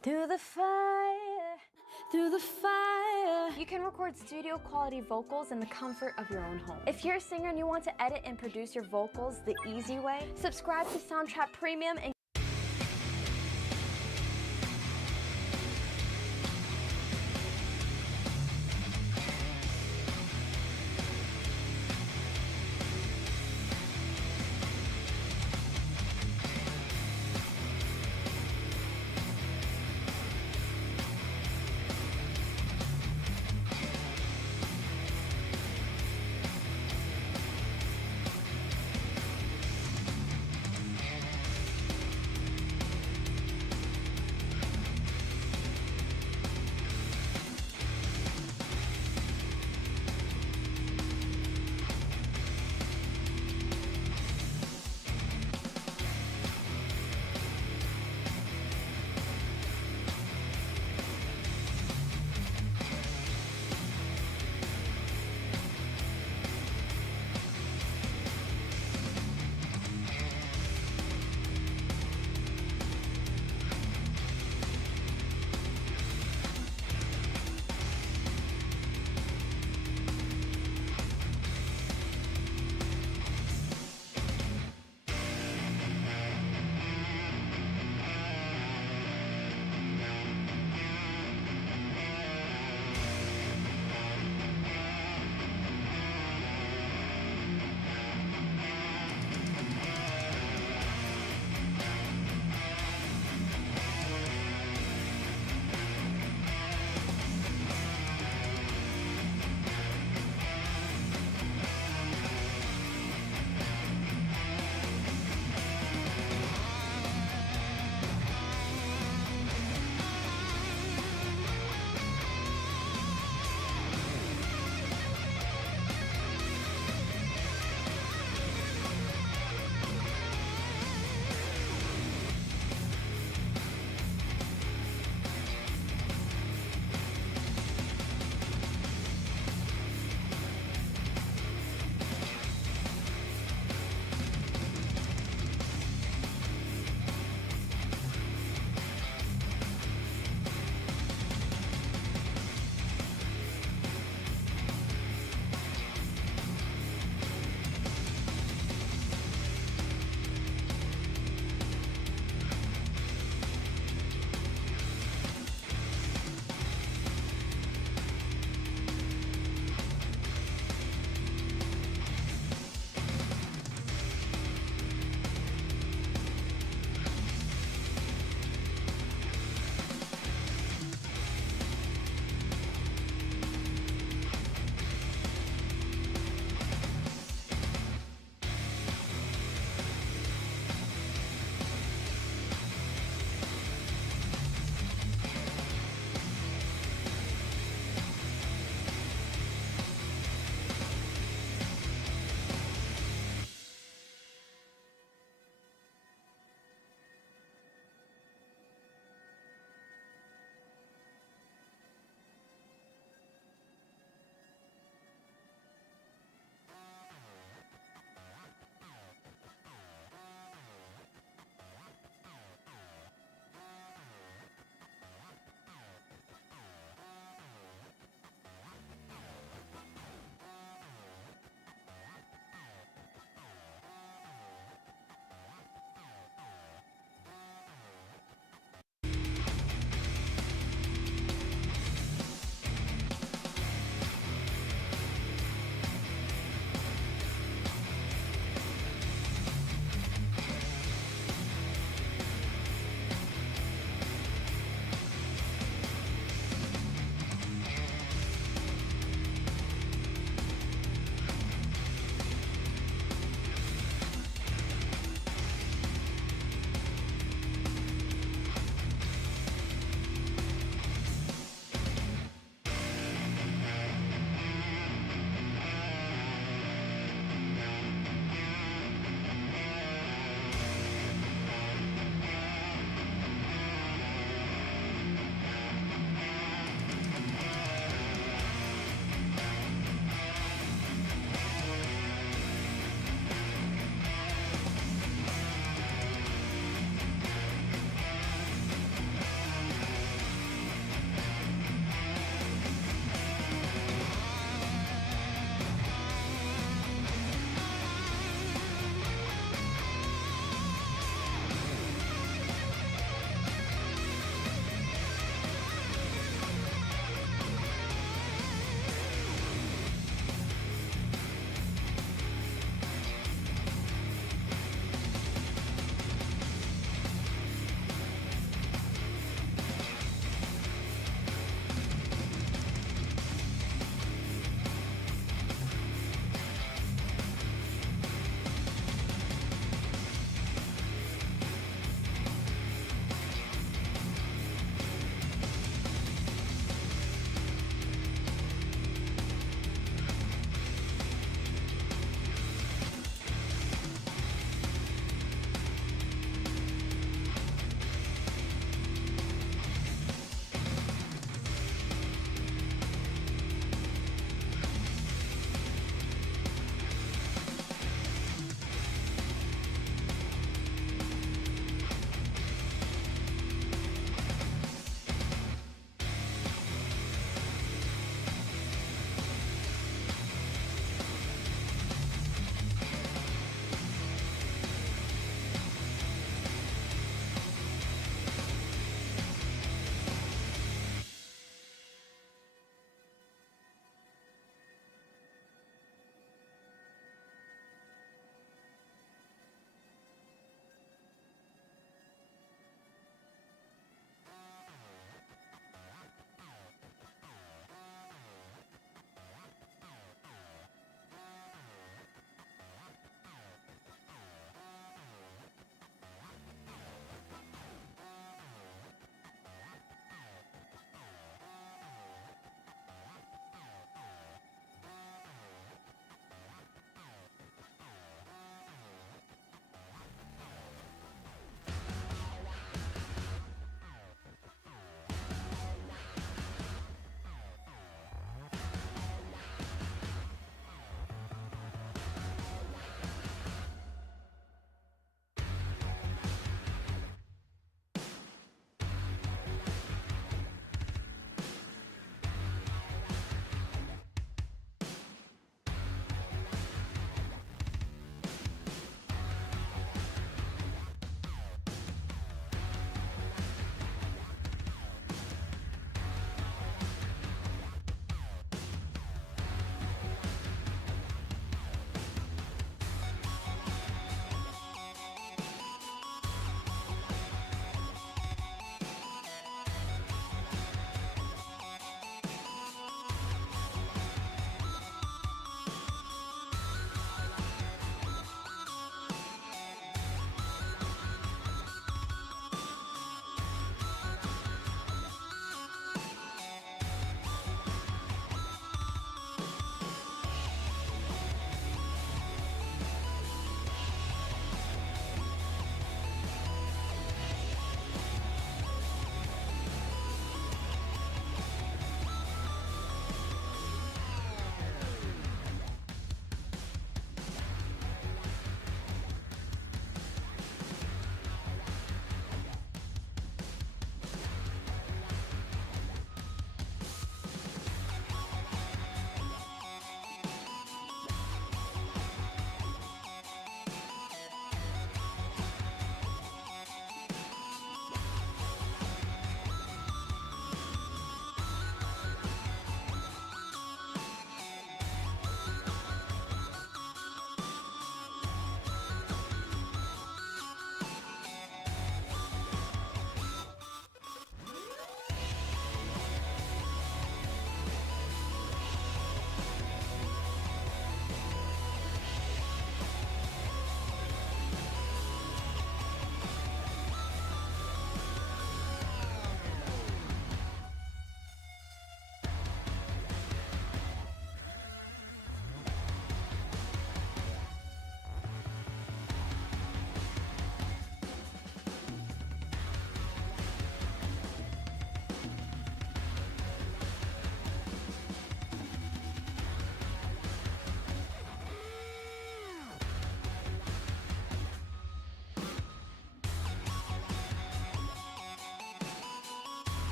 Through the fire, through the fire. You can record studio quality vocals in the comfort of your own home. If you're a singer and you want to edit and produce your vocals the easy way, subscribe to Soundtrap Premium and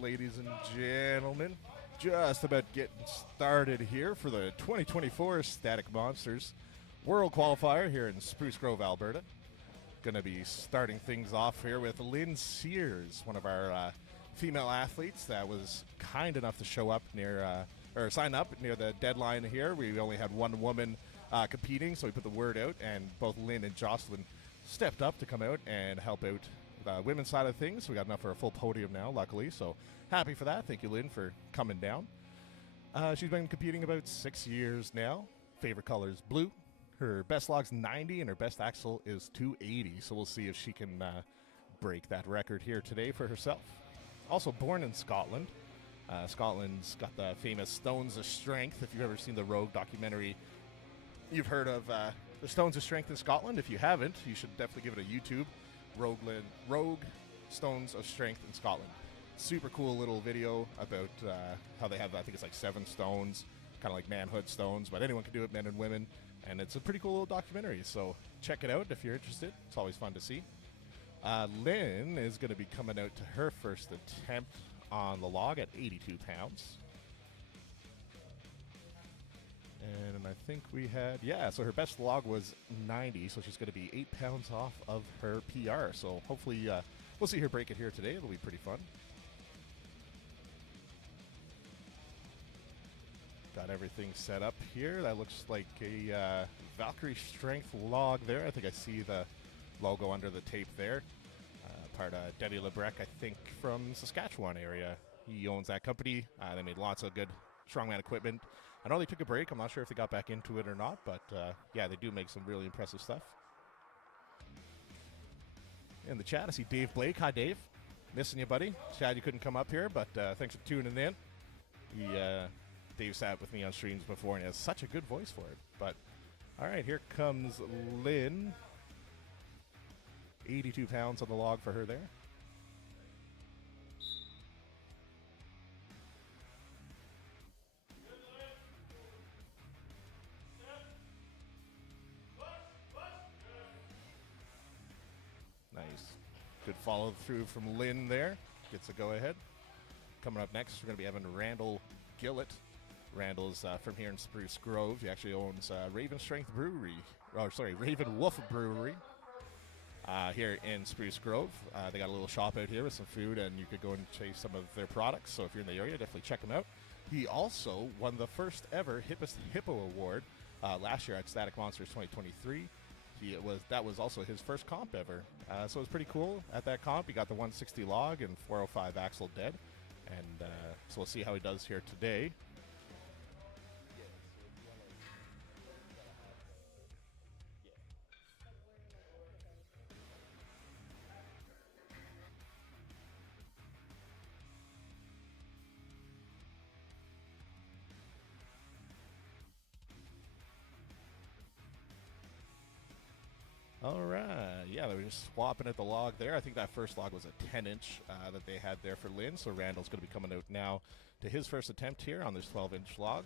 ladies and gentlemen. Just about getting started here for the 2024 Static Monsters World Qualifier here in Spruce Grove, Alberta. Going to be starting things off here with Lynn Sears, one of our female athletes that was kind enough to show up near, or sign up near the deadline here. We only had one woman competing, so we put the word out, and both Lynn and Jocelyn stepped up to come out and help out the women's side of things. We got enough for a full podium now, luckily, so happy for that. Thank you, Lynn, for coming down. She's been competing about 6 years now. Favorite color is blue. Her best log's 90, and her best axle is 280, so we'll see if she can break that record here today for herself. Also born in Scotland. Scotland's got the famous Stones of Strength. If you've ever seen the Rogue documentary, you've heard of the Stones of Strength in Scotland. If you haven't, you should definitely give it a YouTube. Rogue Stones of Strength in Scotland. Super cool little video about how they have, I think it's like 7 stones, kind of like manhood stones, but anyone can do it, men and women, and it's a pretty cool little documentary, so check it out if you're interested. It's always fun to see. Lynn is going to be coming out to her first attempt on the log at 82 pounds. And I think we had, so her best log was 90, so she's going to be 8 pounds off of her PR. So hopefully we'll see her break it here today. It'll be pretty fun. Got everything set up here. That looks like a Valkyrie Strength log there. I think I see the logo under the tape there. Part of Denny Lebrec, I think, from Saskatchewan area. He owns that company. They made lots of good strongman equipment. I know they took a break. I'm not sure if they got back into it or not, but yeah, they do make some really impressive stuff. In the chat, I see Dave Blake. Hi, Dave. Missing you, buddy. Sad you couldn't come up here, but thanks for tuning in. Dave sat with me on streams before, and he has such a good voice for it. But all right, here comes Lynn. 82 pounds on the log for her there. Nice. Good follow through from Lynn there. Gets a go ahead. Coming up next, we're going to be having Randall Gillett. Randall's from here in Spruce Grove. He actually owns Raven Wolf Brewery. Here in Spruce Grove. They got a little shop out here with some food, and you could go and chase some of their products. So if you're in the area, definitely check them out. He also won the first ever Hippest Hippo Award last year at Static Monsters 2023. That was also his first comp ever. So it was pretty cool. At that comp, he got the 160 log and 405 axle dead. And so we'll see how he does here today. All right, yeah, they were just swapping at the log there. I think that first log was a 10-inch that they had there for Lynn, so Randall's going to be coming out now to his first attempt here on this 12-inch log.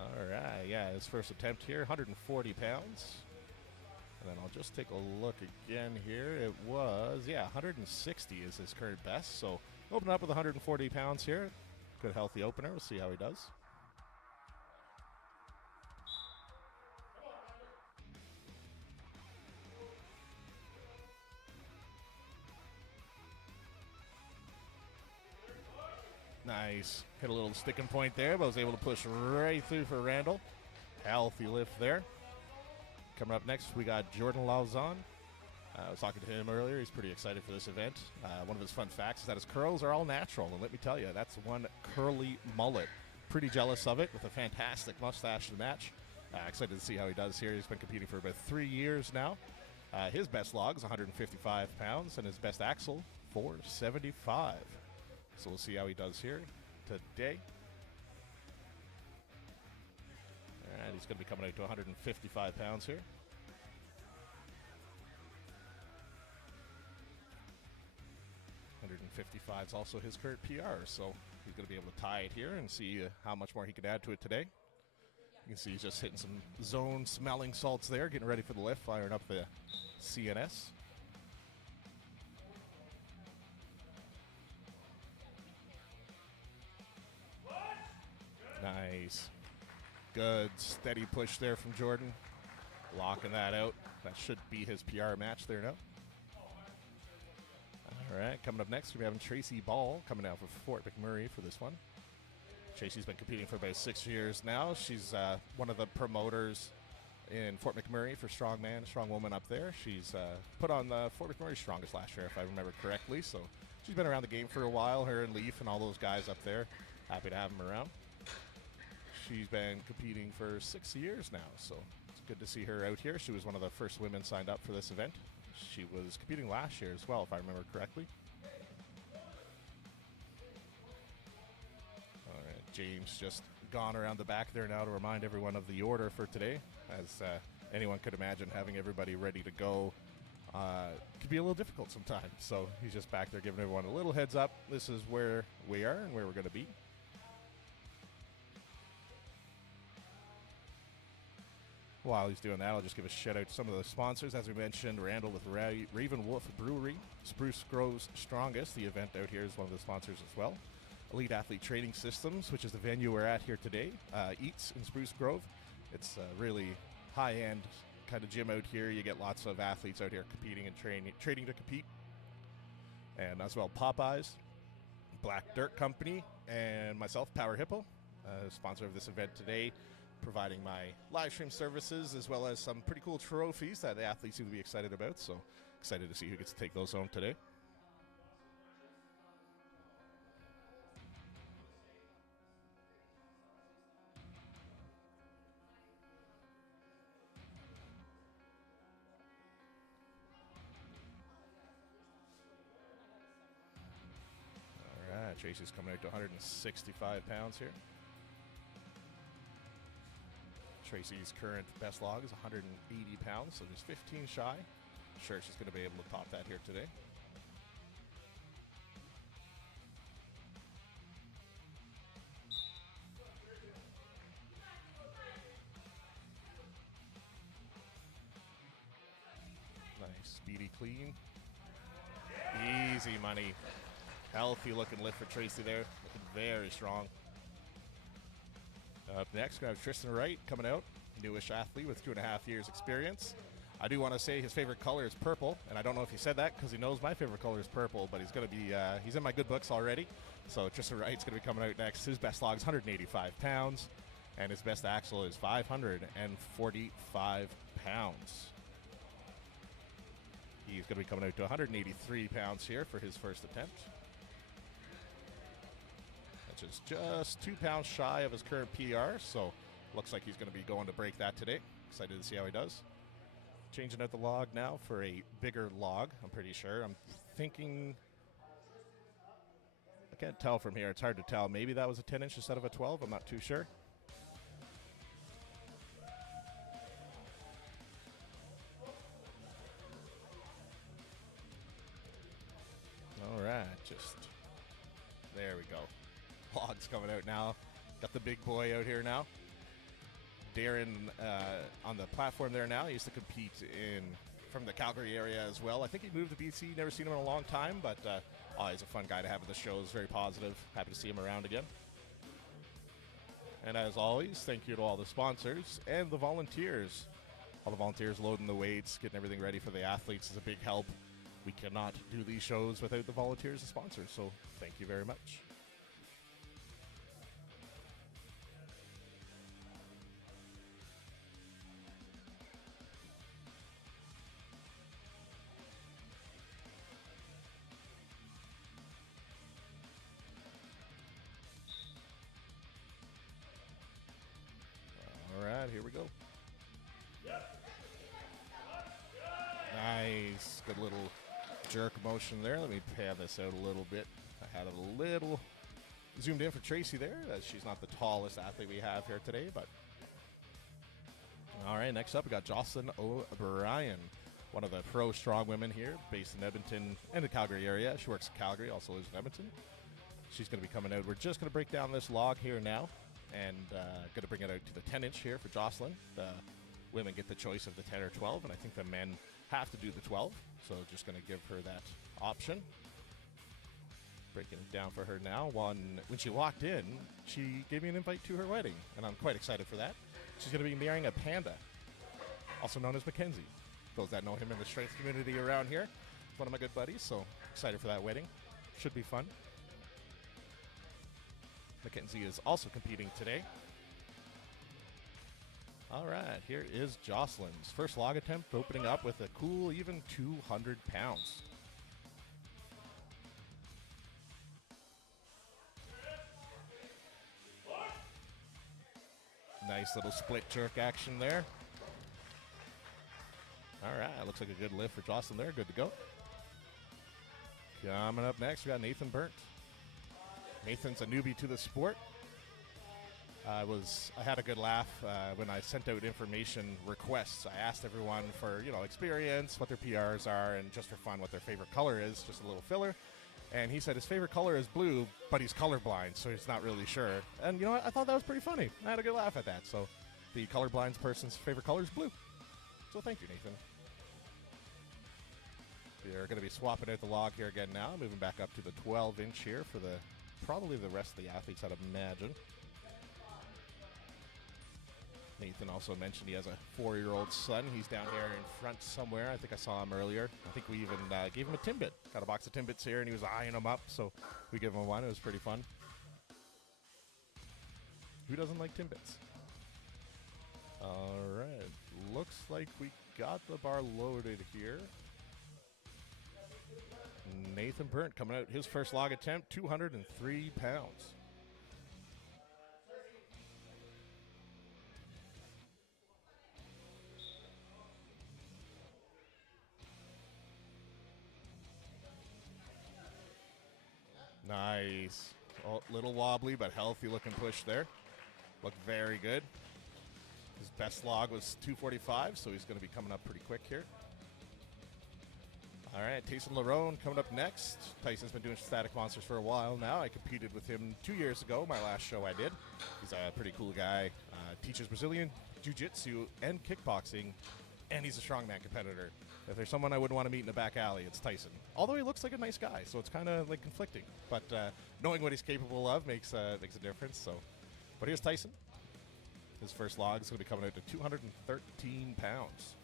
All right, yeah, his first attempt here, 140 pounds. And then I'll just take a look again here. It was, 160 is his current best, so open up with 140 pounds here. Good healthy opener. We'll see how he does. Nice. Hit a little sticking point there, but was able to push right through for Randall. Healthy lift there. Coming up next, we got Jordan Lauzon. I was talking to him earlier. He's pretty excited for this event. One of his fun facts is that his curls are all natural, and let me tell you, that's one curly mullet. Pretty jealous of it, with a fantastic mustache to match. Excited to see how he does here. He's been competing for about 3 years now. His best log is 155 pounds, and his best axle, 475. So we'll see how he does here today. And he's going to be coming out to 155 pounds here. 155 is also his current PR, so he's going to be able to tie it here and see how much more he can add to it today. You can see he's just hitting some zone smelling salts there, getting ready for the lift, firing up the CNS. Nice. Good steady push there from Jordan. Locking that out. That should be his PR match there now. All right, coming up next, we're having Tracy Ball coming out for Fort McMurray for this one. Tracy's been competing for about 6 years now. She's one of the promoters in Fort McMurray for Strongman, Strongwoman up there. She's put on the Fort McMurray Strongest last year, if I remember correctly. So she's been around the game for a while, her and Leaf and all those guys up there. Happy to have them around. She's been competing for 6 years now, so it's good to see her out here. She was one of the first women signed up for this event. She was competing last year as well, if I remember correctly. All right, James just gone around the back there now to remind everyone of the order for today. As anyone could imagine, having everybody ready to go could be a little difficult sometimes. So he's just back there giving everyone a little heads up. This is where we are and where we're going to be. While he's doing that, I'll just give a shout out to some of the sponsors. As we mentioned, Randall with Raven Wolf Brewery, Spruce Grove's Strongest. The event out here is one of the sponsors as well. Elite Athlete Training Systems, which is the venue we're at here today. Eats in Spruce Grove. It's a really high-end kind of gym out here. You get lots of athletes out here competing and training to compete. And as well, Popeyes, Black Dirt Company, and myself, Power Hippo, sponsor of this event today, providing my live stream services as well as some pretty cool trophies that the athletes seem to be excited about. So excited to see who gets to take those home today. All right, Tracy's coming out to 165 pounds here. Tracy's current best log is 180 pounds, so just 15 shy. Sure, she's going to be able to top that here today. Nice, speedy clean. Easy money. Healthy looking lift for Tracy there. Looking very strong. Up next, we have Tristan Wright coming out, newish athlete with 2.5 years experience. I do want to say his favorite color is purple, and I don't know if he said that because he knows my favorite color is purple, but he's going to be, he's in my good books already. So Tristan Wright's going to be coming out next. His best log is 185 pounds, and his best axle is 545 pounds. He's going to be coming out to 183 pounds here for his first attempt. Is just 2 pounds shy of his current PR, so looks like he's going to be going to break that today. Excited to see how he does. Changing out the log now for a bigger log, I'm pretty sure. I'm thinking, I can't tell from here. It's hard to tell. Maybe that was a 10 inch instead of a 12. I'm not too sure. All right, just there we go. Log's coming out now. Got the big boy out here now. Darren on the platform there now. He used to compete from the Calgary area as well. I think he moved to BC. Never seen him in a long time, but he's a fun guy to have at the shows. Very positive. Happy to see him around again. And as always, thank you to all the sponsors and the volunteers. All the volunteers loading the weights, getting everything ready for the athletes is a big help. We cannot do these shows without the volunteers and sponsors, so thank you very much. All right, here we go. Nice. Good little jerk motion there. Let me pan this out a little bit. I had it a little zoomed in for Tracy there. She's not the tallest athlete we have here today, but all right, next up we got Jocelyn O'Brien, one of the pro strong women here, based in Edmonton and the Calgary area. She works in Calgary, also lives in Edmonton. She's going to be coming out. We're just going to break down this log here now and going to bring it out to the 10 inch here for Jocelyn. The women get the choice of the 10 or 12, and I think the men have to do the 12, so just going to give her that option. breaking it down for her now. When she walked in, she gave me an invite to her wedding, and I'm quite excited for that. She's going to be marrying a panda, also known as Mackenzie. Those that know him in the strength community around here, one of my good buddies, so excited for that wedding. Should be fun. Mackenzie is also competing today. All right, here is Jocelyn's first log attempt, opening up with a cool even 200 pounds. Nice little split jerk action there. All right, looks like a good lift for Jocelyn there. Good to go. Coming up next, we got Nathan Burnt. Nathan's a newbie to the sport. I had a good laugh when I sent out information requests. I asked everyone for, experience, what their PRs are, and just for fun, what their favorite color is, just a little filler. And he said his favorite color is blue, but he's colorblind, so he's not really sure. And you know what? I thought that was pretty funny. I had a good laugh at that. So the colorblind person's favorite color is blue. So thank you, Nathan. We're going to be swapping out the log here again now, moving back up to the 12-inch here for probably the rest of the athletes, I'd imagine. Nathan also mentioned he has a 4-year-old son. He's down here in front somewhere. I think I saw him earlier. I think we even gave him a Timbit. Got a box of Timbits here, and he was eyeing them up, so we gave him one. It was pretty fun. Who doesn't like Timbits? All right. Looks like we got the bar loaded here. Nathan Burnt coming out his first log attempt, 203 pounds. Nice. Oh, little wobbly, but healthy looking push there. Looked very good. His best log was 245, so he's going to be coming up pretty quick here. All right, Tyson Larone coming up next. Tyson's been doing static monsters for a while now. I competed with him 2 years ago, my last show I did. He's a pretty cool guy. Teaches Brazilian Jiu-Jitsu and kickboxing, and he's a strongman competitor. If there's someone I wouldn't want to meet in a back alley, it's Tyson. Although he looks like a nice guy, so it's kind of like conflicting. But knowing what he's capable of makes a difference. So, but here's Tyson. His first log is going to be coming out to 213 pounds.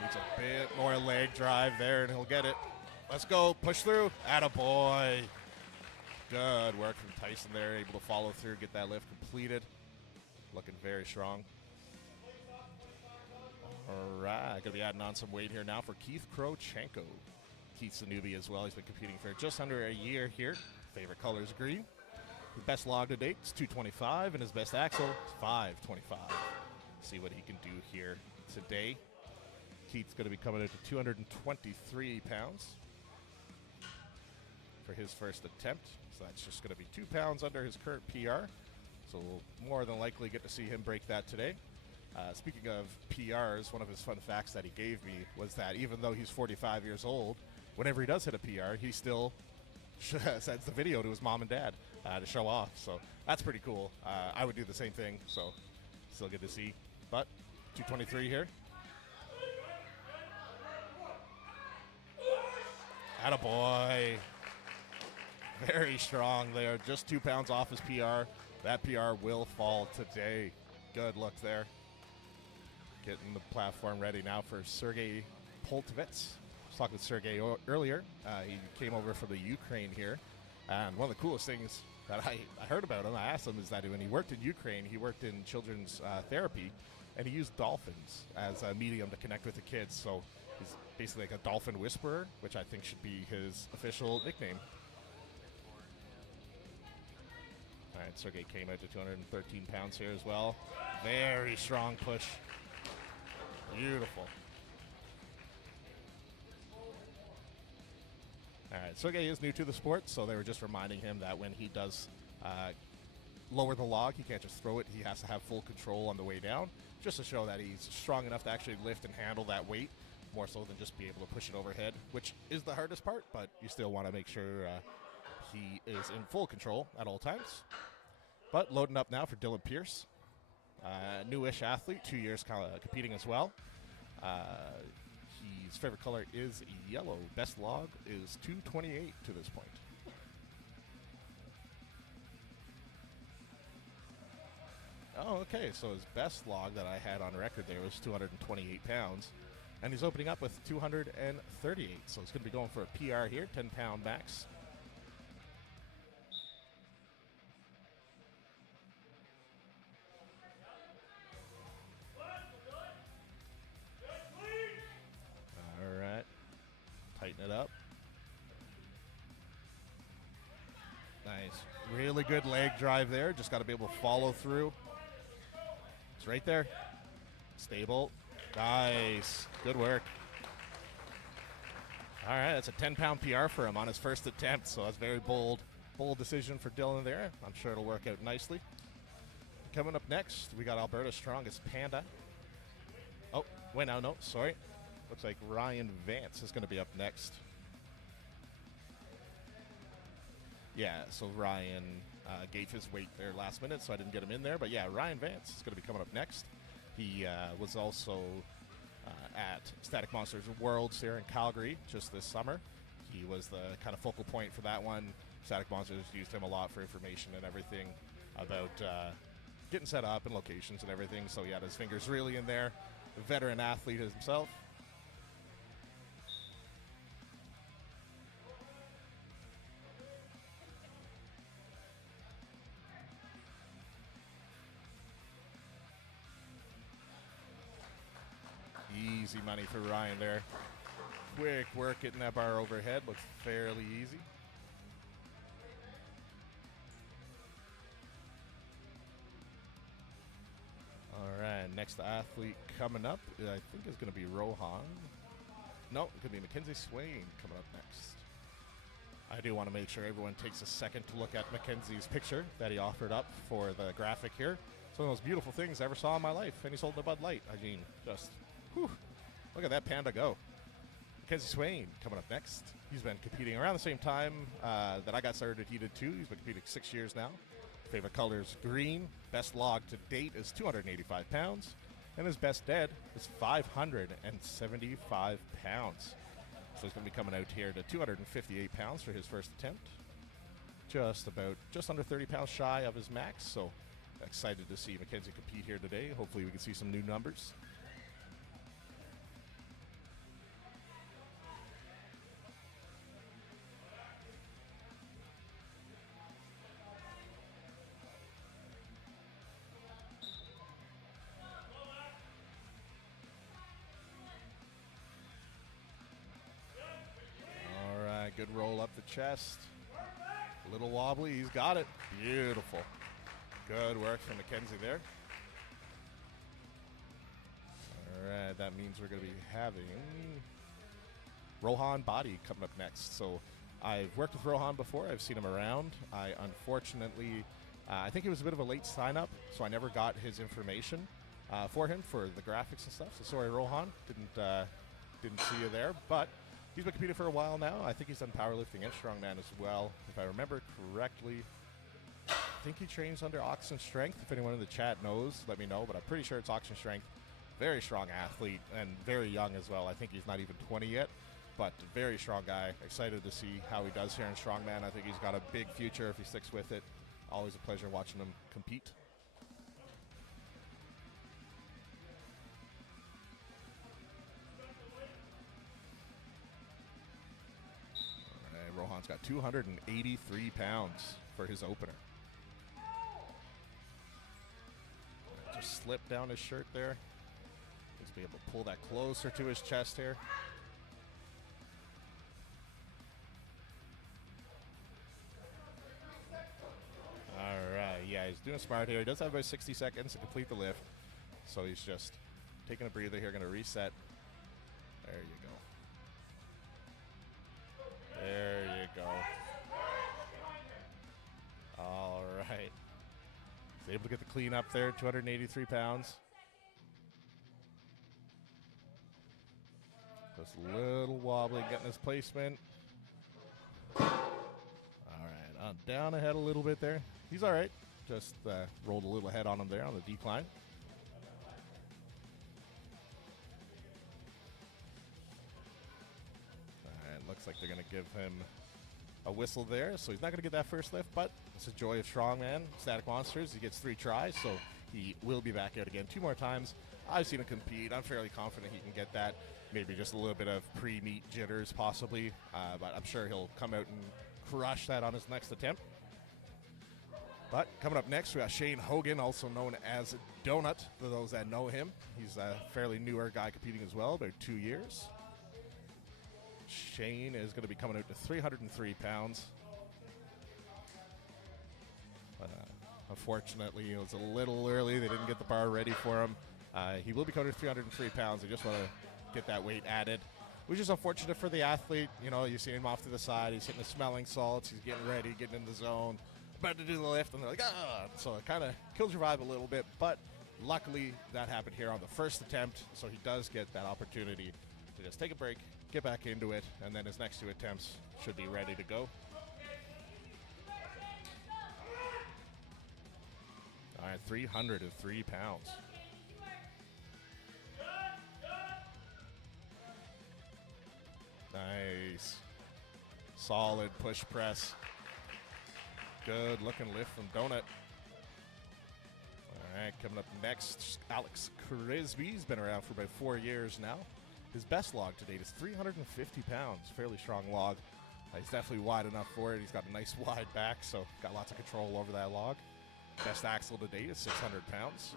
Needs a bit more leg drive there, and he'll get it. Let's go. Push through. Attaboy. Good work from Tyson there. Able to follow through, get that lift completed. Looking very strong. All right. Going to be adding on some weight here now for Keith Krochenko. Keith's a newbie as well. He's been competing for just under a year here. Favorite color is green. His best log to date is 225, and his best axle is 525. See what he can do here today. Keith's going to be coming out to 223 pounds for his first attempt. So that's just going to be 2 pounds under his current PR. So we'll more than likely get to see him break that today. Speaking of PRs, one of his fun facts that he gave me was that even though he's 45 years old, whenever he does hit a PR, he still sends the video to his mom and dad to show off. So that's pretty cool. I would do the same thing, so still good to see. But 223 here. Attaboy. Very strong there. Just 2 pounds off his PR. That PR will fall today. Good look there. Getting the platform ready now for Sergey Poltovets. I was talking with Sergey earlier. He came over from the Ukraine here. And one of the coolest things that I heard about him, I asked him, is that when he worked in Ukraine, he worked in children's therapy, and he used dolphins as a medium to connect with the kids. So he's basically like a dolphin whisperer, which I think should be his official nickname. All right, Sergey came out to 213 pounds here as well. Very strong push. Beautiful. All right, Sergey is new to the sport, so they were just reminding him that when he does lower the log, he can't just throw it. He has to have full control on the way down, just to show that he's strong enough to actually lift and handle that weight more so than just be able to push it overhead, which is the hardest part, but you still want to make sure he is in full control at all times. But loading up now for Dylan Pierce. Newish athlete, 2 years competing as well. His favorite color is yellow. Best log is 228 to this point. Oh, okay, so his best log that I had on record there was 228 pounds. And he's opening up with 238, so he's going to be going for a PR here, 10-pound max. All right, tighten it up. Nice, really good leg drive there. Just got to be able to follow through. It's right there, stable. Nice. Good work. All right, that's a 10-pound PR for him on his first attempt, so that's very bold decision for Dylan there. I'm sure it'll work out nicely. Coming up next, we got Alberta's strongest panda. Oh, wait, no, sorry. Looks like Ryan Vance is going to be up next. Yeah, so Ryan gave his weight there last minute, so I didn't get him in there. But yeah, Ryan Vance is going to be coming up next. He was also at Static Monsters Worlds here in Calgary just this summer. He was the kind of focal point for that one. Static Monsters used him a lot for information and everything about getting set up and locations and everything. So he had his fingers really in there. A veteran athlete himself. Easy money for Ryan there. Quick work getting that bar overhead. Looks fairly easy. All right, next athlete coming up, I think is going to be Rohan. No, it could be Mackenzie Swain coming up next. I do want to make sure everyone takes a second to look at Mackenzie's picture that he offered up for the graphic here. It's one of the most beautiful things I ever saw in my life, and he's holding a Bud Light. I mean, just, whew. Look at that panda go. Mackenzie Swain coming up next. He's been competing around the same time that I got started at Heated 2. He's been competing 6 years now. Favorite color is green. Best log to date is 285 pounds. And his best dead is 575 pounds. So he's going to be coming out here to 258 pounds for his first attempt. Just under 30 pounds shy of his max. So excited to see Mackenzie compete here today. Hopefully we can see some new numbers. Good roll up the chest. A little wobbly. He's got it. Beautiful. Good work from Mackenzie there. All right, that means we're going to be having Rohan Body coming up next. So I've worked with Rohan before. I've seen him around. I unfortunately, I think he was a bit of a late sign-up, so I never got his information for him for the graphics and stuff. So sorry, Rohan. Didn't see you there, but he's been competing for a while now. I think he's done powerlifting and strongman as well. If I remember correctly, I think he trains under Oxen Strength. If anyone in the chat knows, let me know, but I'm pretty sure it's Oxen Strength. Very strong athlete and very young as well. I think he's not even 20 yet, but very strong guy. Excited to see how he does here in strongman. I think he's got a big future if he sticks with it. Always a pleasure watching him compete. Rohan's got 283 pounds for his opener. Just slip down his shirt there. He's be able to pull that closer to his chest here. All right, yeah, he's doing smart here. He does have about 60 seconds to complete the lift. So he's just taking a breather here, going to reset. There you go. There you go. All right. He's able to get the clean up there, 283 pounds. Just a little wobbly getting his placement. All right, down ahead a little bit there. He's all right. Just rolled a little ahead on him there on the decline. And looks like they're going to give him a whistle there, so he's not going to get that first lift, but it's a joy of strongman, Static Monsters. He gets 3 tries, so he will be back out again 2 more times. I've seen him compete. I'm fairly confident he can get that. Maybe just a little bit of pre-meet jitters, possibly, but I'm sure he'll come out and crush that on his next attempt. But coming up next, we got Shane Hogan, also known as Donut, for those that know him. He's a fairly newer guy competing as well, about 2 years. Shane is going to be coming out to 303 pounds. But unfortunately, it was a little early. They didn't get the bar ready for him. He will be coming to 303 pounds. They just want to get that weight added, which is unfortunate for the athlete. You know, you see him off to the side. He's hitting the smelling salts. He's getting ready, getting in the zone, about to do the lift, and they're like, ah! So it kind of kills your vibe a little bit, but luckily that happened here on the first attempt, so he does get that opportunity to just take a break, get back into it, and then his next 2 attempts should be ready to go. All right, 303 pounds. Nice. Solid push press. Good looking lift from Donut. All right, coming up next, Alex Crisby. He's been around for about 4 years now. His best log to date is 350 pounds. Fairly strong log. He's definitely wide enough for it. He's got a nice wide back, so got lots of control over that log. Best axle to date is 600 pounds.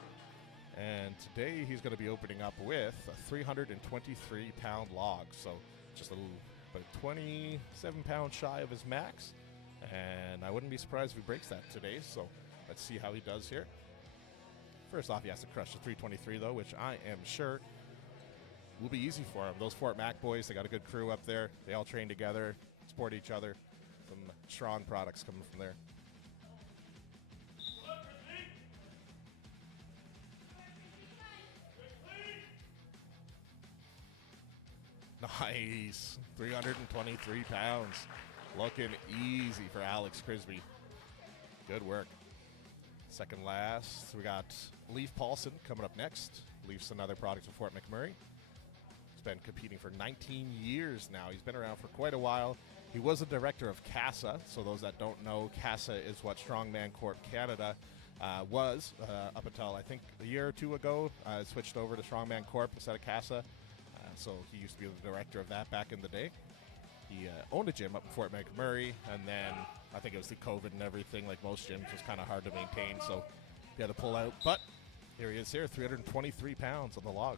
And today he's going to be opening up with a 323 pound log. So just a little, about 27 pounds shy of his max. And I wouldn't be surprised if he breaks that today. So let's see how he does here. First off, he has to crush the 323 though, which I am sure will be easy for him. Those Fort Mac boys, they got a good crew up there. They all train together, support each other. Some strong products coming from there. Nice. 323 pounds. Looking easy for Alex Crisby. Good work. Second last, we got Leif Paulson coming up next. Leif's another product of Fort McMurray. He's been competing for 19 years now. He's been around for quite a while. He was a director of CASA. So those that don't know, CASA is what Strongman Corp Canada was up until I think a year or 2 ago. It switched over to Strongman Corp instead of CASA. So he used to be the director of that back in the day. He owned a gym up in Fort McMurray, and then I think it was through COVID and everything, like most gyms, it was kind of hard to maintain, so he had to pull out. But here he is here, 323 pounds on the log.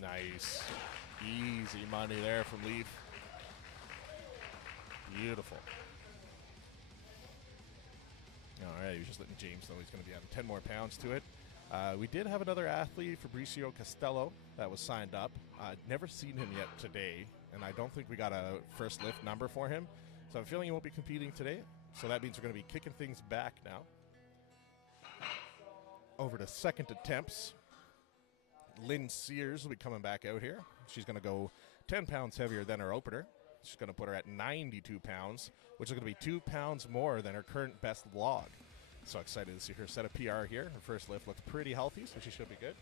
Nice. Easy money there from Leif. Beautiful. All right, he was just letting James know he's going to be adding 10 more pounds to it. We did have another athlete, Fabricio Costello, that was signed up. Never seen him yet today, and I don't think we got a first lift number for him. So I'm feeling he won't be competing today. So that means we're going to be kicking things back now. Over to second attempts. Lynn Sears will be coming back out here. She's going to go 10 pounds heavier than her opener. She's going to put her at 92 pounds, which is going to be 2 pounds more than her current best log. So excited to see her set a PR here. Her first lift looked pretty healthy, so she should be good.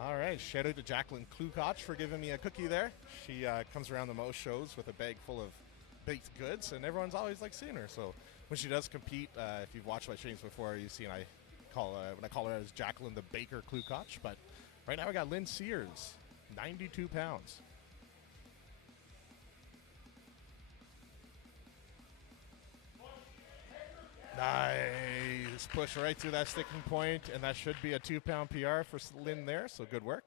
All right, shout out to Jacqueline Klukach for giving me a cookie there. She comes around the most shows with a bag full of baked goods, and everyone's always like seeing her. So when she does compete, if you've watched my streams before, you've seen when I call her as Jacqueline the Baker Klukach. But right now we got Lynn Sears, 92 pounds. Nice. Push right through that sticking point, and that should be a 2 pound PR for Lynn there, so good work.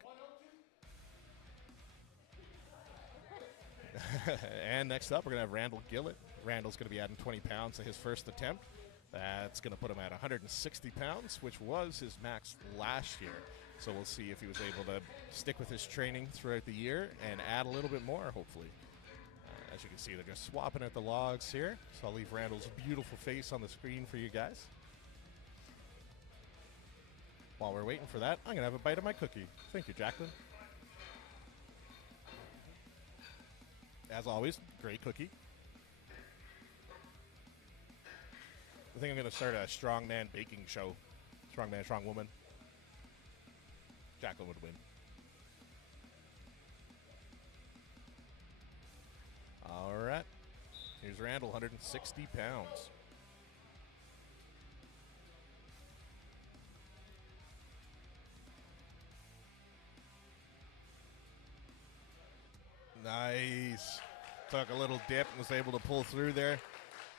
And next up, we're going to have Randall Gillett. Randall's going to be adding 20 pounds to his first attempt. That's going to put him at 160 pounds, which was his max last year. So we'll see if he was able to stick with his training throughout the year and add a little bit more, hopefully. As you can see, they're just swapping out the logs here. So I'll leave Randall's beautiful face on the screen for you guys. While we're waiting for that, I'm going to have a bite of my cookie. Thank you, Jacqueline. As always, great cookie. I think I'm going to start a strongman baking show. Strongman, strong woman. Jacqueline would win. All right. Here's Randall, 160 pounds. Nice. Took a little dip and was able to pull through there.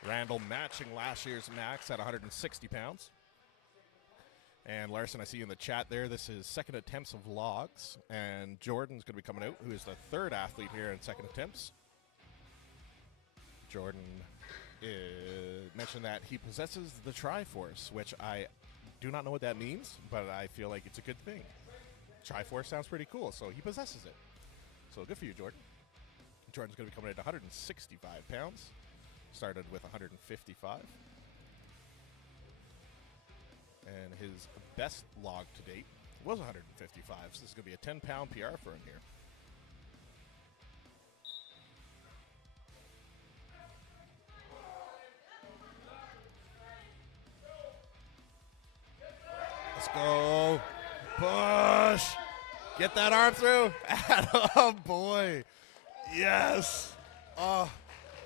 Randall matching last year's max at 160 pounds. And Larson, I see in the chat there, this is second attempts of logs. And Jordan's going to be coming out, who is the third athlete here in second attempts. Jordan mentioned that he possesses the Triforce, which I do not know what that means, but I feel like it's a good thing. Triforce sounds pretty cool, so he possesses it. So good for you, Jordan. Jordan's going to be coming in at 165 pounds. Started with 155. And his best log to date was 155. So this is going to be a 10-pound PR for him here. Let's go. Push. Get that arm through. Oh, boy. Yes. Oh,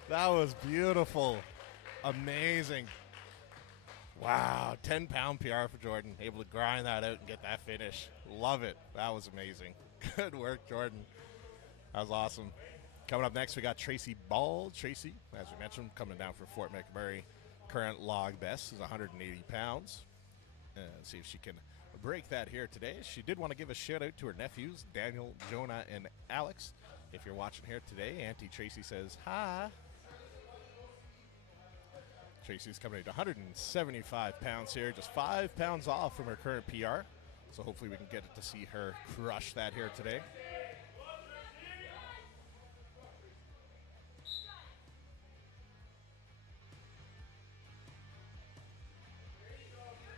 that was beautiful. Amazing. Wow. 10-pound PR for Jordan. Able to grind that out and get that finish. Love it. That was amazing. Good work, Jordan. That was awesome. Coming up next, we got Tracy Ball. Tracy, as we mentioned, coming down from Fort McMurray. Current log best is 180 pounds. Let's see if she can break that here today. She did want to give a shout out to her nephews, Daniel, Jonah, and Alex. If you're watching here today, Auntie Tracy says hi. Tracy's coming in at 175 pounds here, just 5 pounds off from her current PR. So hopefully we can get to see her crush that here today.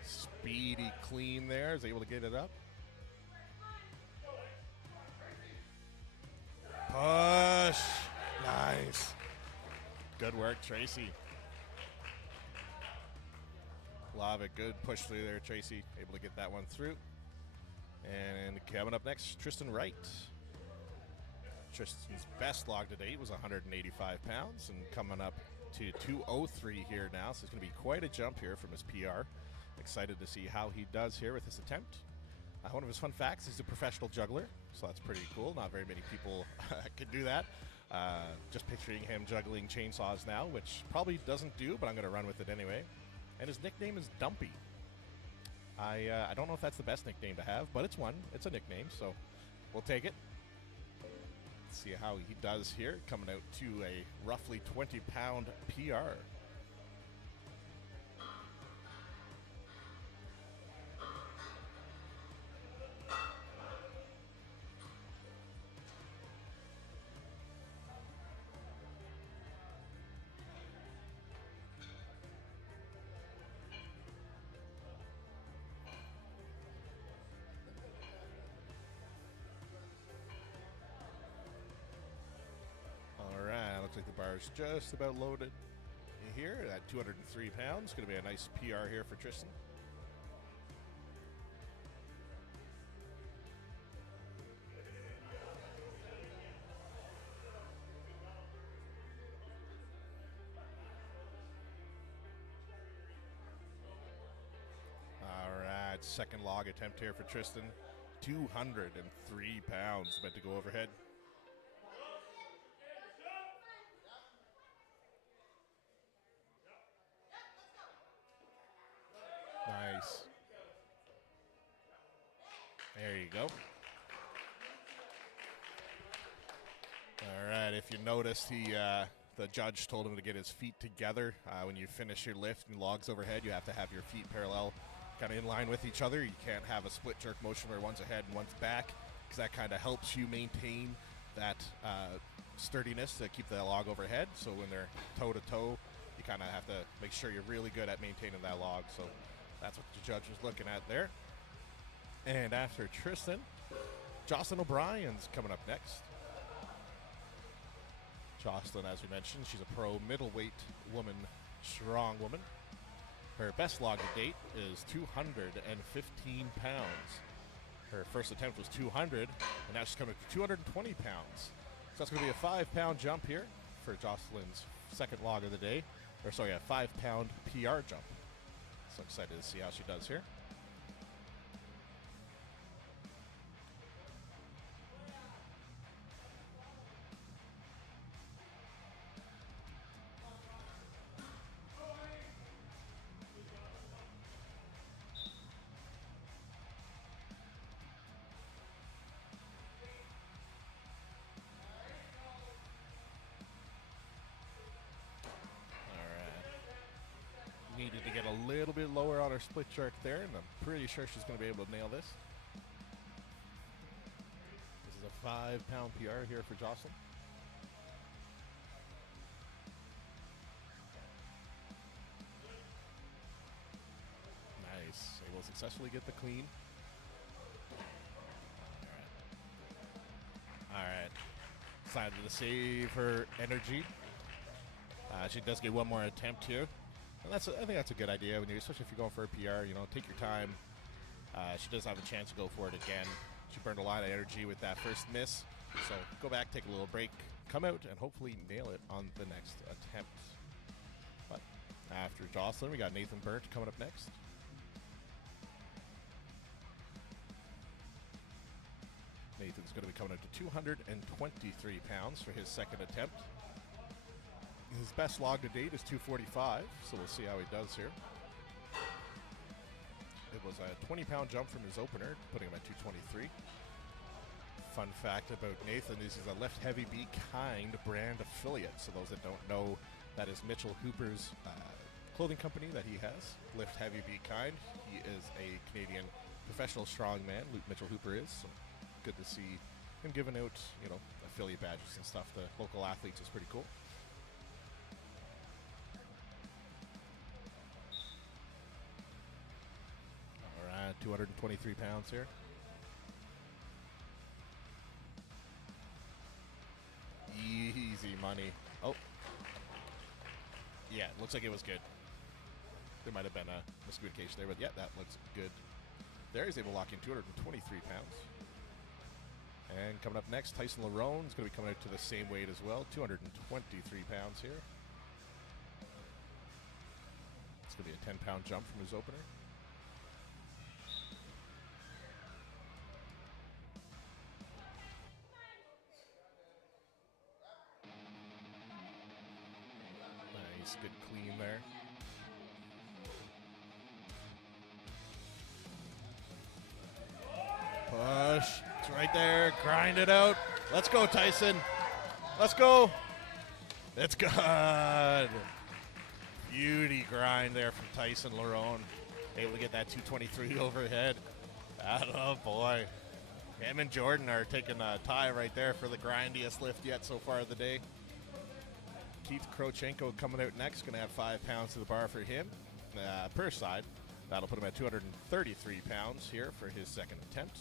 Speedy clean there, is able to get it up. Push. Nice. Good work, Tracy. Love it. Good push through there, Tracy. Able to get that one through. And coming up next, Tristan Wright. Tristan's best log to date was 185 pounds and coming up to 203 here now. So it's going to be quite a jump here from his PR. Excited to see how he does here with this attempt. One of his fun facts, he's a professional juggler, so that's pretty cool. Not very many people can do that. Just picturing him juggling chainsaws now, which probably doesn't do, but I'm going to run with it anyway. And his nickname is Dumpy. I don't know if that's the best nickname to have, but it's one. It's a nickname, so we'll take it. Let's see how he does here, coming out to a roughly 20-pound PR. Looks like the bar is just about loaded here at 203 pounds. Going to be a nice PR here for Tristan. All right, second log attempt here for Tristan. 203 pounds, meant to go overhead. Nice. There you go. All right, if you noticed, he The judge told him to get his feet together. When you finish your lift and logs overhead, you have to have your feet parallel, kind of in line with each other. You can't have a split jerk motion where one's ahead and one's back, because that kind of helps you maintain that sturdiness to keep the log overhead. So when they're toe to toe, you kind of have to make sure you're really good at maintaining that log. So that's what the judge was looking at there. And after Tristan, Jocelyn O'Brien's coming up next. Jocelyn, as we mentioned, she's a pro middleweight woman, strong woman. Her best log to date is 215 pounds. Her first attempt was 200, and now she's coming to 220 pounds. So that's going to be a 5-pound jump here for Jocelyn's second log of the day. Or sorry, a 5-pound PR jump. So excited to see how she does here. Needed to get a little bit lower on her split jerk there, and I'm pretty sure she's going to be able to nail this. This is a 5-pound PR here for Jocelyn. Nice. Able to successfully get the clean. All right. Decided to save her energy. She does get one more attempt here. And I think that's a good idea, when especially if you're going for a PR. You know, take your time. She does have a chance to go for it again. She burned a lot of energy with that first miss. So go back, take a little break, come out, and hopefully nail it on the next attempt. But after Jocelyn, we got Nathan Burnt coming up next. Nathan's going to be coming out to 223 pounds for his second attempt. His best log to date is 245, so we'll see how he does here. It was a 20-pound jump from his opener, putting him at 223. Fun fact about Nathan is he's a Lift Heavy Be Kind brand affiliate. So those that don't know, that is Mitchell Hooper's clothing company that he has, Lift Heavy Be Kind. He is a Canadian professional strongman, Mitchell Hooper is. So good to see him giving out, you know, affiliate badges and stuff to local athletes is pretty cool. All right, 223 pounds here. Easy money. Oh. Yeah, looks like it was good. There might have been a miscommunication there, but yeah, that looks good. There, he's able to lock in 223 pounds. And coming up next, Tyson Larone is going to be coming out to the same weight as well, 223 pounds here. It's going to be a 10-pound jump from his opener. Nice, good clean there. Push. It's right there. Grind it out. Let's go, Tyson. Let's go. It's good. Beauty grind there from Tyson Larone. Able to get that 223 overhead. Atta boy. Him and Jordan are taking a tie right there for the grindiest lift yet so far of the day. Keith Krochenko coming out next. Going to add 5 pounds to the bar for him per side. That'll put him at 233 pounds here for his second attempt.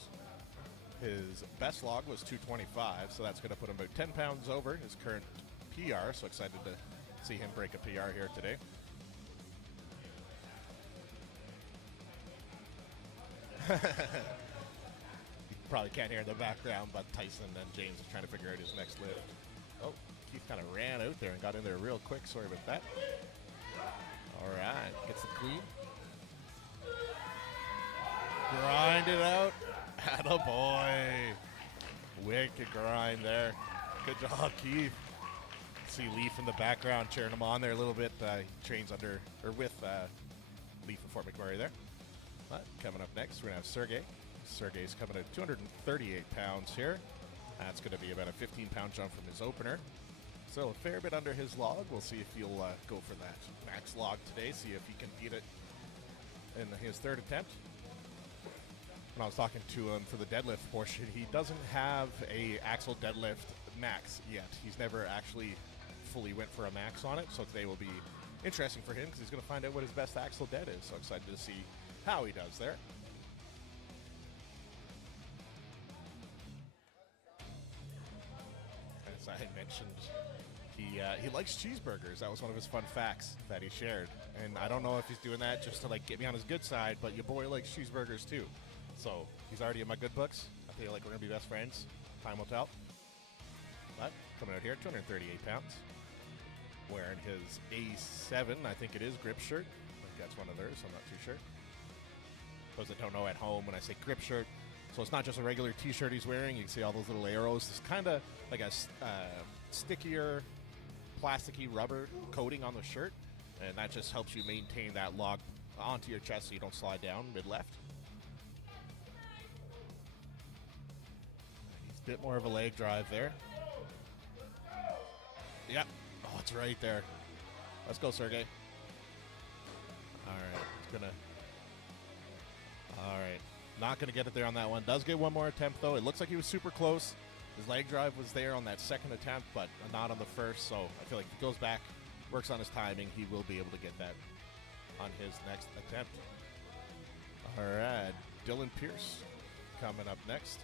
His best log was 225, so that's going to put him about 10 pounds over his current PR. So excited to see him break a PR here today. You probably can't hear in the background, but Tyson and James are trying to figure out his next lift. Oh, Keith kind of ran out there and got in there real quick. Sorry about that. All right, gets the clean. Grind it out. Atta boy. Wicked grind there. Good job, Keith. See Leaf in the background cheering him on there a little bit. He trains under or with Leaf and Fort McMurray there. But coming up next, we're going to have Sergey. Sergey's coming at 238 pounds here. That's going to be about a 15-pound jump from his opener. So a fair bit under his log. We'll see if he'll go for that max log today, see if he can beat it in his third attempt. When I was talking to him for the deadlift portion, he doesn't have a axle deadlift max yet. He's never actually fully went for a max on it, so today will be interesting for him because he's going to find out what his best axle dead is. So excited to see how he does there. As I mentioned, he likes cheeseburgers. That was one of his fun facts that he shared. And I don't know if he's doing that just to like get me on his good side, but your boy likes cheeseburgers too. So he's already in my good books. I feel like we're going to be best friends. Time will tell. But coming out here, 238 pounds. Wearing his A7, I think it is, grip shirt. I think that's one of theirs, I'm not too sure. Those that don't know at home, when I say grip shirt, so it's not just a regular t-shirt he's wearing. You can see all those little arrows. It's kind of like a stickier, plasticky rubber coating on the shirt. And that just helps you maintain that log onto your chest so you don't slide down mid-left. He's a bit more of a leg drive there. Yep. Oh, it's right there. Let's go, Sergey. All right. It's going to... All right. Not going to get it there on that one. Does get one more attempt, though. It looks like he was super close. His leg drive was there on that second attempt, but not on the first. So I feel like if he goes back, works on his timing, he will be able to get that on his next attempt. All right. Dylan Pierce coming up next.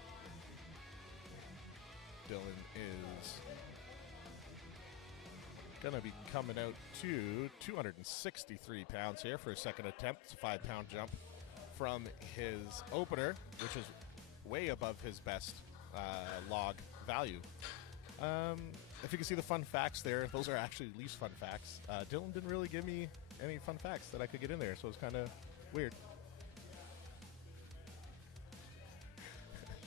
Dylan is going to be coming out to 263 pounds here for his second attempt. It's a 5-pound jump from his opener, which is way above his best log value. If you can see the fun facts there, those are actually least fun facts. Dylan didn't really give me any fun facts that I could get in there, so it's kind of weird.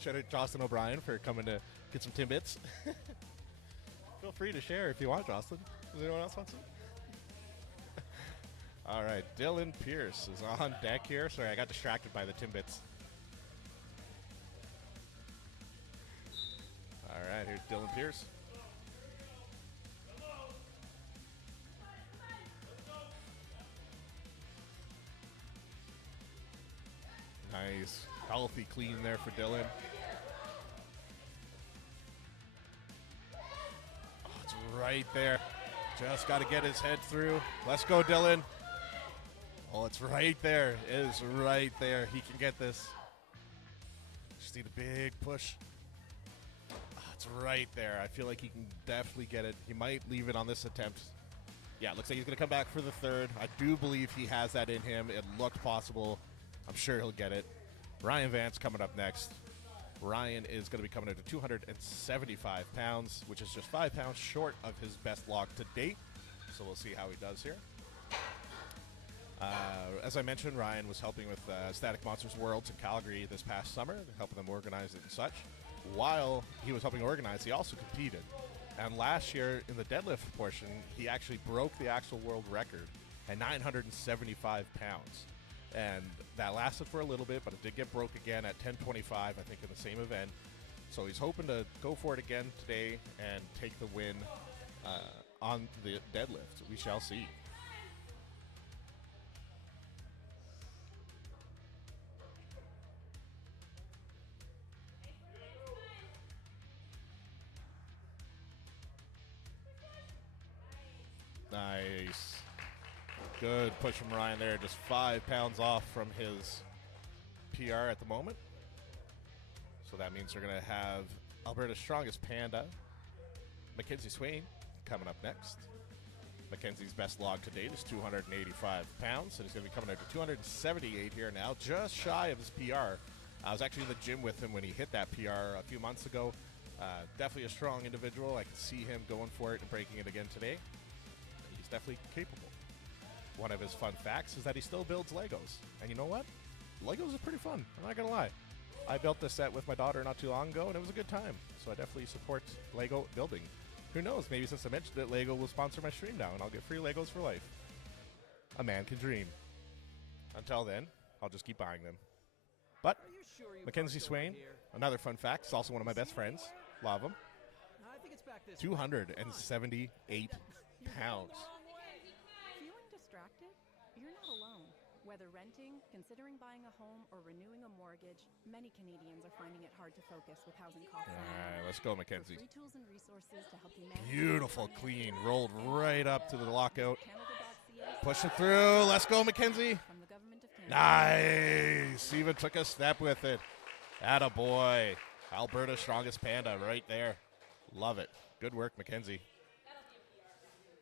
Shout out Jocelyn O'Brien for coming to get some Timbits. Feel free to share if you want, Jocelyn. Does anyone else want some? All right, Dylan Pierce is on deck here. Sorry, I got distracted by the Timbits. All right, here's Dylan Pierce. Nice, healthy clean there for Dylan. Oh, it's right there. Just got to get his head through. Let's go, Dylan. Oh, it's right there. It is right there. He can get this. Just need a big push. Oh, it's right there. I feel like he can definitely get it. He might leave it on this attempt. Yeah, it looks like he's going to come back for the third. I do believe he has that in him. It looked possible. I'm sure he'll get it. Ryan Vance coming up next. Ryan is going to be coming in at 275 pounds, which is just 5 pounds short of his best log to date. So we'll see how he does here. As I mentioned, Ryan was helping with Static Monsters Worlds in Calgary this past summer, helping them organize it and such. While he was helping organize, he also competed. And last year, in the deadlift portion, he actually broke the actual world record at 975 pounds. And that lasted for a little bit, but it did get broke again at 1025, I think, in the same event. So he's hoping to go for it again today and take the win on the deadlift. We shall see. Nice. Good push from Ryan there. Just 5 pounds off from his PR at the moment. So that means they're going to have Alberta's strongest panda, Mackenzie Swain, coming up next. Mackenzie's best log to date is 285 pounds, and he's going to be coming out to 278 here now, just shy of his PR. I was actually in the gym with him when he hit that PR a few months ago. Definitely a strong individual. I can see him going for it and breaking it again today. He's definitely capable. One of his fun facts is that he still builds Legos. And you know what? Legos are pretty fun. I'm not going to lie. I built this set with my daughter not too long ago, and it was a good time. So I definitely support Lego building. Who knows? Maybe since I mentioned it, Lego will sponsor my stream now, and I'll get free Legos for life. A man can dream. Until then, I'll just keep buying them. But Mackenzie Swain, another fun fact, is also one of my best friends. Love him. 278 pounds. Feeling distracted? You're not alone. Whether renting, considering buying a home, or renewing a mortgage, many Canadians are finding it hard to focus with housing costs. All right, let's go, Mackenzie. For free tools and resources to help you manage Beautiful clean, rolled right up to the lockout. Canada.ca Push it through. Let's go, Mackenzie. from the Government of Canada. Nice. Even took a step with it. Attaboy. Alberta's strongest panda right there. Love it. Good work, Mackenzie.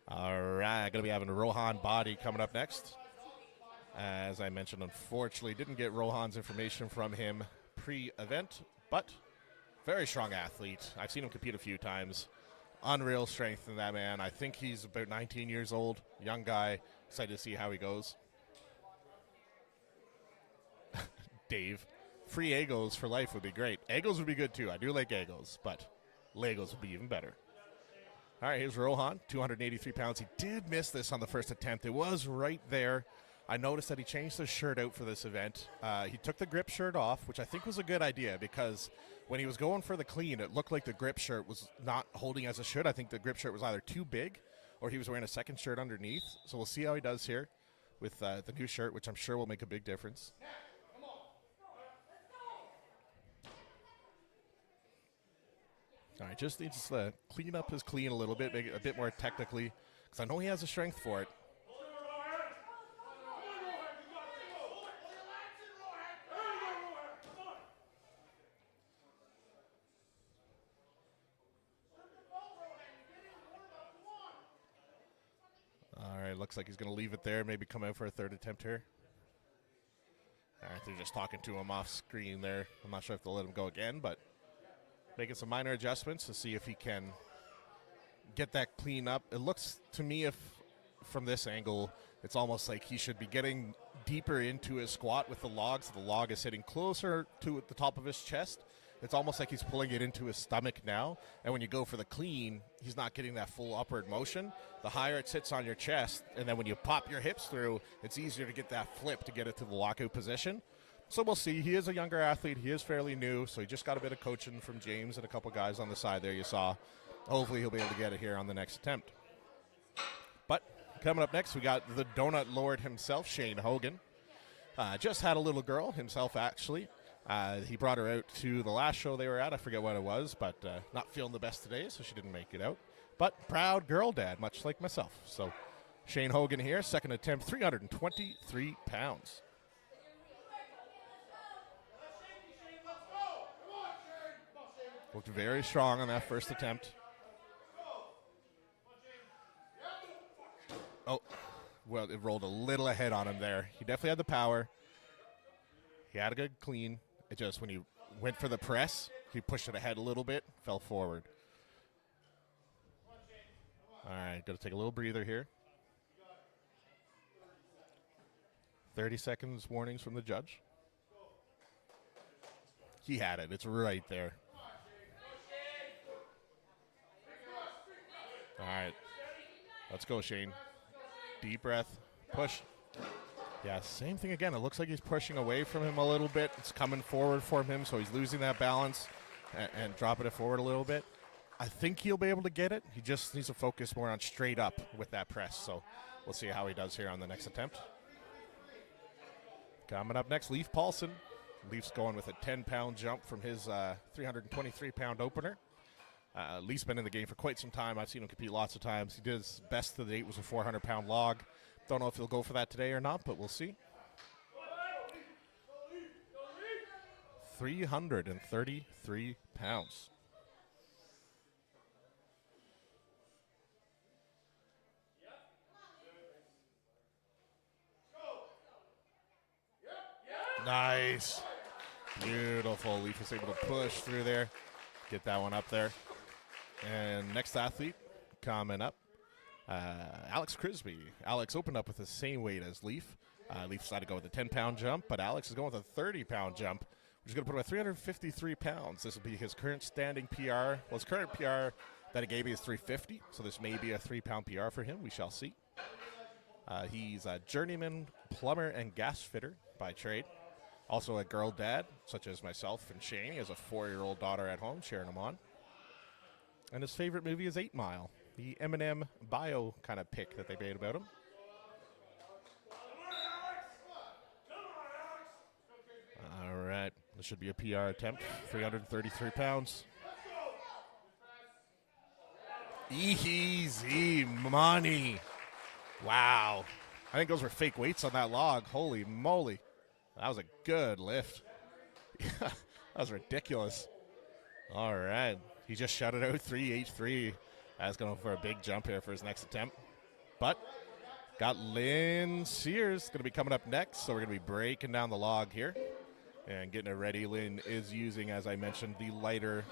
All right, going to be having Rohan Body coming up next. As I mentioned, unfortunately, didn't get Rohan's information from him pre-event, but very strong athlete. I've seen him compete a few times. Unreal strength in that man. I think he's about 19 years old, young guy. Excited to see how he goes. Dave, free Egos for life would be great. Egos would be good too. I do like Egos, but Legos would be even better. All right, here's Rohan, 283 pounds. He did miss this on the first attempt. It was right there. I noticed that he changed his shirt out for this event. He took the grip shirt off, which I think was a good idea because when he was going for the clean, it looked like the grip shirt was not holding as it should. I think the grip shirt was either too big or he was wearing a second shirt underneath. So we'll see how he does here with the new shirt, which I'm sure will make a big difference. All right, just needs to clean up his clean a little bit, make it a bit more technically, because I know he has the strength for it. All right, looks like he's going to leave it there, maybe come out for a third attempt here. All right, they're just talking to him off screen there. I'm not sure if they'll let him go again, but making some minor adjustments to see if he can get that clean up. It looks to me, if from this angle, it's almost like he should be getting deeper into his squat with the log, so the log is sitting closer to the top of his chest. It's almost like he's pulling it into his stomach now, and when you go for the clean, he's not getting that full upward motion. The higher it sits on your chest, and then when you pop your hips through, it's easier to get that flip to get it to the lockout position. So we'll see. He is a younger athlete. He is fairly new, so he just got a bit of coaching from James and a couple guys on the side there you saw. Hopefully he'll be able to get it here on the next attempt. But coming up next, we got the Donut Lord himself, Shane Hogan. Just had a little girl himself, actually. He brought her out to the last show they were at. I forget what it was, but not feeling the best today, so she didn't make it out. But proud girl dad, much like myself. So Shane Hogan here, second attempt, 323 pounds. Looked very strong on that first attempt. Oh, well, it rolled a little ahead on him there. He definitely had the power. He had a good clean. It just, when he went for the press, he pushed it ahead a little bit, fell forward. All right, got to take a little breather here. 30 seconds warnings from the judge. He had it. It's right there. All right, let's go, Shane. Deep breath, push. Yeah, same thing again. It looks like he's pushing away from him a little bit. It's coming forward for him, so he's losing that balance and dropping it forward a little bit. I think he'll be able to get it. He just needs to focus more on straight up with that press, so we'll see how he does here on the next attempt. Coming up next, Leif Paulson. Leif's going with a 10-pound jump from his 323-pound opener. Leif's been in the game for quite some time. I've seen him compete lots of times. He did his best to date was a 400-pound log. Don't know if he'll go for that today or not, but we'll see. 333 pounds. Nice. Beautiful. Leif was able to push through there. Get that one up there. And next athlete coming up, Alex Crisby. Alex opened up with the same weight as Leif. Leif decided to go with a 10-pound jump, but Alex is going with a 30-pound jump, which is going to put him at 353 pounds. This will be his current standing PR. Well, his current PR that he gave me is 350, so this may be a 3-pound PR for him. We shall see. He's a journeyman plumber and gas fitter by trade. Also a girl dad, such as myself and Shane. He has a 4-year-old daughter at home, cheering him on. And his favorite movie is 8 Mile, the Eminem bio kind of pick that they made about him. All right, this should be a PR attempt, 333 pounds. Easy money. Wow. I think those were fake weights on that log. Holy moly. That was a good lift. That was ridiculous. All right. He just shouted out 383. That's going for a big jump here for his next attempt. But got Lynn Sears going to be coming up next. So we're going to be breaking down the log here and getting it ready. Lynn is using, as I mentioned, the lighter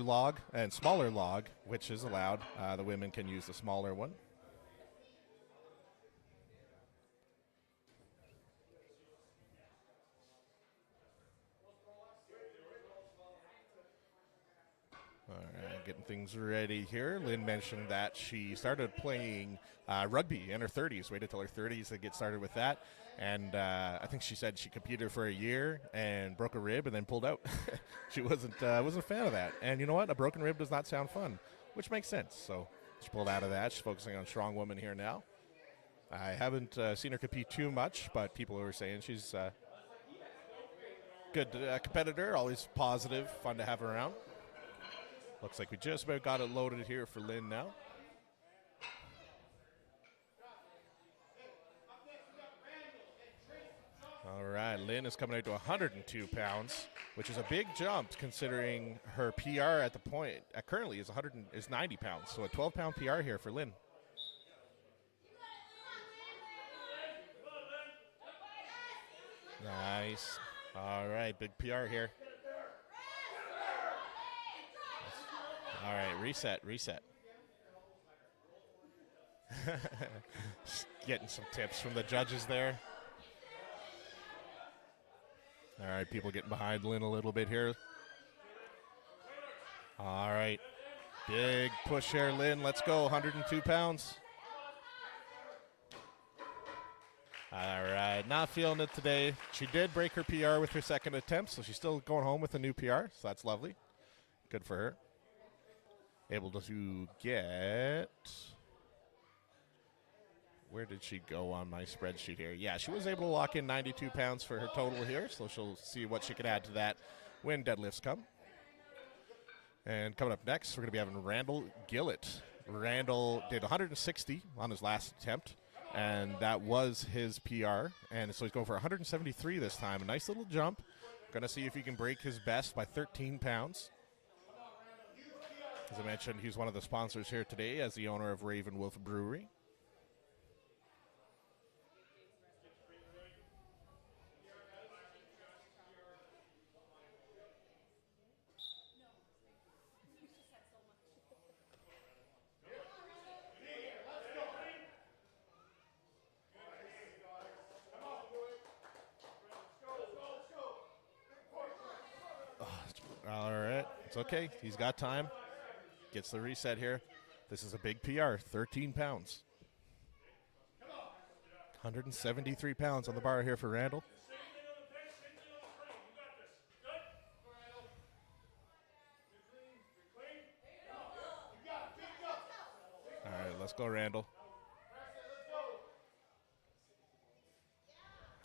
log and smaller log, which is allowed. The women can use the smaller one. All right, getting things ready here. Lynn mentioned that she started playing rugby in her 30s, waited till her 30s to get started with that. And I think she said she competed for a year and broke a rib and then pulled out. She wasn't a fan of that. And you know what? A broken rib does not sound fun, which makes sense. So she pulled out of that. She's focusing on strong woman here now. I haven't seen her compete too much, but people were saying she's a good competitor, always positive, fun to have her around. Looks like we just about got it loaded here for Lynn now. All right, Lynn is coming out to 102 pounds, which is a big jump considering her PR at the point currently is 90 pounds. So a 12-pound PR here for Lynn. Nice. All right, big PR here. All right, reset. Getting some tips from the judges there. All right, people getting behind Lynn a little bit here. All right, big push here, Lynn. Let's go, 102 pounds. All right, not feeling it today. She did break her PR with her second attempt, so she's still going home with a new PR, so that's lovely. Good for her. Able to get... Where did she go on my spreadsheet here? Yeah, she was able to lock in 92 pounds for her total here, so she'll see what she can add to that when deadlifts come. And coming up next, we're going to be having Randall Gillett. Randall did 160 on his last attempt, and that was his PR. And so he's going for 173 this time. A nice little jump. Going to see if he can break his best by 13 pounds. As I mentioned, he's one of the sponsors here today as the owner of Raven Wolf Brewery. All right, it's okay. He's got time. Gets the reset here. This is a big PR, 13 pounds. 173 pounds on the bar here for Randall. All right, let's go, Randall.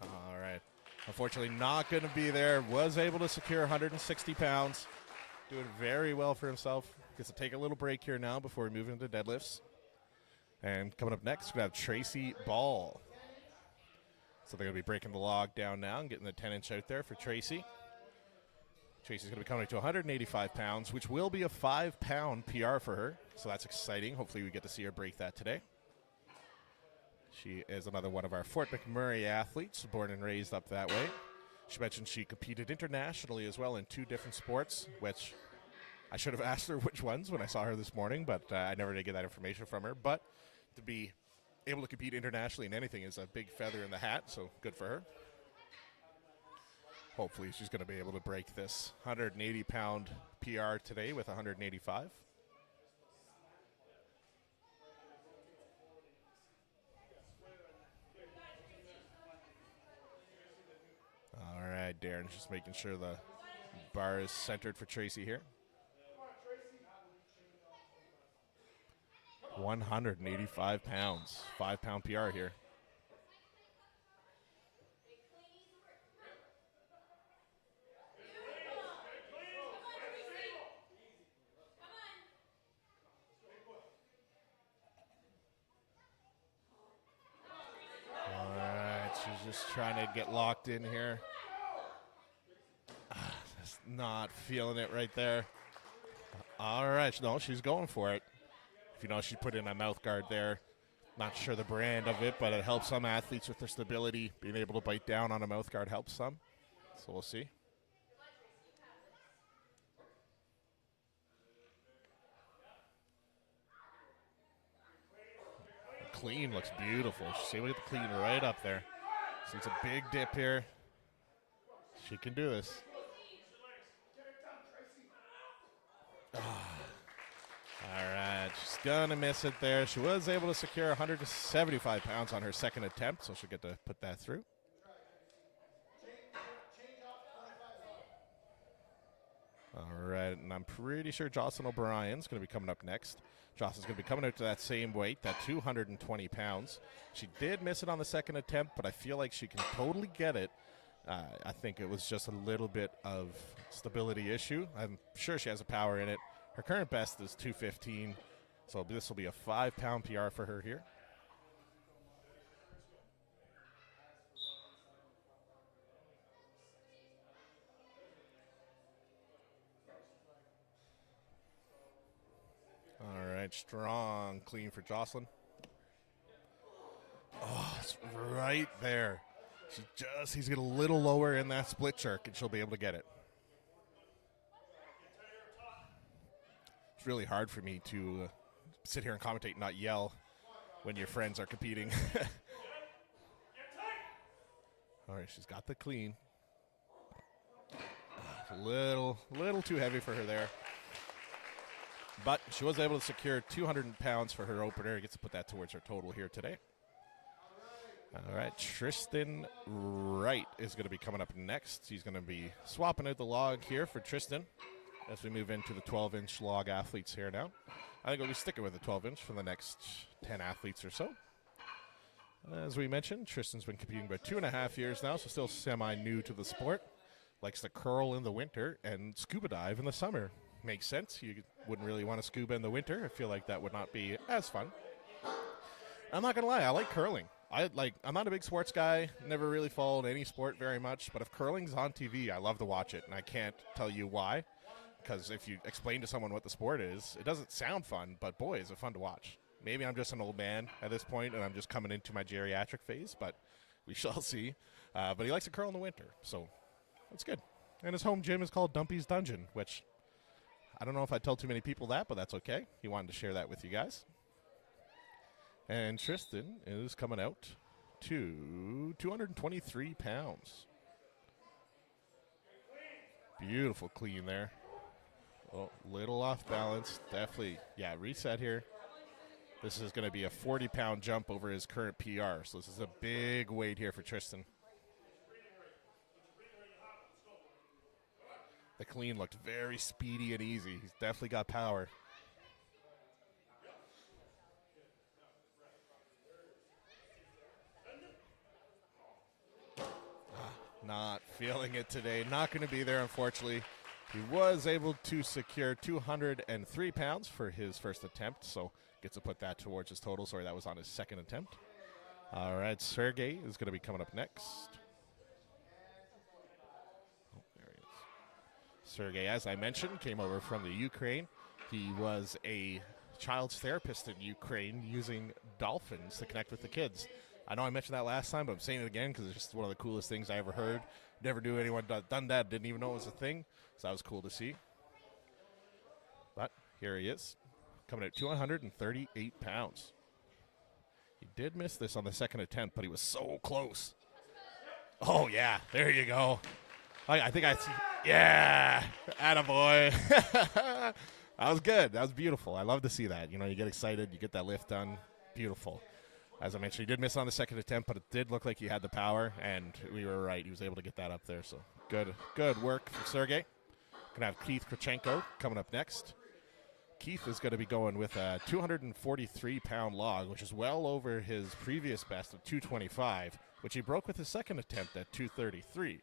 All right. Unfortunately, not going to be there. Was able to secure 160 pounds. Doing very well for himself. Gets to take a little break here now before we move into deadlifts. And coming up next, we have Tracy Ball. So they're going to be breaking the log down now and getting the 10-inch out there for Tracy. Tracy's going to be coming to 185 pounds, which will be a 5-pound PR for her. So that's exciting. Hopefully we get to see her break that today. She is another one of our Fort McMurray athletes, born and raised up that way. She mentioned she competed internationally as well in 2 different sports, which I should have asked her which ones when I saw her this morning, but I never did get that information from her. But to be able to compete internationally in anything is a big feather in the hat, so good for her. Hopefully she's going to be able to break this 180-pound PR today with 185. All right, Darren's just making sure the bar is centered for Tracy here. 185 pounds. 5-pound PR here. All right, she's just trying to get locked in here. Just not feeling it right there. All right, no, she's going for it. If you know, she put in a mouth guard there. Not sure the brand of it, but it helps some athletes with their stability. Being able to bite down on a mouth guard helps some. So we'll see. The clean looks beautiful. See, look at the clean right up there. See, it's a big dip here. She can do this. All right, she's gonna miss it there. She was able to secure 175 pounds on her second attempt, so she'll get to put that through. All right, and I'm pretty sure Jocelyn O'Brien's going to be coming up next. Jocelyn's going to be coming out to that same weight, that 220 pounds. She did miss it on the second attempt, but I feel like she can totally get it. I think it was just a little bit of stability issue. I'm sure she has a power in it. Her current best is 215, so this will be a 5-pound PR for her here. All right, strong clean for Jocelyn. Oh, it's right there. He's getting a little lower in that split jerk, and she'll be able to get it. It's really hard for me to sit here and commentate and not yell when your friends are competing. All right, she's got the clean. A little too heavy for her there. But she was able to secure 200 pounds for her opener. Gets to put that towards her total here today. All right, Tristan Wright is going to be coming up next. He's going to be swapping out the log here for Tristan as we move into the 12-inch log athletes here now. I think we'll be sticking with the 12-inch for the next 10 athletes or so. As we mentioned, Tristan's been competing about 2.5 years now, so still semi-new to the sport. Likes to curl in the winter and scuba dive in the summer. Makes sense. You wouldn't really want to scuba in the winter. I feel like that would not be as fun. I'm not going to lie. I like curling. I'm not a big sports guy. Never really followed any sport very much. But if curling's on TV, I love to watch it. And I can't tell you why. Because if you explain to someone what the sport is, it doesn't sound fun. But boy, is it fun to watch. Maybe I'm just an old man at this point, and I'm just coming into my geriatric phase. But we shall see. But he likes to curl in the winter. So that's good. And his home gym is called Dumpy's Dungeon, which I don't know if I tell too many people that, but that's okay. He wanted to share that with you guys. And Tristan is coming out to 223 pounds. Beautiful clean there. Oh, little off balance. Definitely, yeah, reset here. This is going to be a 40-pound jump over his current PR. So this is a big weight here for Tristan. The clean looked very speedy and easy. He's definitely got power. Not feeling it today. Not going to be there, unfortunately. He was able to secure 203 pounds for his first attempt, so gets to put that towards his total. Sorry, that was on his second attempt. All right, Sergey is going to be coming up next. Oh, there he is. Sergey, as I mentioned, came over from the Ukraine. He was a child's therapist in Ukraine using dolphins to connect with the kids. I know I mentioned that last time, but I'm saying it again because it's just one of the coolest things I ever heard. Never knew anyone done that. Didn't even know it was a thing. So that was cool to see. But here he is, coming at 238 pounds. He did miss this on the second attempt, but he was so close. Oh, yeah. There you go. I think yeah. Attaboy. That was good. That was beautiful. I love to see that. You know, you get excited. You get that lift done. Beautiful. As I mentioned, he did miss on the second attempt, but it did look like he had the power, and we were right. He was able to get that up there, so good work for Sergey. Going to have Keith Krachenko coming up next. Keith is going to be going with a 243-pound log, which is well over his previous best of 225, which he broke with his second attempt at 233.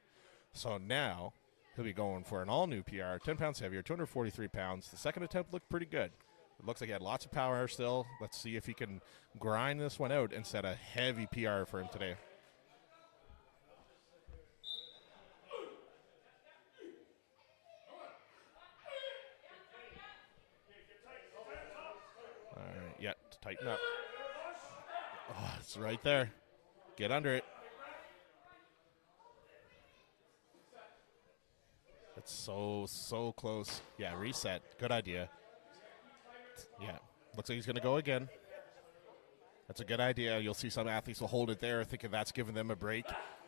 So now he'll be going for an all-new PR, 10 pounds heavier, 243 pounds. The second attempt looked pretty good. It looks like he had lots of power still. Let's see if he can grind this one out and set a heavy PR for him today. All right, yeah, tighten up. Oh, it's right there. Get under it. It's so close. Yeah, reset. Good idea. Yeah, looks like he's going to go again. That's a good idea. You'll see some athletes will hold it there thinking that's giving them a break.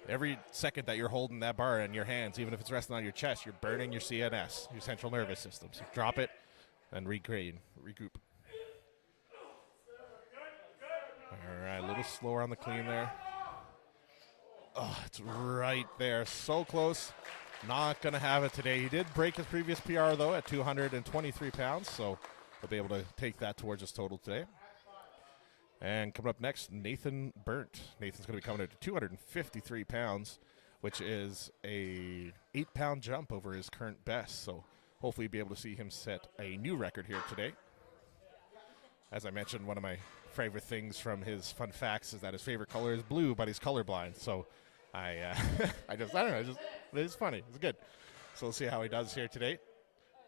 Every second that you're holding that bar in your hands, even if it's resting on your chest, you're burning your CNS, your central nervous system. So drop it and recoup. All right, a little slower on the clean there. Oh, it's right there. So close. Not going to have it today. He did break his previous PR, though, at 223 pounds, so he'll be able to take that towards his total today. And coming up next, Nathan Burnt. Nathan's going to be coming out to 253 pounds, which is a 8-pound jump over his current best. So hopefully be able to see him set a new record here today. As I mentioned, one of my favorite things from his fun facts is that his favorite color is blue, but he's colorblind. So I don't know, it's funny. It's good. So we'll see how he does here today.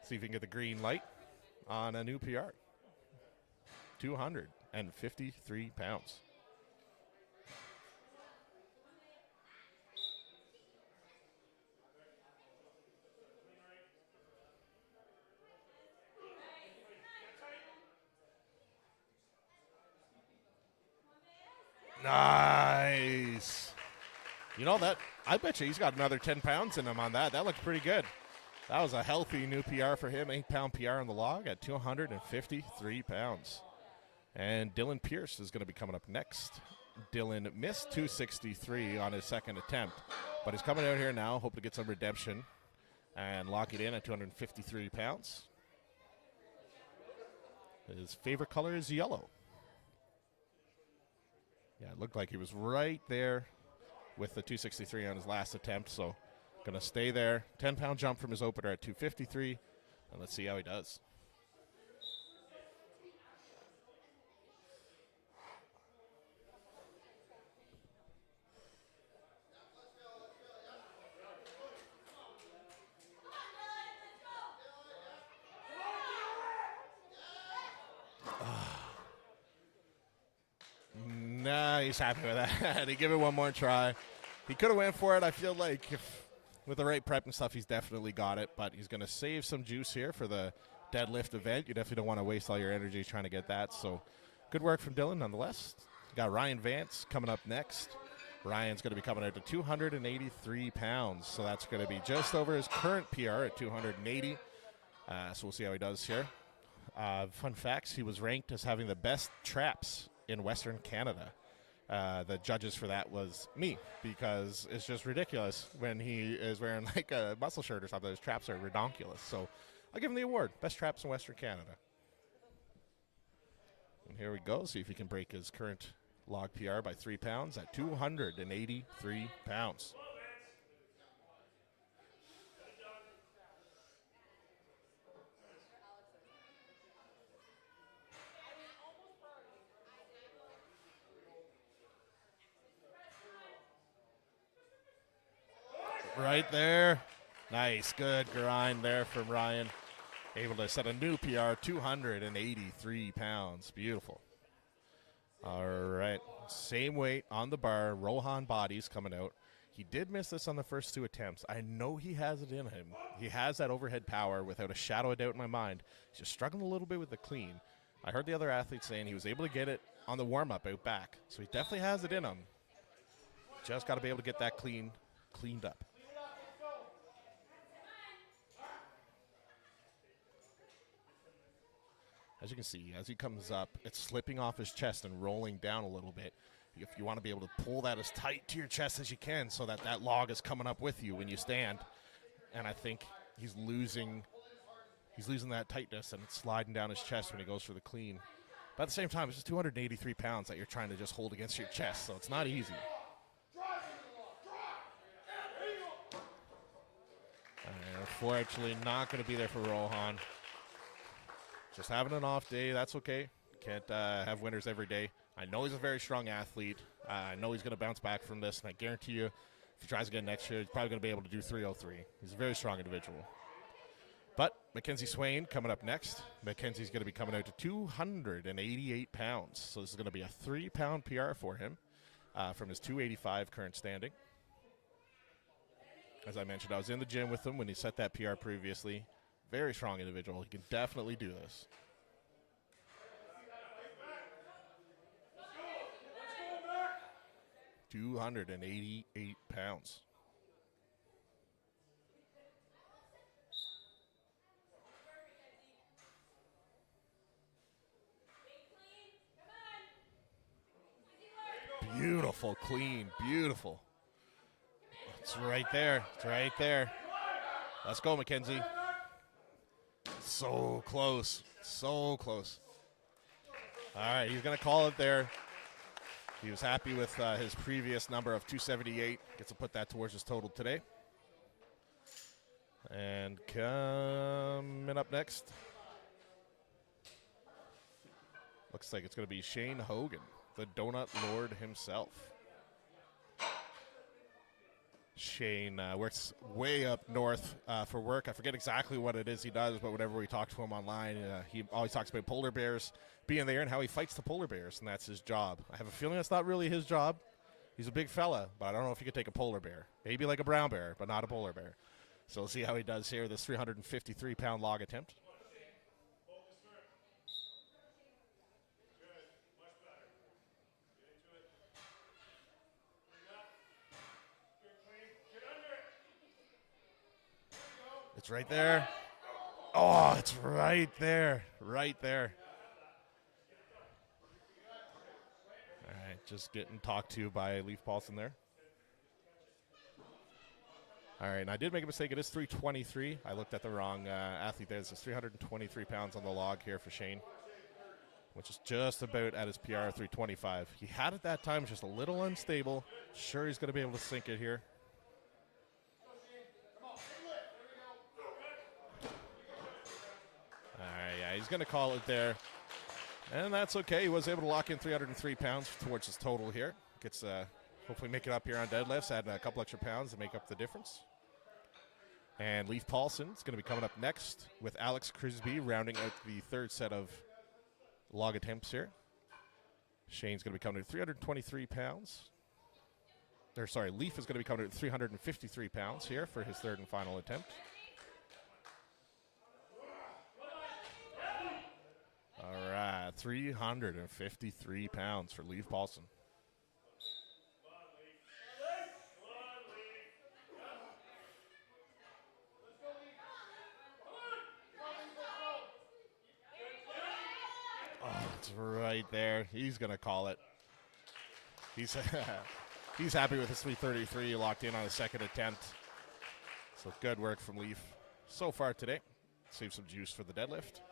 See if he can get the green light on a new PR. 253 pounds. Nice. You know that, I bet you he's got another 10 pounds in him on that. That looked pretty good. That was a healthy new PR for him. 8-pound PR on the log at 253 pounds. And Dylan Pierce is going to be coming up next. Dylan missed 263 on his second attempt, but he's coming out here now, hoping to get some redemption and lock it in at 253 pounds. His favorite color is yellow. Yeah, it looked like he was right there with the 263 on his last attempt, so going to stay there. 10-pound jump from his opener at 253, and let's see how he does. Nah, he's happy with that. He give it one more try. He could have went for it. I feel like if with the right prep and stuff, he's definitely got it, but he's going to save some juice here for the deadlift event. You definitely don't want to waste all your energy trying to get that, so good work from Dylan nonetheless. Got Ryan Vance coming up next. Ryan's going to be coming out to 283 pounds, so that's going to be just over his current PR at 280. So we'll see how he does here. Fun facts, he was ranked as having the best traps in Western Canada. The judges for that was me, because it's just ridiculous when he is wearing like a muscle shirt or something. His traps are redonkulous. So I'll give him the award. Best traps in Western Canada. And here we go. See if he can break his current log PR by 3 pounds at 283 pounds. Right there. Nice. Good grind there from Ryan. Able to set a new PR, 283 pounds. Beautiful. All right. Same weight on the bar. Rohan bodies coming out. He did miss this on the first 2 attempts. I know he has it in him. He has that overhead power without a shadow of doubt in my mind. He's just struggling a little bit with the clean. I heard the other athletes saying he was able to get it on the warm-up out back. So he definitely has it in him. Just got to be able to get that cleaned up. As you can see, as he comes up, it's slipping off his chest and rolling down a little bit. If you want to be able to pull that as tight to your chest as you can so that that log is coming up with you when you stand. And I think he's losing He's losing that tightness and it's sliding down his chest when he goes for the clean. But at the same time, it's just 283 pounds that you're trying to just hold against your chest, so it's not easy. And unfortunately, not going to be there for Rohan. Just having an off day, that's okay. Can't have winners every day. I know he's a very strong athlete. I know he's going to bounce back from this, and I guarantee you, if he tries again next year, he's probably going to be able to do 303. He's a very strong individual. But Mackenzie Swain coming up next. Mackenzie's going to be coming out to 288 pounds. So this is going to be a 3-pound PR for him from his 285 current standing. As I mentioned, I was in the gym with him when he set that PR previously. Very strong individual. He can definitely do this. $288 pounds. Beautiful, clean, beautiful. It's right there. It's right there. Let's go, Mackenzie. So close. So close. All right, he's going to call it there. He was happy with his previous number of 278. Gets to put that towards his total today. And coming up next, looks like it's going to be Shane Hogan, the Donut Lord himself. Shane works way up north for work. I forget exactly what it is he does, but whenever we talk to him online, he always talks about polar bears being there and how he fights the polar bears, and that's his job. I have a feeling that's not really his job. He's a big fella, but I don't know if he could take a polar bear. Maybe like a brown bear, but not a polar bear. So we'll see how he does here, this 353-pound log attempt. It's right there. Oh, it's right there. Right there. All right, just getting talked to by Leif Paulson there. All right, and I did make a mistake. It is 323. I looked at the wrong athlete there. This is 323 pounds on the log here for Shane, which is just about at his PR 325. He had it that time, just a little unstable. Sure, he's going to be able to sink it here. He's going to call it there, and that's okay. He was able to lock in 303 pounds towards his total here. Gets hopefully make it up here on deadlifts, add a couple extra pounds to make up the difference. And Leif Paulson is going to be coming up next with Alex Crisby rounding out the third set of log attempts here. Shane's going to be coming to 323 pounds. Leif is going to be coming to 353 pounds here for his third and final attempt. All right, 353 pounds for Leif Paulson. Oh, it's right there. He's going to call it. He's he's happy with his 333. Locked in on his second attempt. So good work from Leif so far today. Save some juice for the deadlift.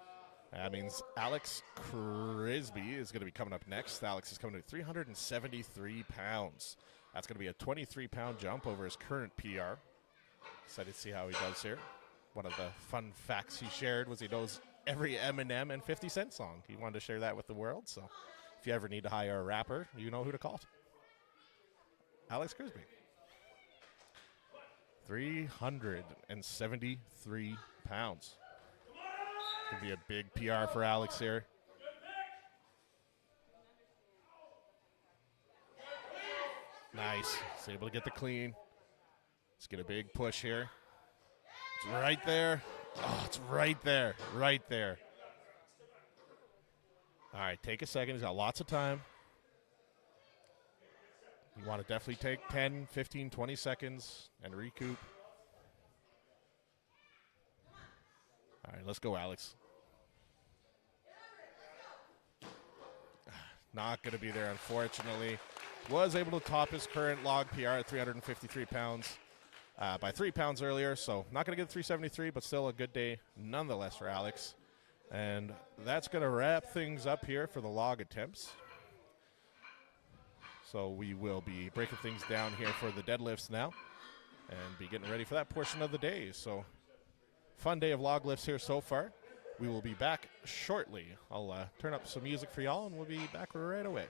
That means Alex Crisby is going to be coming up next. Alex is coming to 373 pounds. That's going to be a 23-pound jump over his current PR. Excited to see how he does here. One of the fun facts he shared was he knows every Eminem and 50 Cent song. He wanted to share that with the world. So if you ever need to hire a rapper, you know who to call. Alex Crisby. 373 pounds. Could be a big PR for Alex here. Nice. He's able to get the clean. Let's get a big push here. It's right there. Oh, it's right there. Right there. All right, take a second. He's got lots of time. You want to definitely take 10, 15, 20 seconds and recoup. All right, let's go, Alex. Not going to be there, unfortunately. Was able to top his current log PR at 353 pounds. by 3 pounds earlier, so not going to get 373, but still a good day nonetheless for Alex. And that's going to wrap things up here for the log attempts. So we will be breaking things down here for the deadlifts now and be getting ready for that portion of the day. So fun day of log lifts here so far. We will be back shortly. I'll turn up some music for y'all, and we'll be back right away.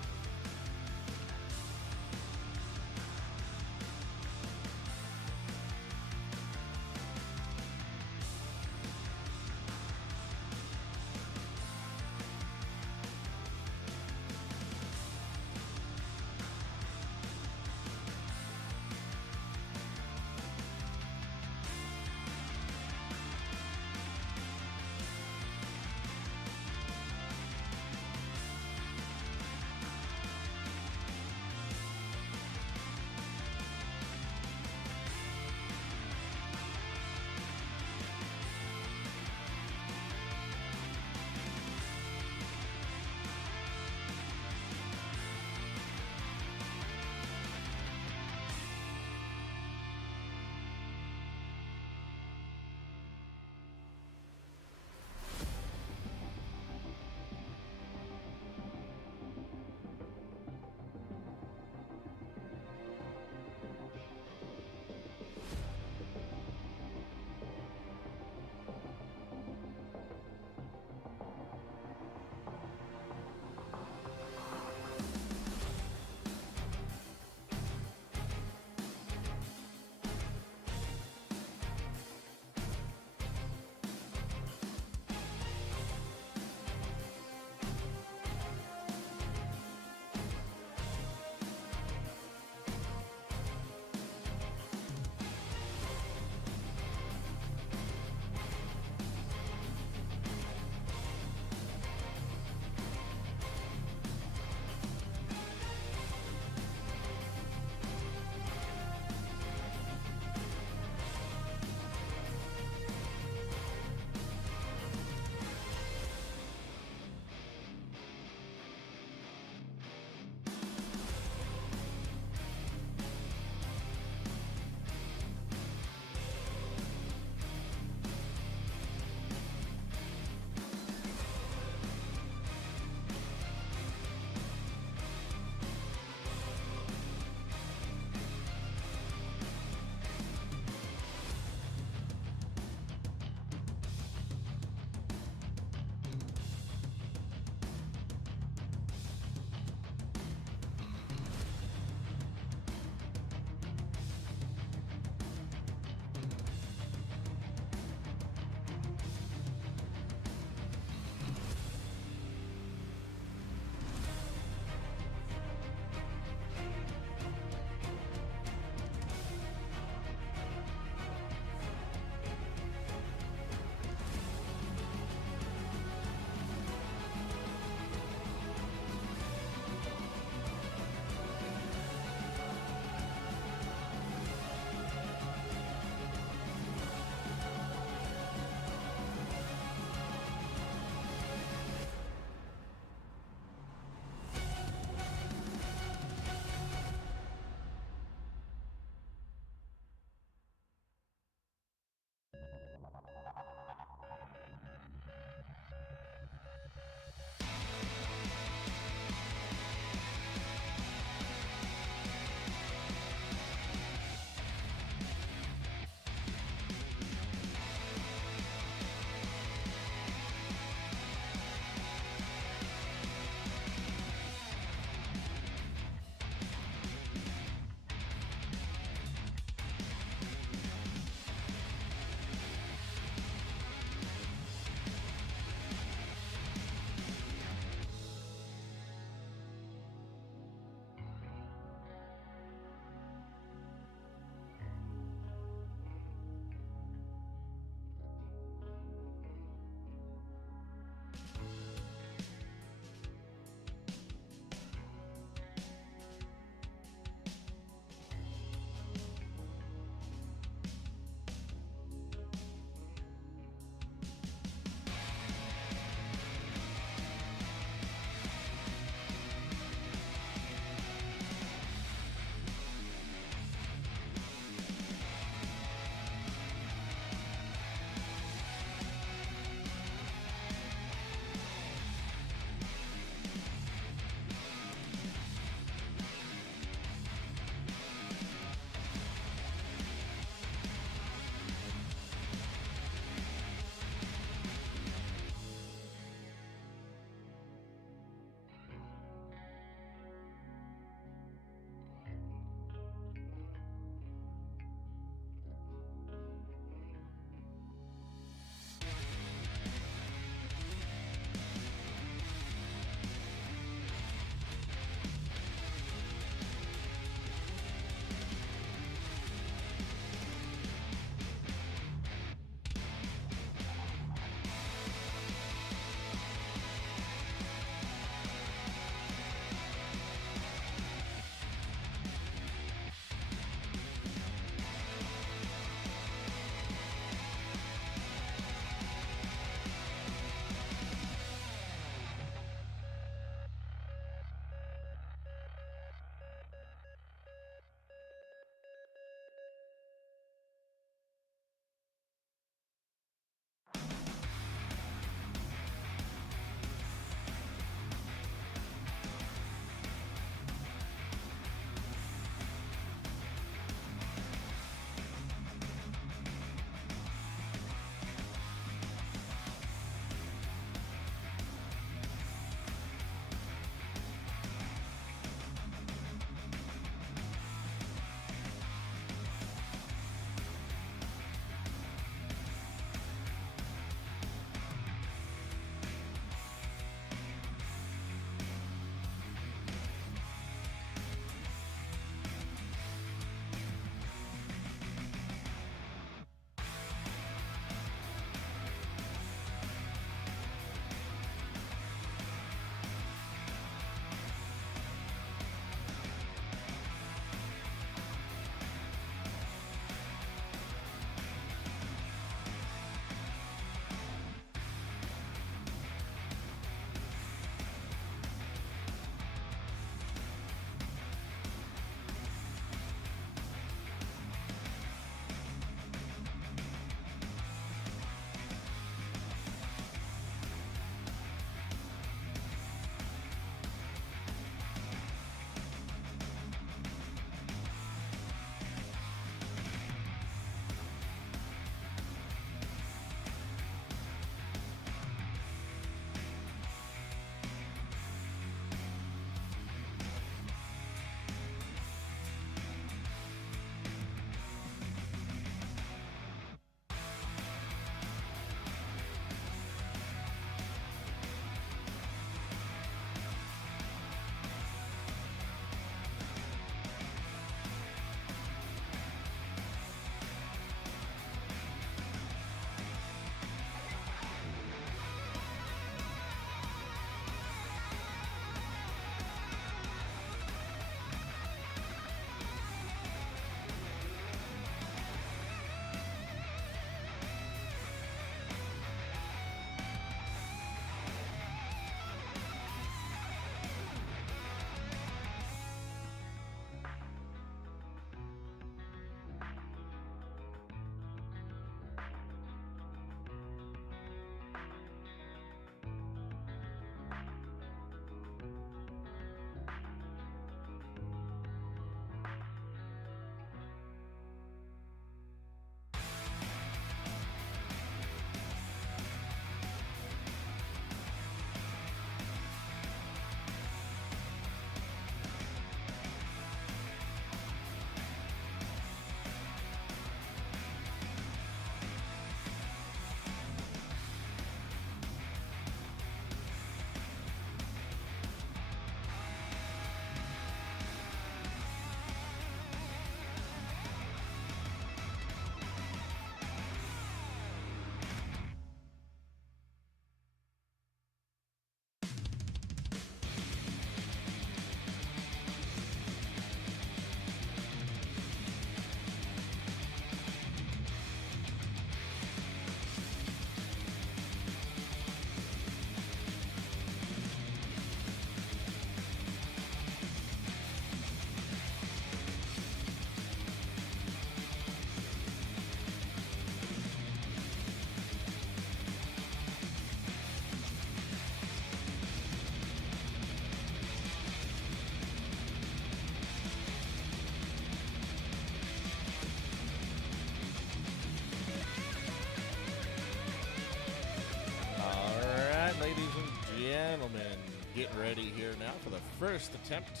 here now for the first attempt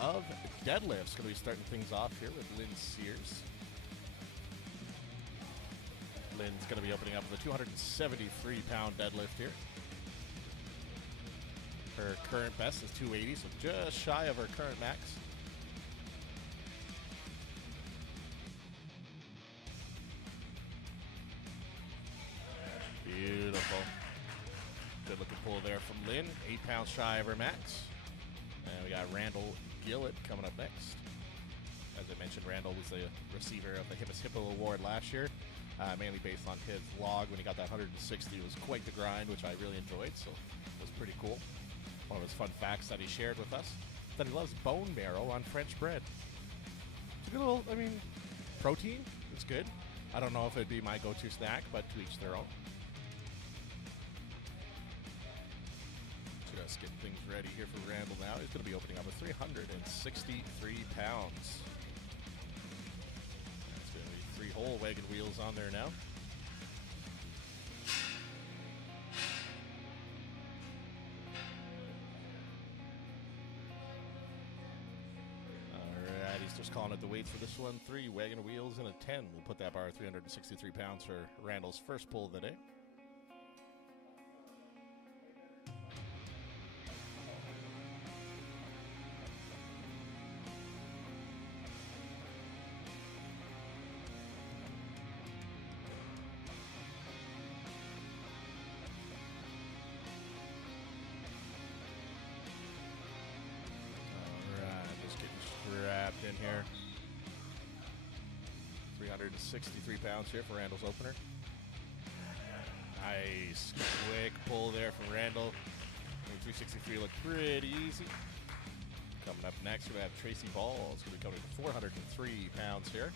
of deadlifts. Going to be starting things off here with Lynn Sears. Lynn's going to be opening up with a 273-pound deadlift here. Her current best is 280, so just shy of her current max. Beautiful. Good looking pull there from Lynn. 8 pounds shy of her max. And we got Randall Gillett coming up next. As I mentioned, Randall was the receiver of the Hippus Hippo Award last year. Mainly based on his log when he got that 160. It was quite the grind, which I really enjoyed, so it was pretty cool. One of his fun facts that he shared with us, that he loves bone marrow on French bread. It's a good little, protein. It's good. I don't know if it'd be my go-to snack, but to each their own. Just getting things ready here for Randall now. He's going to be opening up with 363 pounds. That's going to be 3 whole wagon wheels on there now. Alright, he's just calling it the weights for this one. 3 wagon wheels and a 10. We'll put that bar at 363 pounds for Randall's first pull of the day. Wrapped in here. 363 pounds here for Randall's opener. Nice quick pull there from Randall. 363 looked pretty easy. Coming up next, we have Tracy Ball. It's going to be coming to 403 pounds here.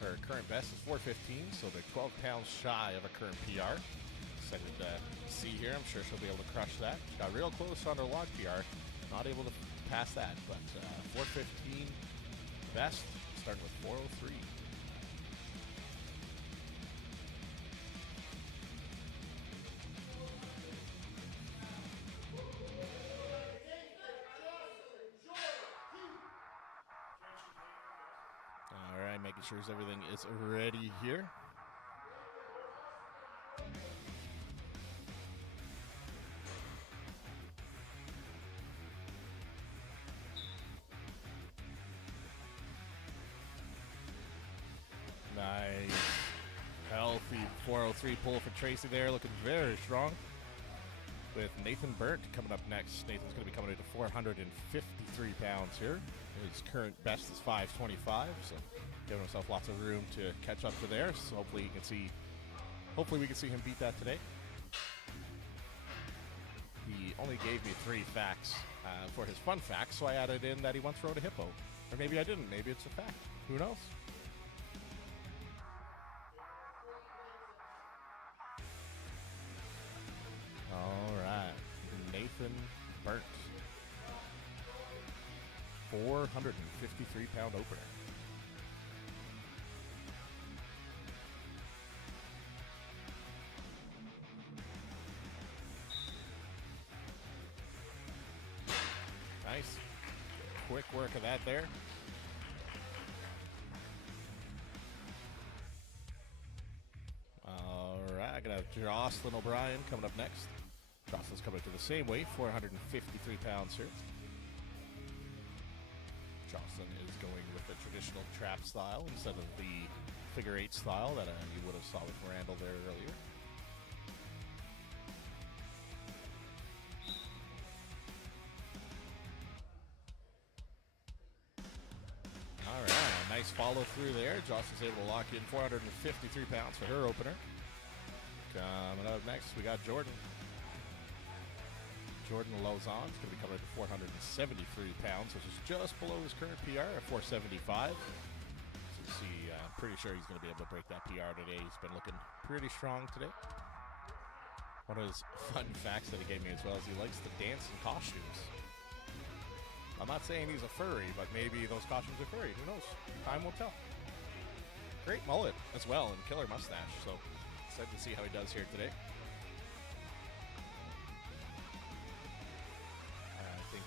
Her current best is 415, so they're 12 pounds shy of a current PR. Excited to see here. I'm sure she'll be able to crush that. She got real close on her log PR. Not able to pass that, but 415 best, starting with 403. All right, making sure everything is ready here. Nice. Healthy 403 pull for Tracy there, looking very strong. With Nathan Burnt coming up next. Nathan's going to be coming into 453 pounds here. His current best is 525, so giving himself lots of room to catch up to there. So hopefully we can see him beat that today. He only gave me 3 facts for his fun facts, so I added in that he once rode a hippo. Or maybe I didn't. Maybe it's a fact. Who knows? All right, Nathan Burnt, 453-pound opener. Nice, quick work of that there. All right, I got Jocelyn O'Brien coming up next. Jocelyn's coming to the same weight, 453 pounds here. Jocelyn is going with the traditional trap style instead of the figure 8 style that you would have saw with Randall there earlier. All right, nice follow through there. Jocelyn's able to lock in 453 pounds for her opener. Coming up next, we got Jordan. Jordan Lozon is going to be coming in at 473 pounds, which is just below his current PR at 475. So you see, pretty sure he's going to be able to break that PR today. He's been looking pretty strong today. One of his fun facts that he gave me as well is he likes to dance in costumes. I'm not saying he's a furry, but maybe those costumes are furry. Who knows? Time will tell. Great mullet as well and killer mustache. So excited to see how he does here today. I think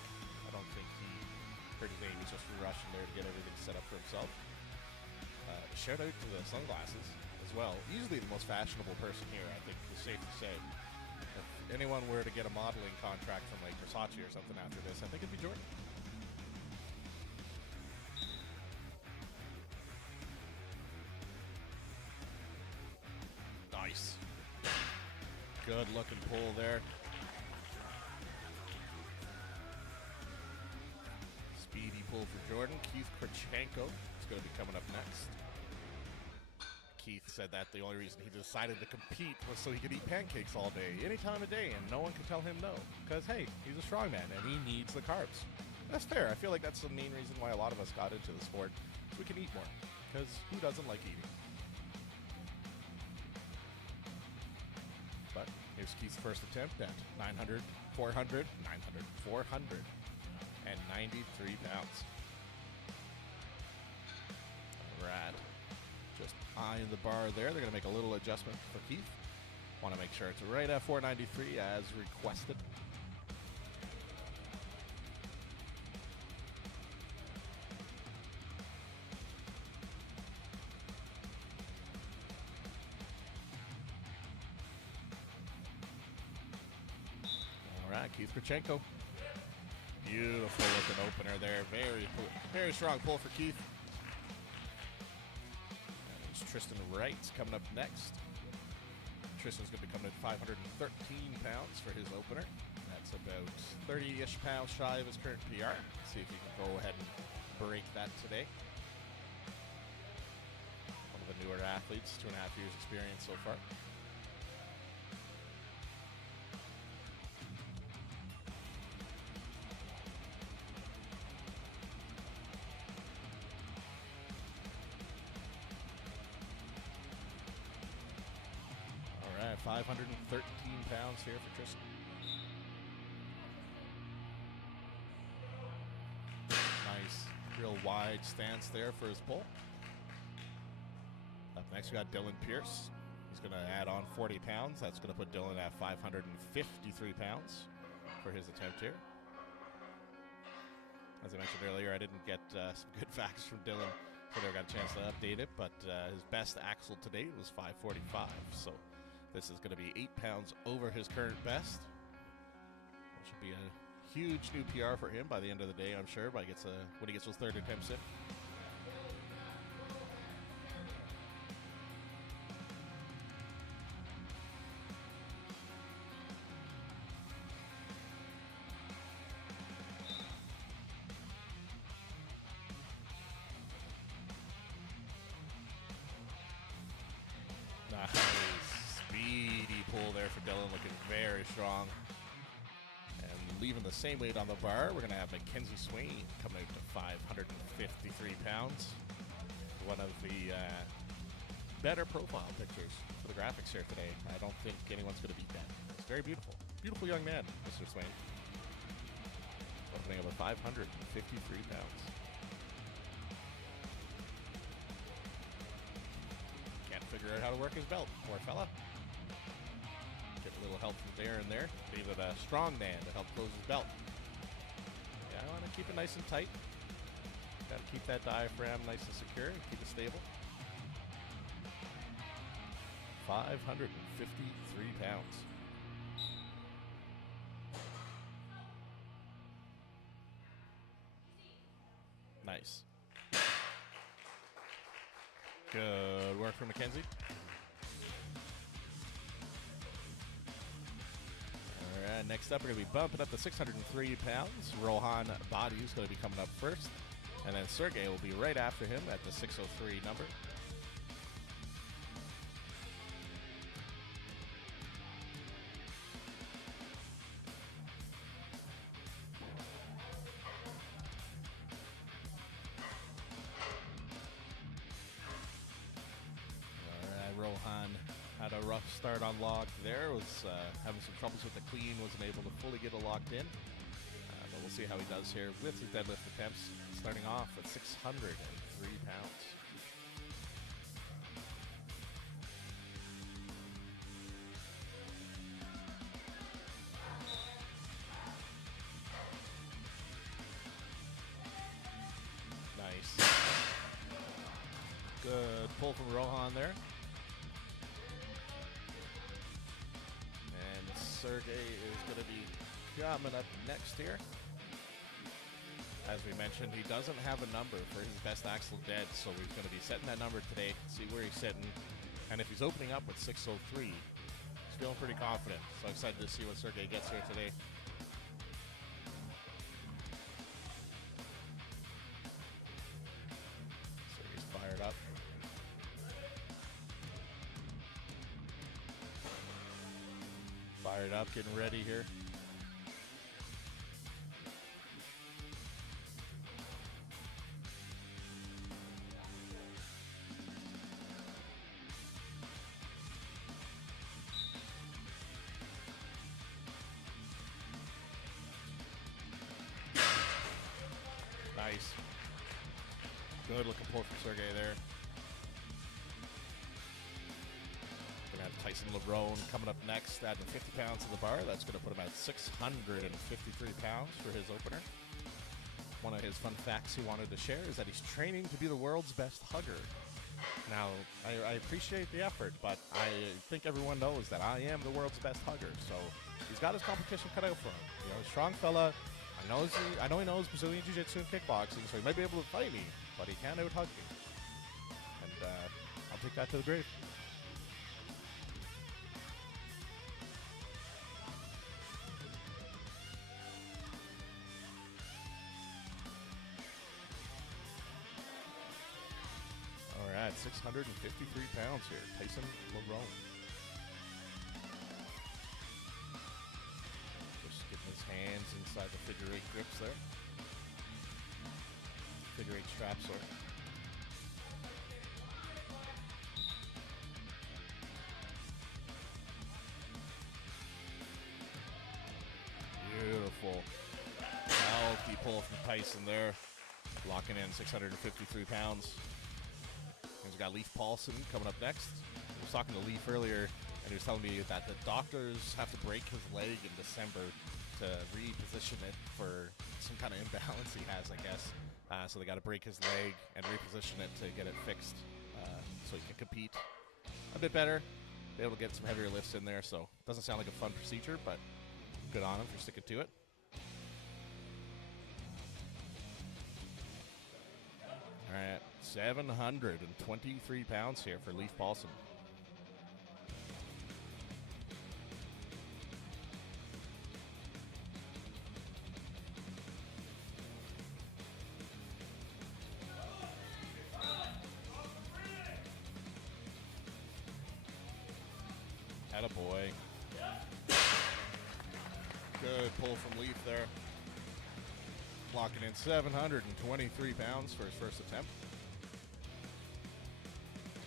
He's just rushing there to get everything set up for himself. Shout out to the sunglasses as well. Easily the most fashionable person here, I think, is safe to say. If anyone were to get a modeling contract from like Versace or something after this, I think it'd be Jordan. Nice. Good looking pull there. Speedy pull for Jordan. Keith Krachenko is going to be coming up next. Keith said that the only reason he decided to compete was so he could eat pancakes all day, any time of day, and no one could tell him no. Because, hey, he's a strongman, and he needs the carbs. That's fair. I feel like that's the main reason why a lot of us got into the sport, so we can eat more. Because who doesn't like eating? But here's Keith's first attempt at 900, 400, 900, 400, and 93 pounds. All right. Just eyeing the bar there. They're going to make a little adjustment for Keith. Want to make sure it's right at 493 as requested. All right, Keith Krachenko. Beautiful looking opener there. Very strong pull for Keith. Tristan Wright's coming up next. Tristan's going to be coming at 513 pounds for his opener. That's about 30-ish pounds shy of his current PR. Let's see if he can go ahead and break that today. One of the newer athletes, 2.5 years experience so far. All right, 513 pounds here for Tristan. Nice, real wide stance there for his pull. Up next, we got Dylan Pierce. He's going to add on 40 pounds. That's going to put Dylan at 553 pounds for his attempt here. As I mentioned earlier, I didn't get some good facts from Dylan, so I got a chance to update it, but his best axle to date was 545, so this is going to be 8 pounds over his current best, which will be a huge new PR for him by the end of the day, I'm sure, when he gets those third attempts in. Nice. Speedy pull there for Dylan, looking very strong. And leaving the same weight on the bar, we're going to have Mackenzie Swain coming out to 553 pounds. One of the better profile pictures for the graphics here today. I don't think anyone's going to beat that. It's very beautiful. Beautiful young man, Mr. Swain. Opening up at 553 pounds. Figure out how to work his belt, poor fella. Get a little help from there and there. Needed a strong man to help close his belt. Yeah, I want to keep it nice and tight. Got to keep that diaphragm nice and secure and keep it stable. 553 pounds. Nice. Good work for Mackenzie. All right, next up, we're going to be bumping up to 603 pounds. Rohan Badi is going to be coming up first. And then Sergey will be right after him at the 603 number. Rohan had a rough start on log there, was having some troubles with the clean, wasn't able to fully get it locked in. But we'll see how he does here with his deadlift attempts, starting off at 603 pounds. pull from Rohan there. And Sergey is going to be coming up next here. As we mentioned, he doesn't have a number for his best axle dead, so he's going to be setting that number today, see where he's sitting. And if he's opening up with 603, he's feeling pretty confident. So excited to see what Sergey gets here today. Sergey's fired up. Fired up, getting ready here. Nice. Good looking pull from Sergey there. Gonna have Tyson LeBron coming up next, adding 50 pounds to the bar. That's gonna put him at 653 pounds for his opener. One of his fun facts he wanted to share is that he's training to be the world's best hugger. Now, I appreciate the effort, but I think everyone knows that I am the world's best hugger. So he's got his competition cut out for him. You know, strong fella. I know he knows Brazilian Jiu-Jitsu and kickboxing, so he might be able to fight me, but he can't out-hug me. And I'll take that to the grave. All right, 653 pounds here, Tyson LeBron. Hands inside the figure eight grips there. Figure eight straps are. Beautiful. Healthy pull from Tyson there. Locking in 653 pounds. He's got Leif Paulson coming up next. I was talking to Leif earlier, and he was telling me that the doctors have to break his leg in December to reposition it for some kind of imbalance he has, I guess. So they got to break his leg and reposition it to get it fixed so he can compete a bit better, be able to get some heavier lifts in there. So doesn't sound like a fun procedure, but good on him for sticking to it. All right, 723 pounds here for Leif Paulson. Attaboy. Good pull from Leif there. Locking in 723 pounds for his first attempt.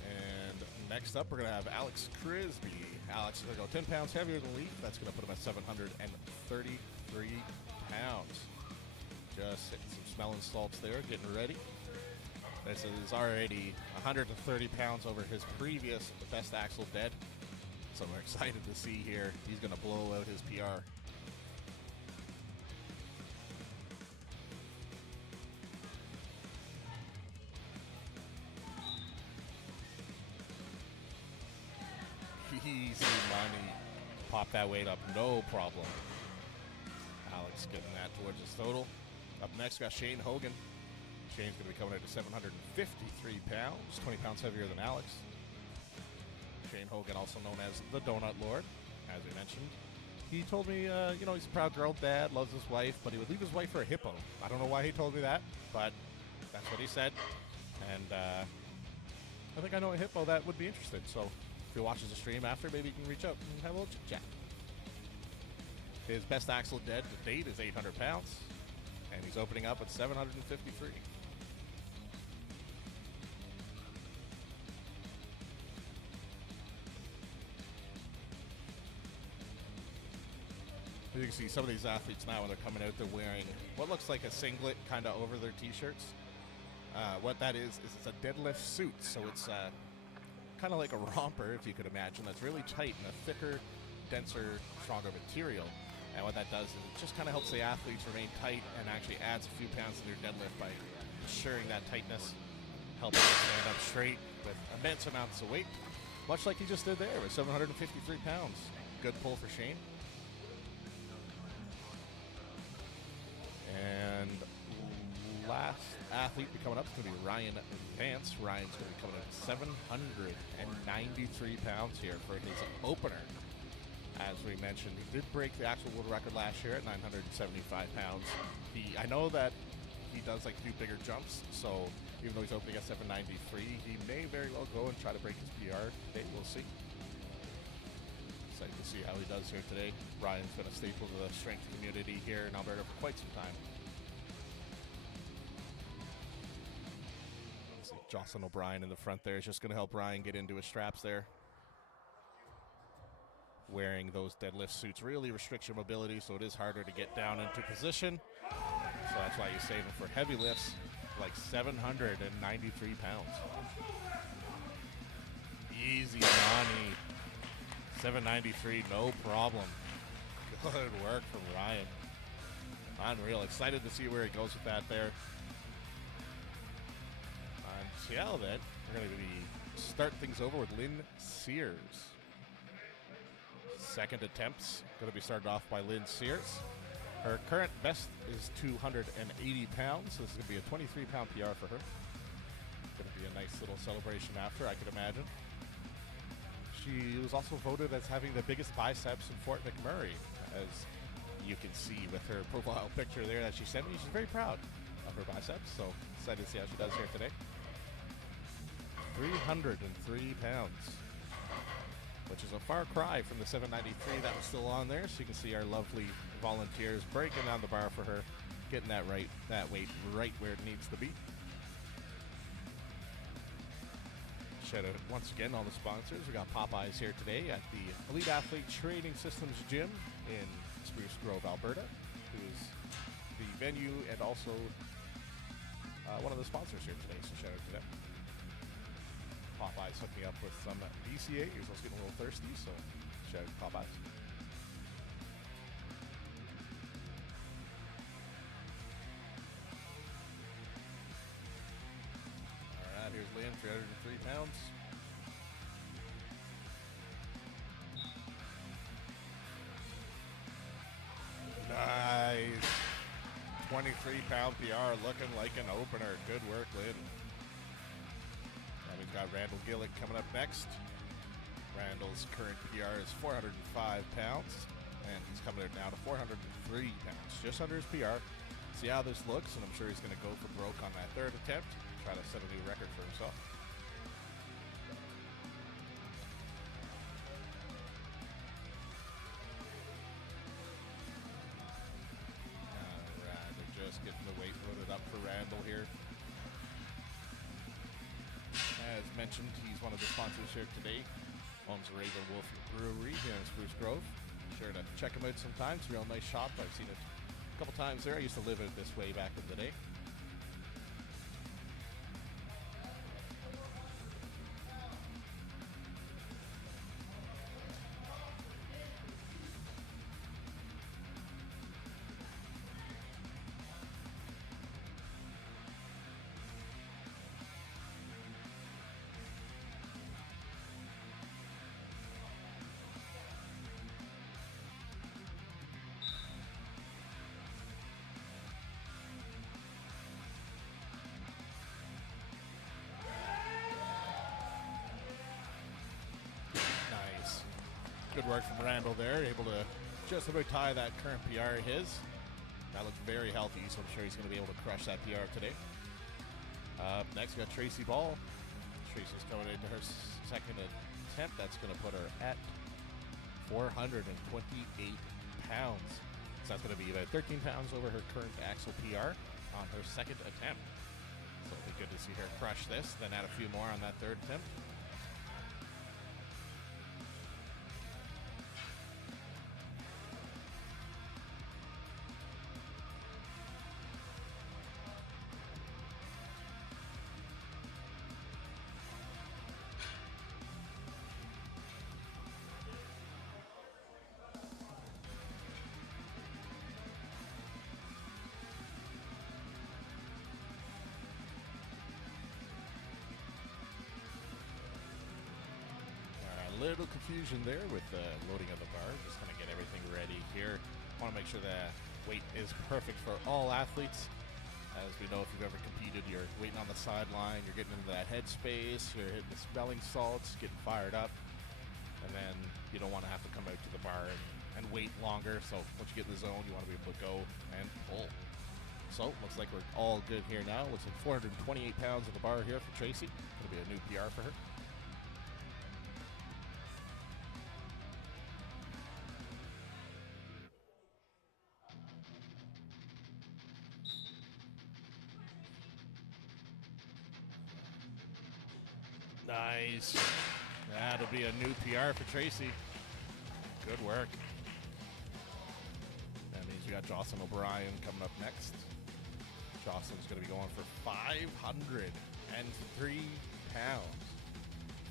And next up, we're going to have Alex Crisby. Alex is going to go 10 pounds heavier than Leif. That's going to put him at 733 pounds. Just hitting some smelling salts there, getting ready. This is already 130 pounds over his previous best axle dead. So we're excited to see here. He's going to blow out his PR. Easy money. Pop that weight up, no problem. Alex getting that towards his total. Up next, we got Shane Hogan. Shane's going to be coming out to 753 pounds, 20 pounds heavier than Alex. Shane Hogan, also known as the Donut Lord, as we mentioned. He told me, he's a proud girl dad, loves his wife, but he would leave his wife for a hippo. I don't know why he told me that, but that's what he said. And I think I know a hippo that would be interested. So if he watches the stream after, maybe you can reach out and have a little chit-chat. His best axle dead to date is 800 pounds, and he's opening up at 753. As you can see, some of these athletes now, when they're coming out, they're wearing what looks like a singlet kind of over their t-shirts. What that is it's a deadlift suit, so it's kind of like a romper, if you could imagine, that's really tight and a thicker, denser, stronger material. And what that does is it just kind of helps the athletes remain tight and actually adds a few pounds to their deadlift by ensuring that tightness. helping him stand up straight with immense amounts of weight, much like he just did there with 753 pounds. Good pull for Shane. And last athlete coming up is going to be Ryan Vance. Ryan's going to be coming in at 793 pounds here for his opener. As we mentioned, he did break the actual world record last year at 975 pounds. I know that he does like do bigger jumps, so even though he's opening at 793, he may very well go and try to break his PR today. We'll see. Excited to see how he does here today. Ryan's been a staple to the strength community here in Alberta for quite some time. See Jocelyn O'Brien in the front there is just going to help Ryan get into his straps there. Wearing those deadlift suits really restricts your mobility, so it is harder to get down into position. So that's why you save them for heavy lifts, like 793 pounds. Easy money. 793, no problem. Good work from Ryan. Unreal. Excited to see where he goes with that there. On Seattle then, we're going to be start things over with Lynn Sears. Second attempts going to be started off by Lynn Sears. Her current best is 280 pounds, so this is going to be a 23-pound PR for her. Going to be a nice little celebration after, I could imagine. She was also voted as having the biggest biceps in Fort McMurray, as you can see with her profile picture there that she sent me. She's very proud of her biceps, so excited to see how she does here today. 303 pounds, which is a far cry from the 793 that was still on there. So you can see our lovely volunteers breaking down the bar for her, getting that weight right where it needs to be. Shout out once again all the sponsors. We got Popeyes here today at the Elite Athlete Training Systems Gym in Spruce Grove, Alberta, who's the venue and also one of the sponsors here today. So shout out to them. Popeyes hooked me up with some BCA. He was also getting a little thirsty, so shout out to Popeyes. Alright, here's Lynn, 303 pounds. Nice. 23-pound PR, looking like an opener. Good work, Lynn. We've got Randall Gillick coming up next. Randall's current PR is 405 pounds, and he's coming in now to 403 pounds, just under his PR. See how this looks, and I'm sure he's going to go for broke on that third attempt, try to set a new record for himself. All right, they're just getting the weight loaded up for Randall here. As mentioned, he's one of the sponsors here today. Owns Raven Wolf Brewery here in Spruce Grove. Be sure to check him out sometime. It's a real nice shop. I've seen it a couple times there. I used to live it this way back in the day. Good work from Randall there, able to just about tie that current PR of his. That looks very healthy, so I'm sure he's going to be able to crush that PR today. Next, we got Tracy Ball. Tracy's coming into her second attempt. That's going to put her at 428 pounds. So that's going to be about 13 pounds over her current axle PR on her second attempt. So it'll be good to see her crush this, then add a few more on that third attempt. little confusion there with the loading of the bar. Just going to get everything ready here. Want to make sure the weight is perfect for all athletes. As we know, if you've ever competed, you're waiting on the sideline, you're getting into that headspace, you're hitting the smelling salts, getting fired up, and then you don't want to have to come out to the bar and wait longer. So once you get in the zone, you want to be able to go and pull. So looks like we're all good here now. Looks like 428 pounds at the bar here for Tracy. Going to be a new PR for her. Nice. That'll be a new PR for Tracy. Good work. That means we got Jocelyn O'Brien coming up next. Jocelyn's going to be going for 503 pounds.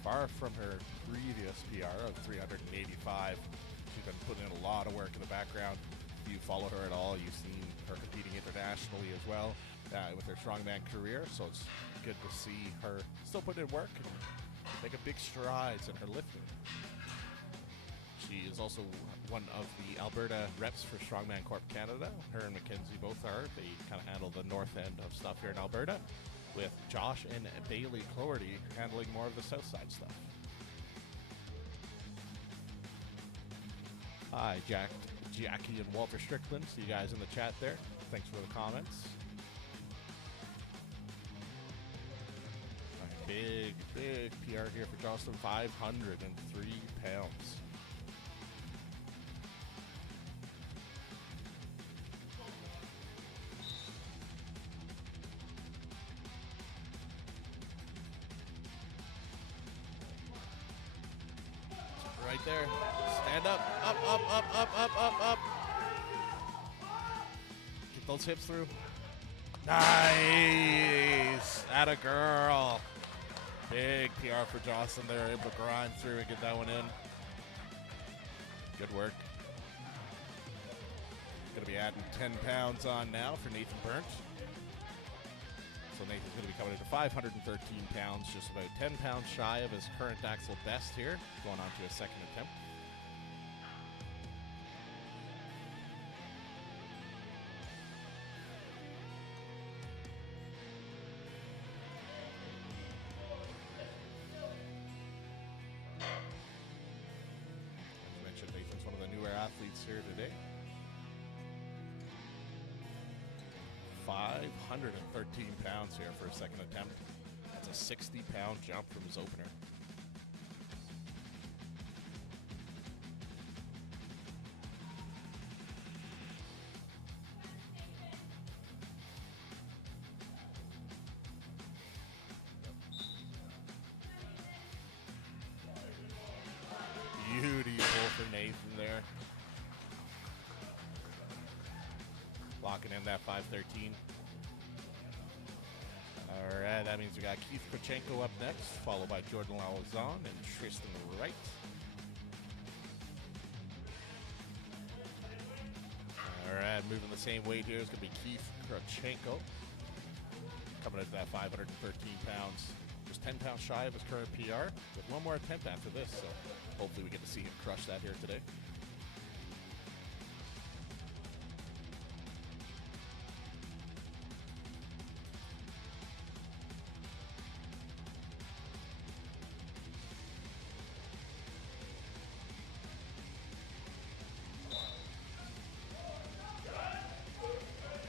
Far from her previous PR of 385. She's been putting in a lot of work in the background. If you follow her at all, you've seen her competing internationally as well with her strongman career. So it's good to see her still putting in work and making big strides in her lifting. She is also one of the Alberta reps for Strongman Corp Canada. Her and Mackenzie both are. They kind of handle the north end of stuff here in Alberta, with Josh and Bailey Cloherty handling more of the south side stuff. Hi, Jackie and Walter Strickland. See you guys in the chat there. Thanks for the comments. Big PR here for Jocelyn, 503 pounds. Right there. Stand up, up. Get those hips through. Nice. Atta girl. Big PR for Jocelyn there, able to grind through and get that one in. Good work. Going to be adding 10 pounds on now for Nathan Burnt. So Nathan's going to be coming into 513 pounds, just about 10 pounds shy of his current axle best here, going on to his second attempt. Nathan's one of the newer athletes here today. 513 pounds here for a second attempt. That's a 60-pound jump from his opener. Beautiful for Nathan there. Locking in that 513. All right, that means we got Keith Krachenko up next, followed by Jordan Lauzon and Tristan Wright. All right, moving the same weight here is going to be Keith Krachenko. Coming into that 513 pounds. Just 10 pounds shy of his current PR, with one more attempt after this, so hopefully we get to see him crush that here today.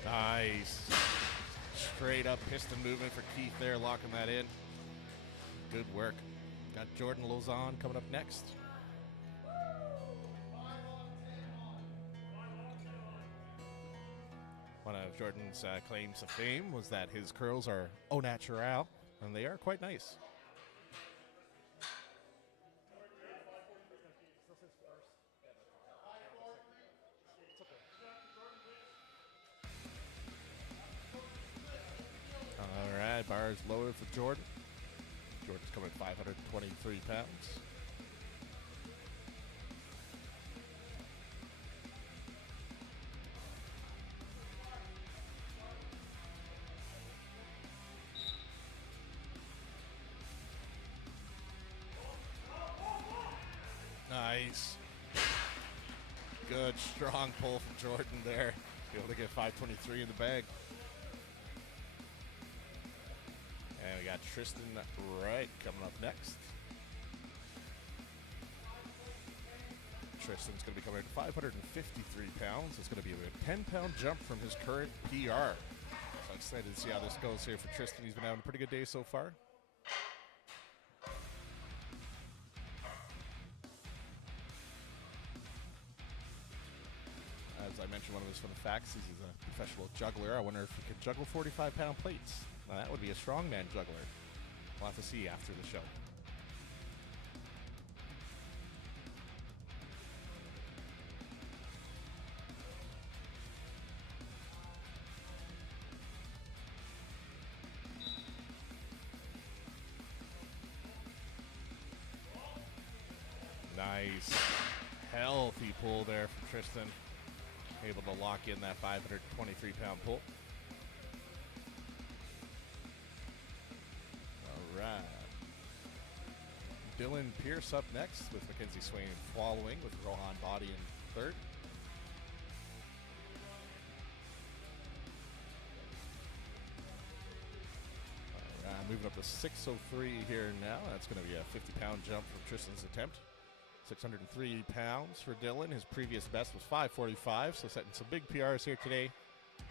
Nice. Straight up piston movement for Keith there, locking that in. Good work. Got Jordan Lauzon coming up next. One of Jordan's claims to fame was that his curls are au naturel, and they are quite nice. All right, bars lowered for Jordan. Jordan's coming at 523 pounds. Nice. Good, strong pull from Jordan there. Be able to get 523 in the bag. And we got Tristan Wright coming up next. Tristan's going to be coming in at 553 pounds. It's going to be a 10-pound jump from his current PR. So excited to see how this goes here for Tristan. He's been having a pretty good day so far. As I mentioned, one of his fun facts is he's a professional juggler. I wonder if he could juggle 45-pound plates. Now, that would be a strongman juggler. We'll have to see after the show. Nice. Healthy pull there from Tristan. Able to lock in that 523-pound pull. All right. Dylan Pierce up next with Mackenzie Swain following with Rohan Body in third. All right, moving up to 603 here now. That's going to be a 50-pound jump from Tristan's attempt. 603 pounds for Dylan. His previous best was 545, so setting some big PRs here today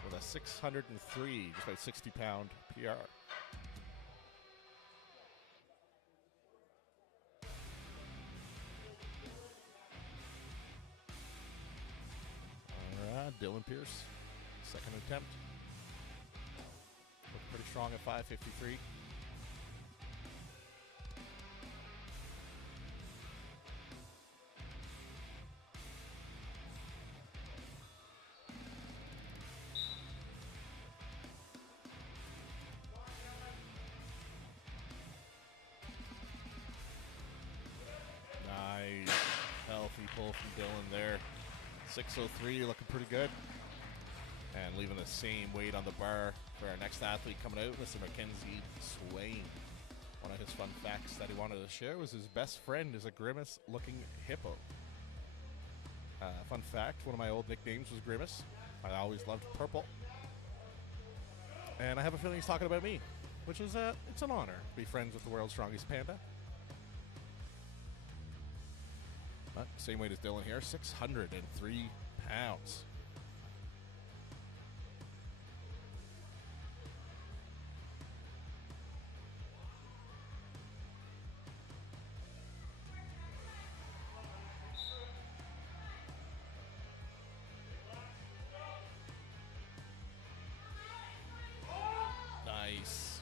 with a 603, just about 60-pound PR. All right, Dylan Pierce, second attempt. Looking pretty strong at 553. Healthy pull from Dylan there. 603 looking pretty good. And leaving the same weight on the bar for our next athlete coming out, Mr. Mackenzie Swain. One of his fun facts that he wanted to share was his best friend is a grimace-looking hippo. Fun fact, one of my old nicknames was Grimace. I always loved purple. And I have a feeling he's talking about me, which is, it's an honor to be friends with the world's strongest panda. Same weight as Dylan here, 603 pounds. Nice.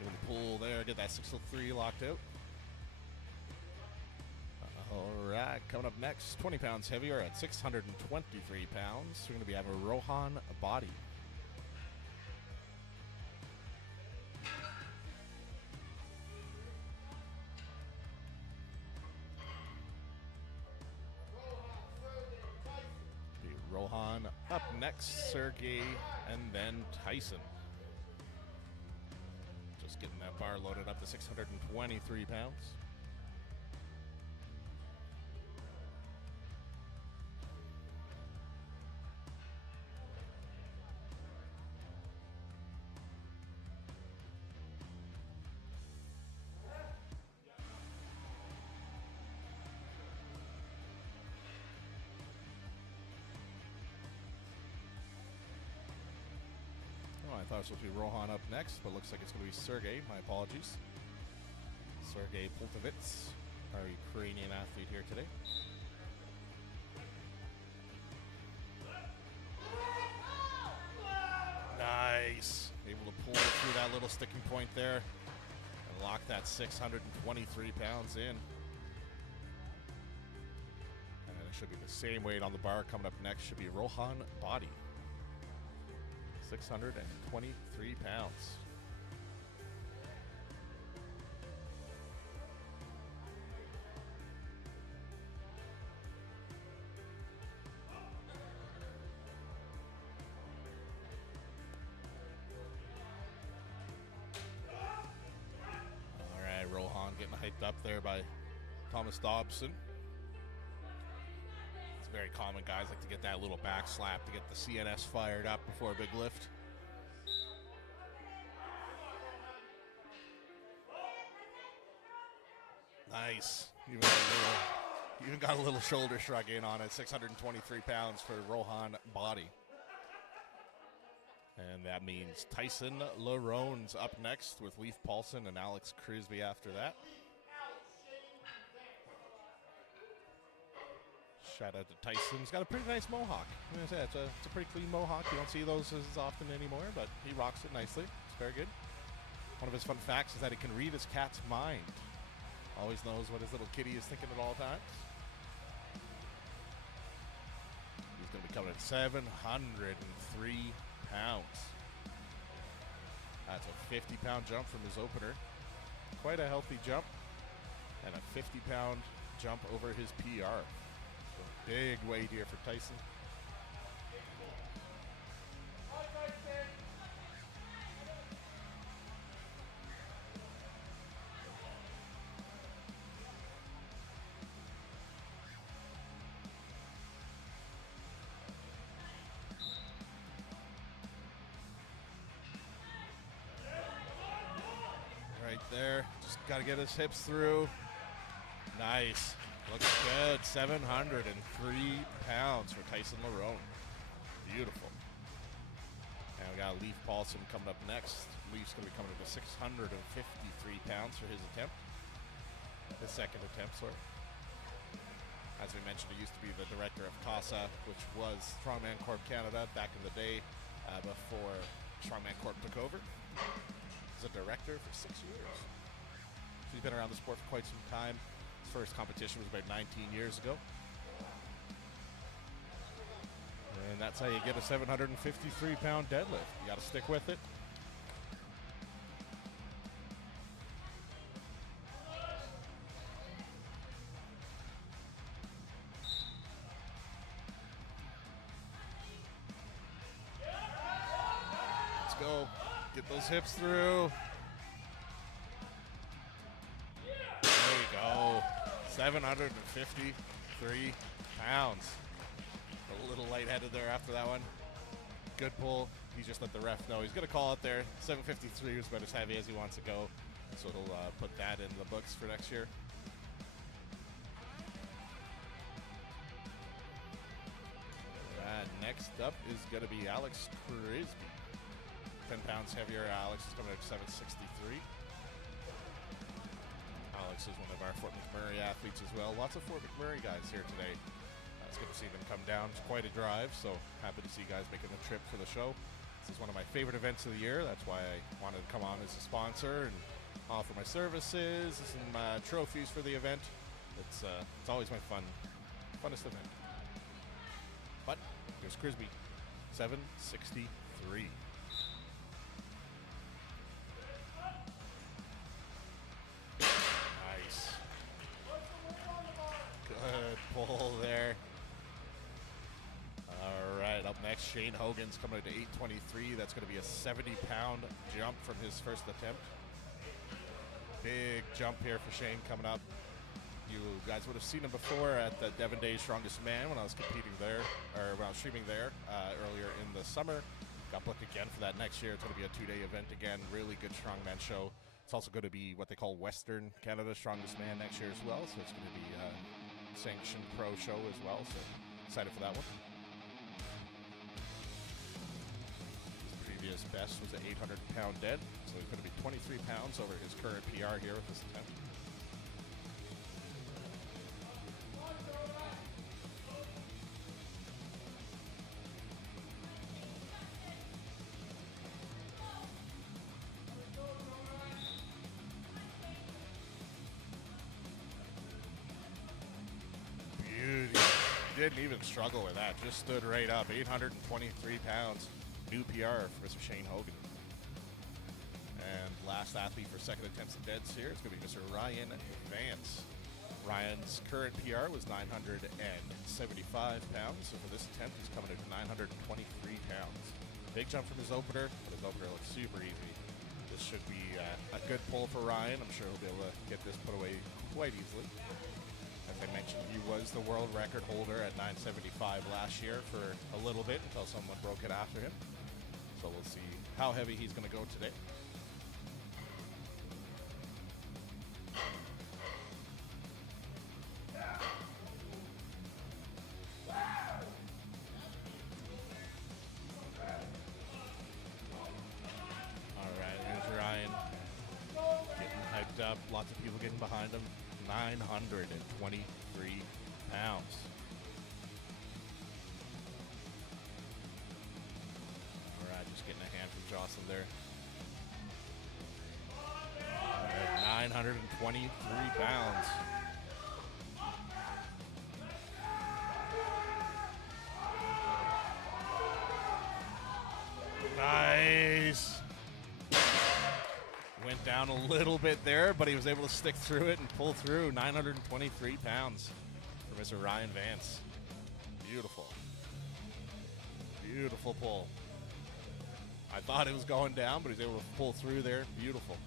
Able to pull there, get that 603 locked out. All right, coming up next, 20 pounds heavier at 623 pounds. We're going to be having Rohan Body. Rohan up next, Sergey, and then Tyson. Just getting that bar loaded up to 623 pounds. I thought it was supposed to be Rohan up next, but looks like it's going to be Sergey. My apologies. Sergey Poltovitz, our Ukrainian athlete here today. Nice. Able to pull through that little sticking point there and lock that 623 pounds in. And it should be the same weight on the bar. Coming up next should be Rohan Body. 623 pounds. All right, Rohan getting hyped up there by Thomas Dobson. It's very common. Guys like to get that little back slap to get the CNS fired up before a big lift. Nice. Even got a little shoulder shrug in on it. 623 pounds for Rohan Body. And that means Tyson Larone's up next with Leif Paulson and Alex Crisby after that. Shout out to Tyson. He's got a pretty nice mohawk. I'm gonna say it's a pretty clean mohawk. You don't see those as often anymore, but he rocks it nicely. It's very good. One of his fun facts is that he can read his cat's mind. Always knows what his little kitty is thinking at all times. He's going to be coming at 703 pounds. That's a 50-pound jump from his opener. Quite a healthy jump. And a 50-pound jump over his PR. So big weight here for Tyson. There, just got to get his hips through. Nice, looks good. 703 pounds for Tyson Larone. Beautiful. And we got Leif Paulson coming up next. Leif's going to be coming up to 653 pounds for his attempt. His second attempt, sorry. As we mentioned, he used to be the director of CASA, which was Strongman Corp Canada back in the day before Strongman Corp took over. A director for 6 years. So he's been around the sport for quite some time. His first competition was about 19 years ago. And that's how you get a 753-pound deadlift. You got to stick with it. Let's go. Get those hips through. There you go. 753 pounds. A little lightheaded there after that one. Good pull. He just let the ref know he's going to call it there. 753 is about as heavy as he wants to go. So he'll put that in the books for next year. Next up is going to be Alex Crisby. 10 pounds heavier. Alex is coming at 763. Alex is one of our Fort McMurray athletes as well. Lots of Fort McMurray guys here today. It's good to see them come down. It's quite a drive, so happy to see you guys making the trip for the show. This is one of my favorite events of the year. That's why I wanted to come on as a sponsor and offer my services, some trophies for the event. It's always my funnest event. But here's Crisby, 763. Good pull there. All right, up next, Shane Hogan's coming out to 823. That's going to be a 70-pound jump from his first attempt. Big jump here for Shane coming up. You guys would have seen him before at the Devon Day Strongest Man when I was competing there, or when I was streaming there earlier in the summer. Got booked again for that next year. It's going to be a 2-day event again. Really good strongman show. It's also going to be what they call Western Canada Strongest Man next year as well. So it's going to be sanctioned pro show as well, so excited for that one. His previous best was an 800-pound dead, so he's going to be 23 pounds over his current PR here with this attempt. Didn't even struggle with that. Just stood right up. 823 pounds. New PR for Mr. Shane Hogan. And last athlete for second attempts at deads here, it's going to be Mr. Ryan Vance. Ryan's current PR was 975 pounds. So for this attempt, he's coming in at 923 pounds. Big jump from his opener, but his opener looks super easy. This should be a good pull for Ryan. I'm sure he'll be able to get this put away quite easily. As I mentioned, he was the world record holder at 975 last year for a little bit until someone broke it after him. So we'll see how heavy he's going to go today. Up. Lots of people getting behind him. 923 pounds. All right, just getting a hand from Jocelyn there. All right, 923 pounds. Nice. Went down a little bit there, but he was able to stick through it and pull through. 923 pounds for Mr. Ryan Vance. Beautiful. Beautiful pull. I thought it was going down, but he was able to pull through there. Beautiful.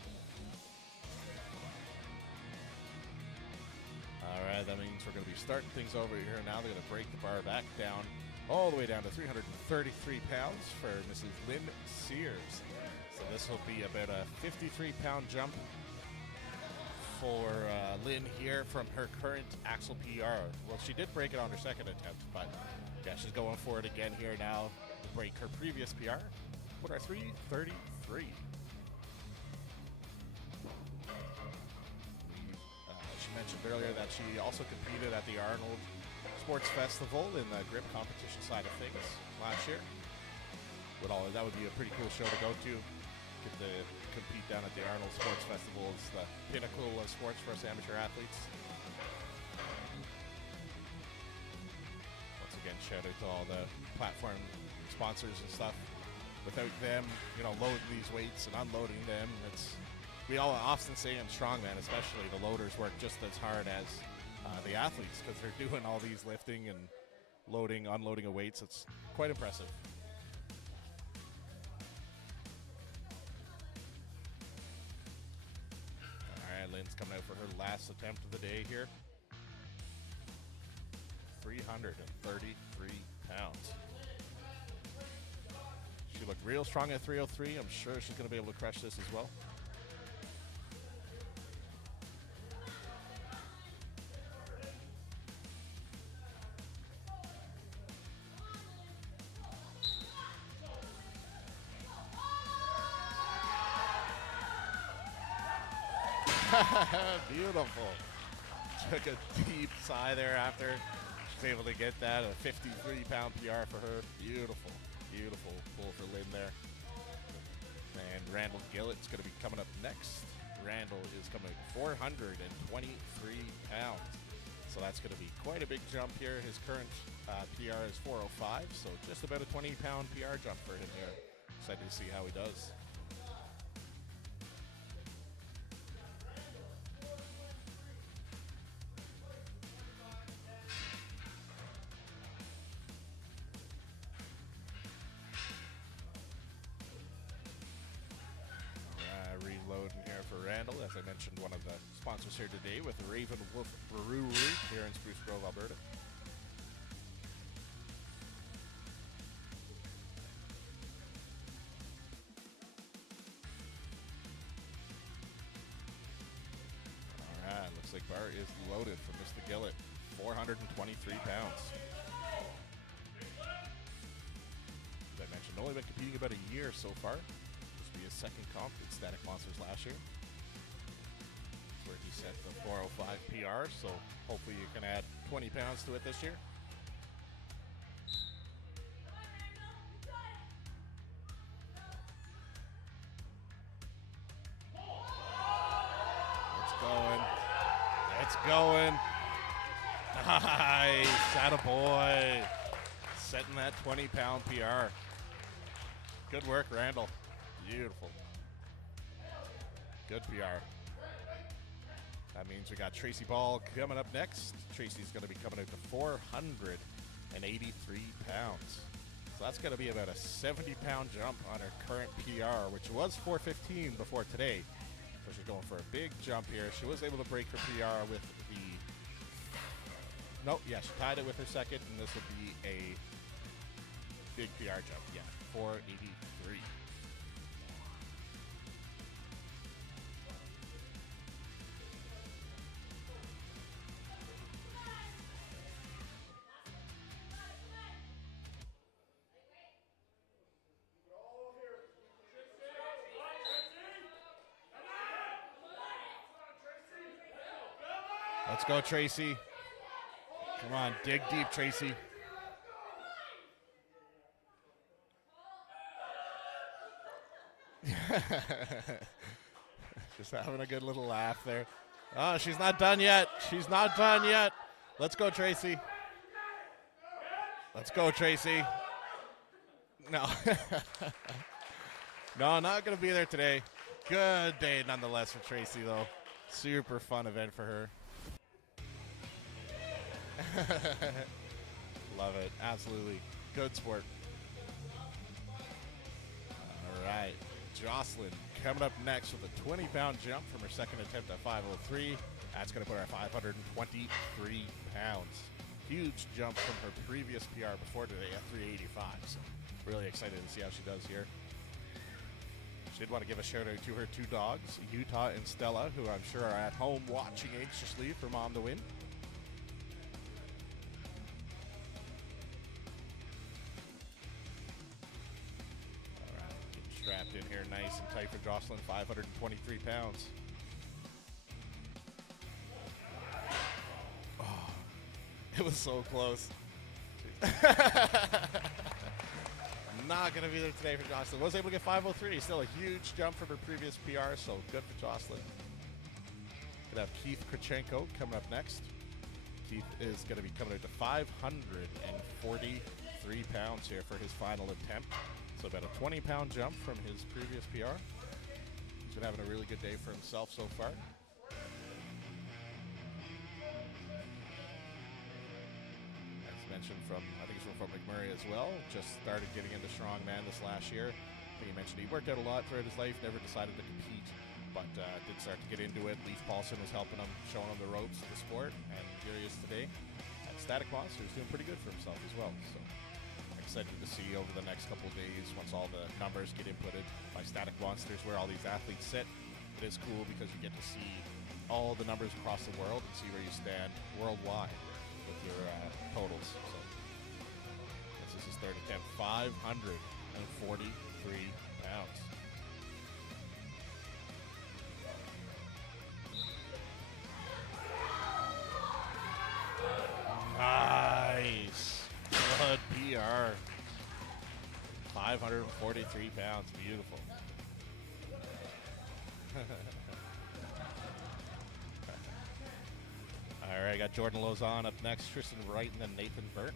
All right, that means we're going to be starting things over here now. They're going to break the bar back down, all the way down to 333 pounds for Mrs. Lynn Sears. So this will be about a 53-pound jump for Lynn here from her current axle PR. Well, she did break it on her second attempt, but yeah, she's going for it again here now to break her previous PR. Put her 333. She mentioned earlier that she also competed at the Arnold Sports Festival in the grip competition side of things last year. That would be a pretty cool show to go to. Get to compete down at the Arnold Sports Festival. It's the pinnacle of sports for us amateur athletes. Once again, shout out to all the platform sponsors and stuff. Without them, loading these weights and unloading them, we all often say in strongman, especially, the loaders work just as hard as the athletes because they're doing all these lifting and loading, unloading of weights. It's quite impressive. Lynn's coming out for her last attempt of the day here. 333 pounds. She looked real strong at 303. I'm sure she's going to be able to crush this as well. Beautiful. Took a deep sigh there after. She's able to get that. A 53-pound PR for her. Beautiful. Beautiful pull for Lynn there. And Randall Gillett's going to be coming up next. Randall is coming at 423 pounds. So that's going to be quite a big jump here. His current PR is 405. So just about a 20-pound PR jump for him here. Excited to see how he does. As I mentioned, one of the sponsors here today with Raven Wolf Brewery here in Spruce Grove, Alberta. All right, looks like bar is loaded for Mr. Gillett, 423 pounds. As I mentioned, only been competing about a year so far. This will be his second comp at Static Monsters last year, where he set the 405 PR, so hopefully you can add 20 pounds to it this year. It's going. It's going. Nice. Attaboy. Setting that 20-pound PR. Good work, Randall. Beautiful. Good PR. That means we got Tracy Ball coming up next. Tracy's going to be coming out to 483 pounds. So that's going to be about a 70-pound jump on her current PR, which was 415 before today. So she's going for a big jump here. She was able to break her PR with the... Nope, yeah, she tied it with her second, and this would be a big PR jump. Yeah, 483. Let's go, Tracy. Come on, dig deep, Tracy. Just having a good little laugh there. Oh, she's not done yet. She's not done yet. Let's go, Tracy. Let's go, Tracy. No. No, not going to be there today. Good day nonetheless for Tracy, though. Super fun event for her. Love it. Absolutely. Good sport. All right. Jocelyn coming up next with a 20-pound jump from her second attempt at 503. That's going to put her at 523 pounds. Huge jump from her previous PR before today at 385. So really excited to see how she does here. She did want to give a shout out to her two dogs, Utah and Stella, who I'm sure are at home watching anxiously for mom to win. Strapped in here nice and tight for Jocelyn, 523 pounds. Oh, it was so close. Not going to be there today for Jocelyn. Was able to get 503. Still a huge jump from her previous PR, so good for Jocelyn. Gonna have Keith Krachenko coming up next. Keith is going to be coming out to 543 pounds here for his final attempt. So about a 20-pound jump from his previous PR. He's been having a really good day for himself so far. As mentioned from, I think he's from McMurray as well. Just started getting into strongman this last year. I think he mentioned he worked out a lot throughout his life, never decided to compete, but did start to get into it. Leif Paulson was helping him, showing him the ropes of the sport, and here he is today at Static Monster. He's doing pretty good for himself as well. So excited to see over the next couple of days once all the numbers get inputted by Static Monsters where all these athletes sit. It is cool because you get to see all the numbers across the world and see where you stand worldwide with your totals. So this is his third attempt, 543 pounds. Nice. Good PR. 543 pounds. Beautiful. All right, I got Jordan Lozon up next, Tristan Wright, and then Nathan Burnt.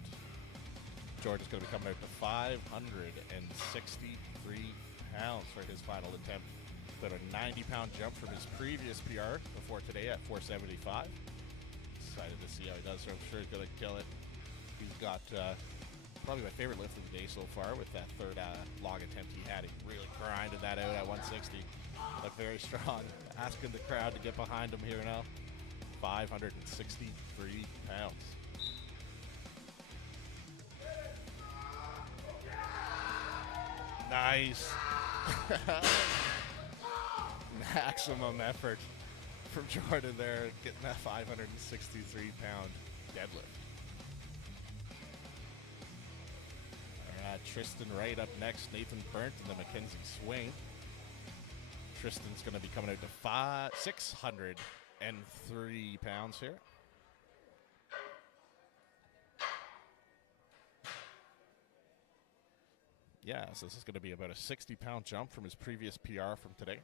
Jordan's going to be coming out to 563 pounds for his final attempt. Got a 90-pound jump from his previous PR before today at 475. Excited to see how he does, so I'm sure he's going to kill it. He's got probably my favorite lift of the day so far with that third log attempt he had. He really grinded that out at 160. Looked very strong. Asking the crowd to get behind him here now. 563 pounds. Nice. Maximum effort from Jordan there, getting that 563-pound deadlift. All right, Tristan Wright up next, Nathan Burnt, and then Mackenzie Swain. Tristan's going to be coming out to 603 pounds here. Yeah, so this is going to be about a 60-pound jump from his previous PR from today.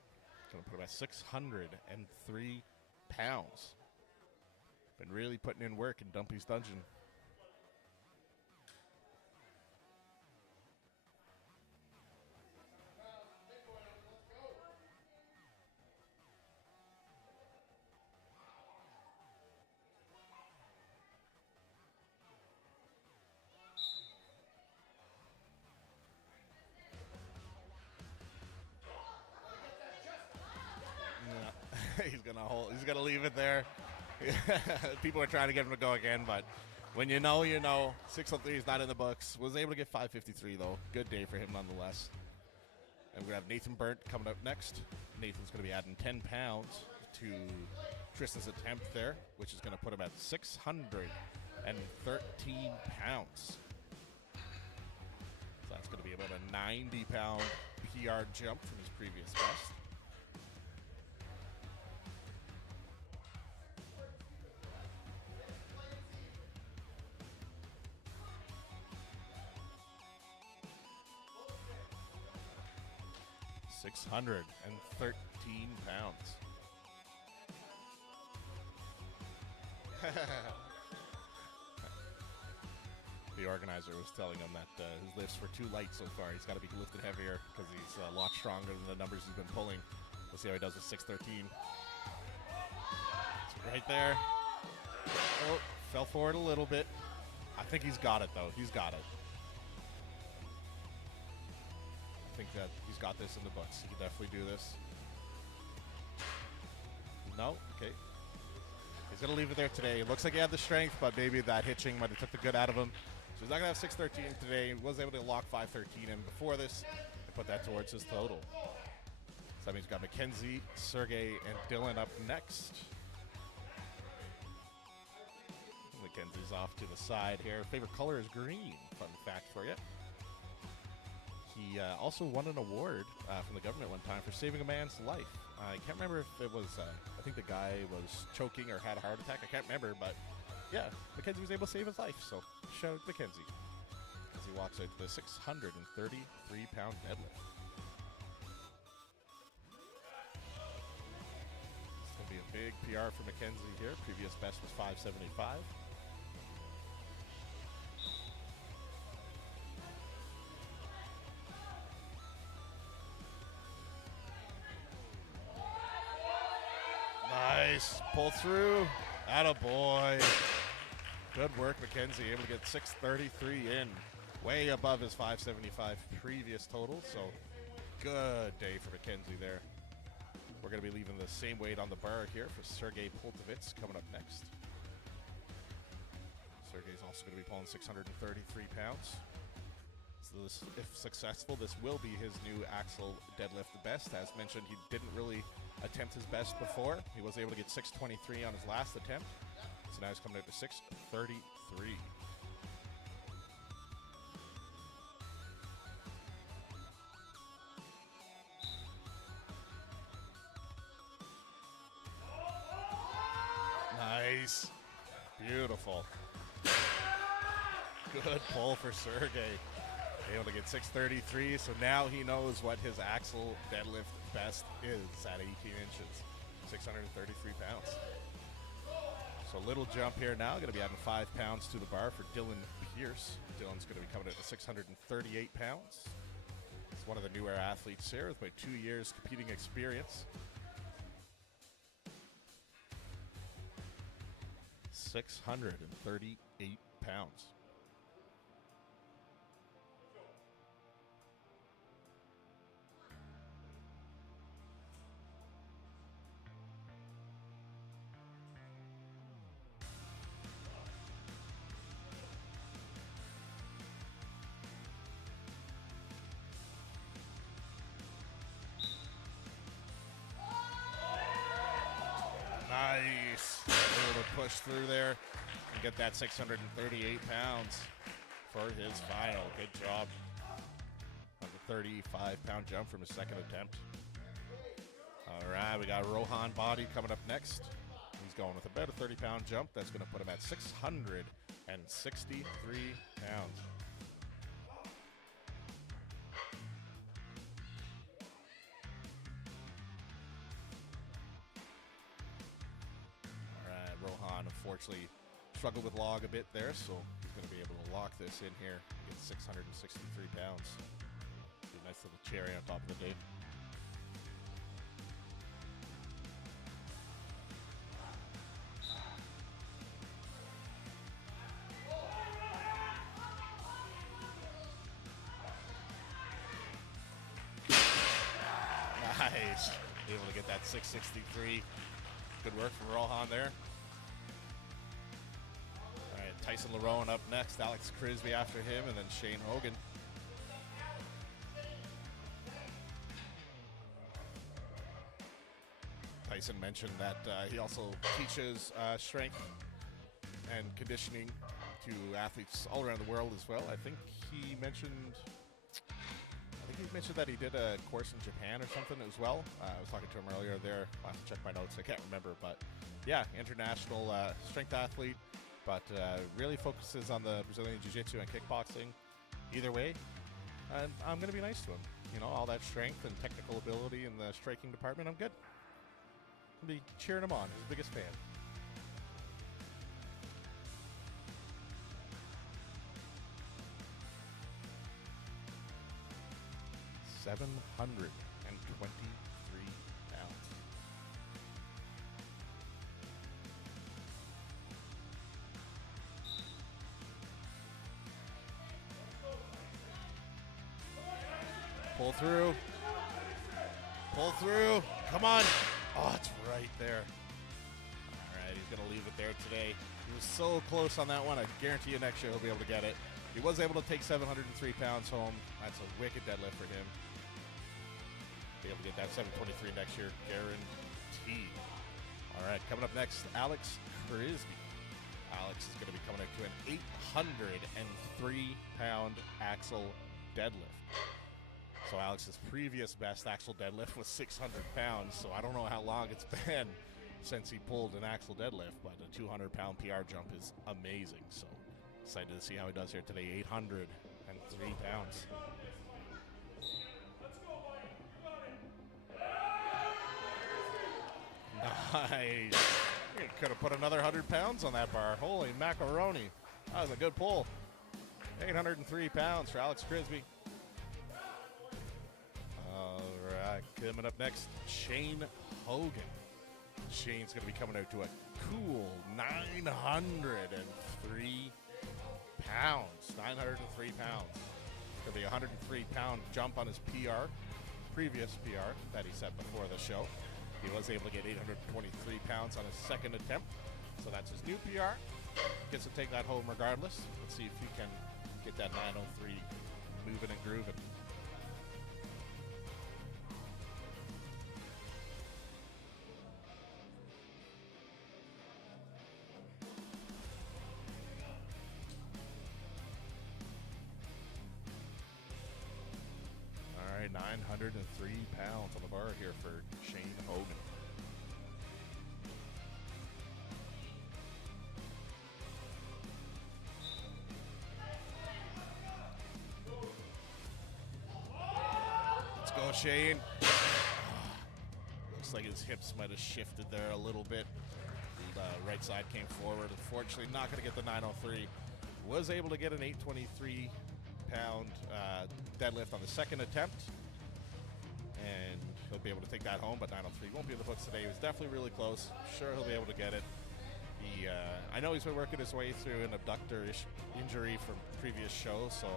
Going to put him at 603 pounds. Been really putting in work in Dumpy's Dungeon. He's gonna leave it there. People are trying to get him to go again, but when you know, you know. 603 is not in the books. Was able to get 553 though. Good day for him nonetheless. And we're gonna have Nathan Burnt coming up next. Nathan's gonna be adding 10 pounds to Tristan's attempt there, which is gonna put him at 613 pounds. So that's gonna be about a 90-pound PR jump from his previous best. £613. The organizer was telling him that his lifts were too light so far. He's got to be lifted heavier because he's a lot stronger than the numbers he's been pulling. We'll see how he does with 613. So right there. Oh, fell forward a little bit. I think he's got it, though. He's got it. I think that he's got this in the books. He can definitely do this. No? Okay. He's going to leave it there today. It looks like he had the strength, but maybe that hitching might have took the good out of him. So he's not going to have 613 today. He was able to lock 513 in before this and put that towards his total. So that means we've got Mackenzie, Sergey, and Dylan up next. Mackenzie's off to the side here. Favorite color is green. Fun fact for you. He also won an award from the government one time for saving a man's life. I can't remember if it was, I think the guy was choking or had a heart attack. I can't remember, but yeah, Mackenzie was able to save his life. So shout out to Mackenzie as he walks out to the 633-pound deadlift. It's going to be a big PR for Mackenzie here. Previous best was 575. Nice. Pull through. Attaboy. Good work, Mackenzie. Able to get 633 in. Way above his 575 previous total. So, good day for Mackenzie there. We're going to be leaving the same weight on the bar here for Sergey Poltovitz coming up next. Sergey's also going to be pulling 633 pounds. So this, if successful, this will be his new axle deadlift best. As mentioned, he didn't really attempt his best before. He was able to get 623 on his last attempt. So now he's coming out to 633. Nice. Beautiful. Good pull for Sergey. Able to get 633, so now he knows what his axle deadlift best is at 18 inches. 633 pounds. So little jump here now. Going to be adding 5 pounds to the bar for Dylan Pierce. Dylan's going to be coming at 638 pounds. He's one of the newer athletes here with about 2 years competing experience. 638 pounds. Nice. Able to push through there and get that 638 pounds for his final. Good job. On the 35-pound jump from his second attempt. All right, we got Rohan Body coming up next. He's going with about a 30-pound jump. That's going to put him at 663 pounds. Unfortunately, struggled with log a bit there, so he's going to be able to lock this in here. Get 663 pounds. Be a nice little cherry on top of the day. Nice. able to get that 663. Good work from Rohan there. All right, Tyson Lerone up next, Alex Crisby after him, and then Shane Hogan. Tyson mentioned that he also teaches strength and conditioning to athletes all around the world as well. I think he mentioned that he did a course in Japan or something as well. I was talking to him earlier there. I'll have to check my notes. I can't remember, but yeah, international strength athlete, but really focuses on the Brazilian Jiu-Jitsu and kickboxing. Either way, I'm going to be nice to him. You know, all that strength and technical ability in the striking department, I'm good. I'll be cheering him on. He's the biggest fan. $723 pounds. Pull through. Pull through. Come on. Oh, it's right there. All right, he's going to leave it there today. He was so close on that one. I guarantee you next year he'll be able to get it. He was able to take 703 pounds home. That's a wicked deadlift for him. Be able to get that 723 next year, guaranteed. All right, coming up next, Alex Crisby. Alex is going to be coming up to an 803-pound axle deadlift. So Alex's previous best axle deadlift was 600 pounds, so I don't know how long it's been since he pulled an axle deadlift, but a 200-pound PR jump is amazing. So excited to see how he does here today, 803 pounds. Nice. You could have put another 100 pounds on that bar. Holy macaroni. That was a good pull. 803 pounds for Alex Crisby. All right, coming up next, Shane Hogan. Shane's going to be coming out to a cool 903 pounds. 903 pounds. Going to be a 103-pound jump on his PR, previous PR that he set before the show. He was able to get 823 pounds on his second attempt, so that's his new PR. Gets to take that home regardless. Let's see if he can get that 903 moving and grooving. All right, 903 pounds on the bar here for Shane Hogan. Let's go, Shane. Looks like his hips might have shifted there a little bit. The right side came forward. Unfortunately, not going to get the 903. Was able to get an 823-pound deadlift on the second attempt, and he'll be able to take that home, but 903 won't be in the books today. He was definitely really close. Sure, he'll be able to get it. He, I know he's been working his way through an abductor injury from previous shows, so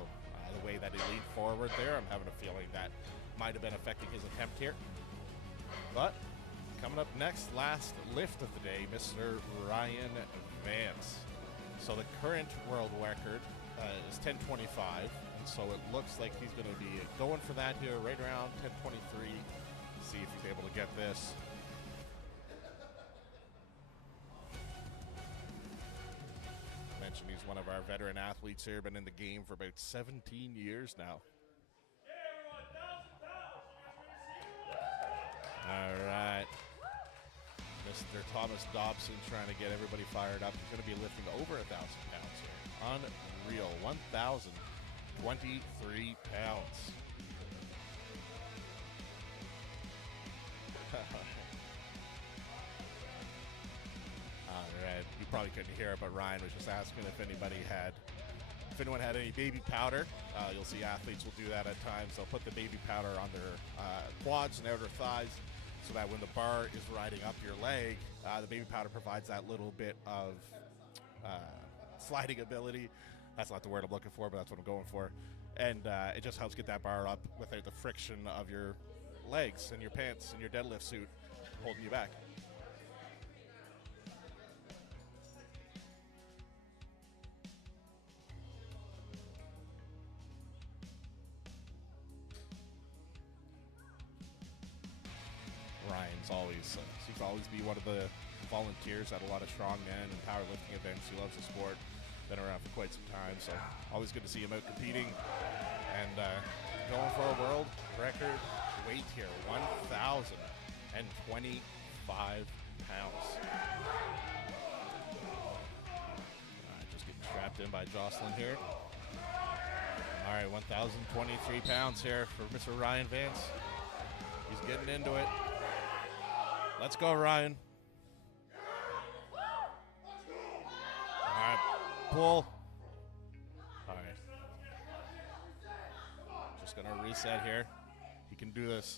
the way that he leaned forward there, I'm having a feeling that might have been affecting his attempt here. But coming up next, last lift of the day, Mr. Ryan Vance. So the current world record is 1025, and so it looks like he's going to be going for that here right around 1023. See if he's able to get this. Mentioned he's one of our veteran athletes here, been in the game for about 17 years now. All right. Mr. Thomas Dobson trying to get everybody fired up. He's going to be lifting over 1,000 pounds here. Unreal. 1,023 pounds. All right. You probably couldn't hear it, but Ryan was just asking if anyone had any baby powder. You'll see athletes will do that at times. They'll put the baby powder on their quads and outer thighs, so that when the bar is riding up your leg, the baby powder provides that little bit of sliding ability. That's not the word I'm looking for, but that's what I'm going for. And it just helps get that bar up without the friction of your legs and your pants and your deadlift suit holding you back. Ryan's always seems to always be one of the volunteers at a lot of strongman and powerlifting events. He loves the sport. Been around for quite some time, so always good to see him out competing and going for a world record weight here, 1,025 pounds. Just getting strapped in by Jocelyn here. All right, 1,023 pounds here for Mr. Ryan Vance. He's getting into it. Let's go, Ryan. All right, pull. All right. Just gonna reset here. He can do this.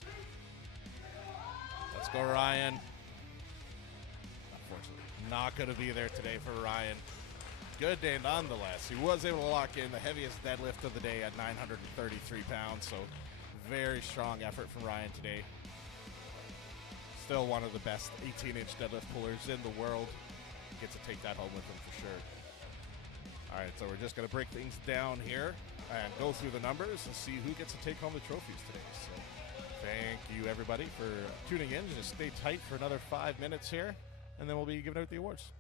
Let's go, Ryan. Unfortunately, not gonna be there today for Ryan. Good day nonetheless. He was able to lock in the heaviest deadlift of the day at 933 pounds, so very strong effort from Ryan today. Still one of the best 18-inch deadlift pullers in the world. Gets to take that home with him for sure. All right, so we're just going to break things down here and go through the numbers and see who gets to take home the trophies today. So thank you, everybody, for tuning in. Just stay tight for another 5 minutes here, and then we'll be giving out the awards.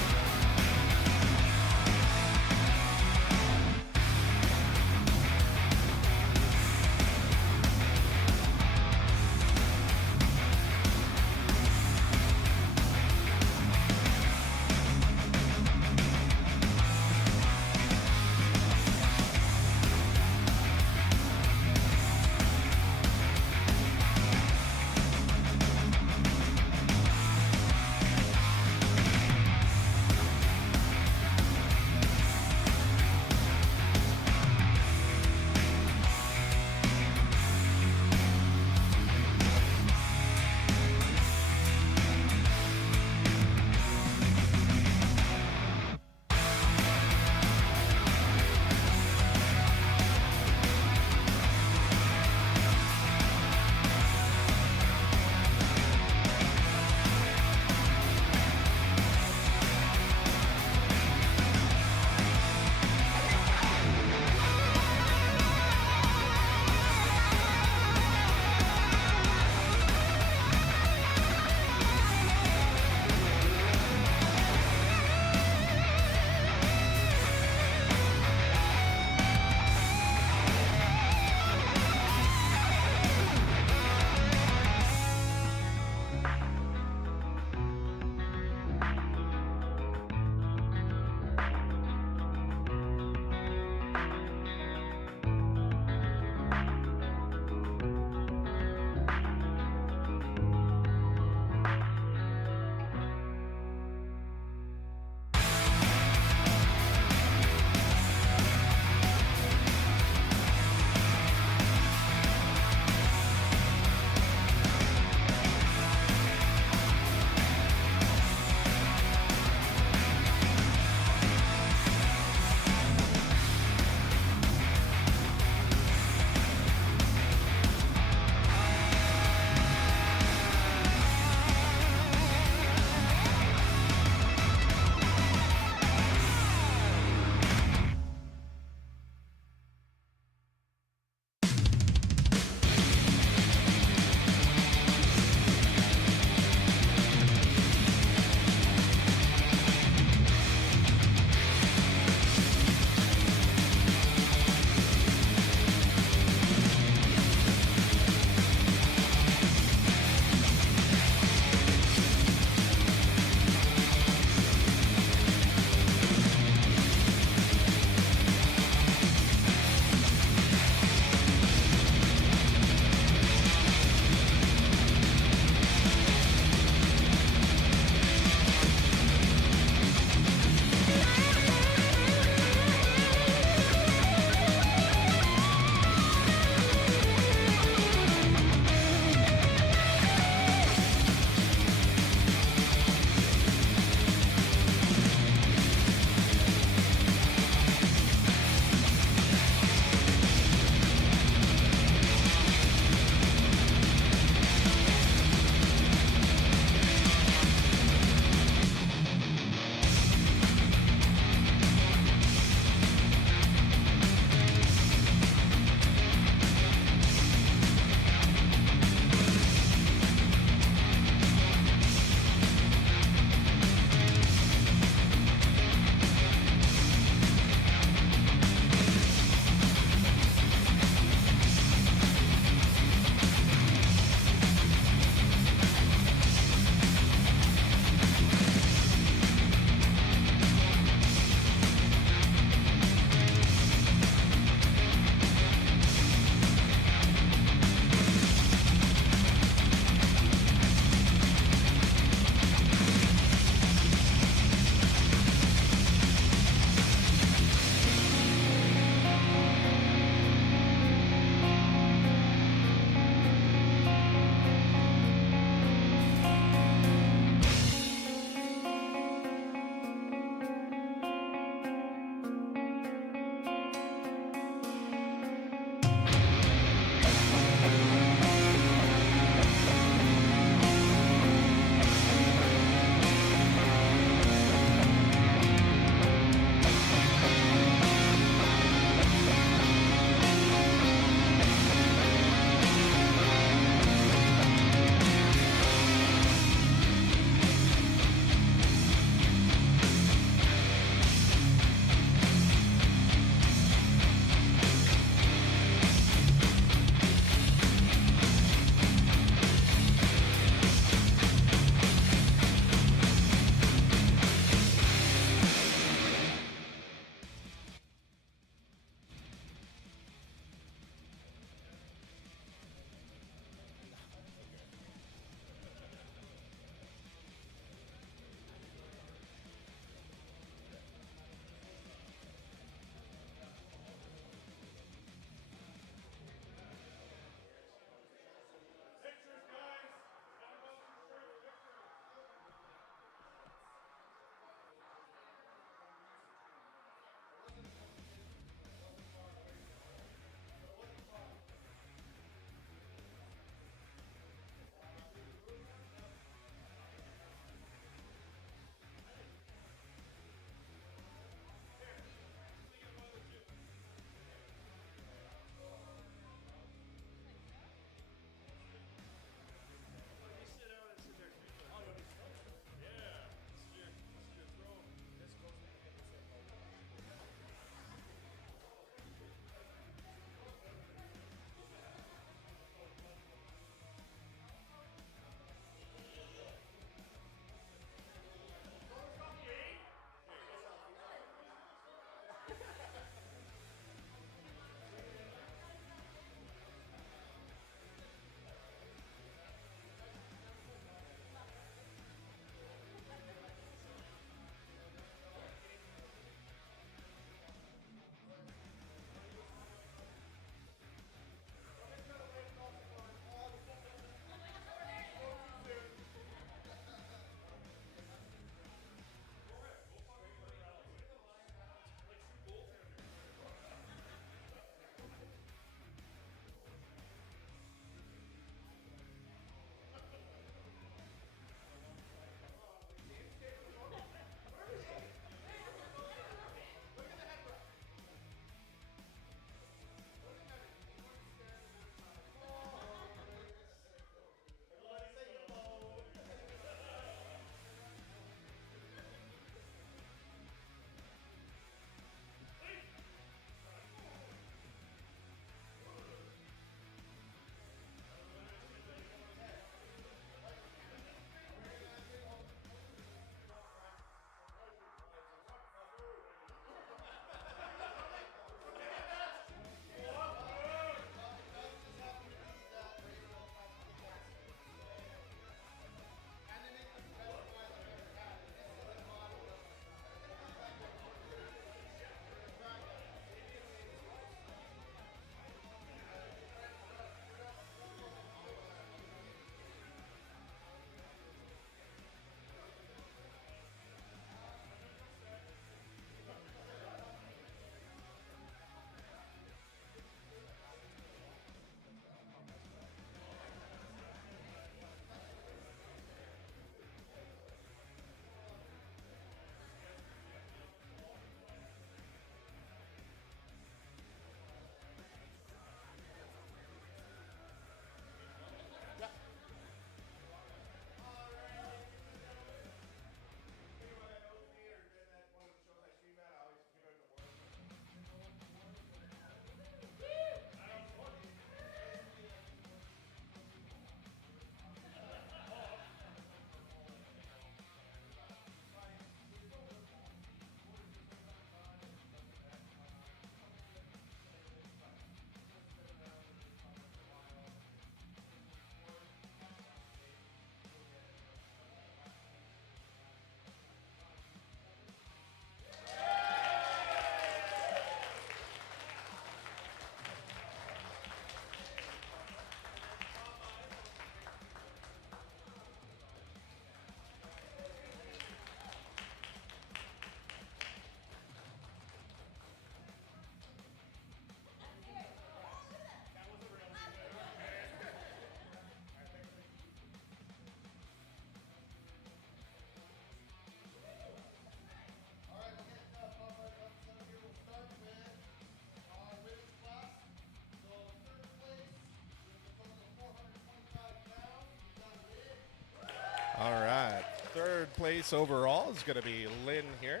place overall is going to be Lynn here.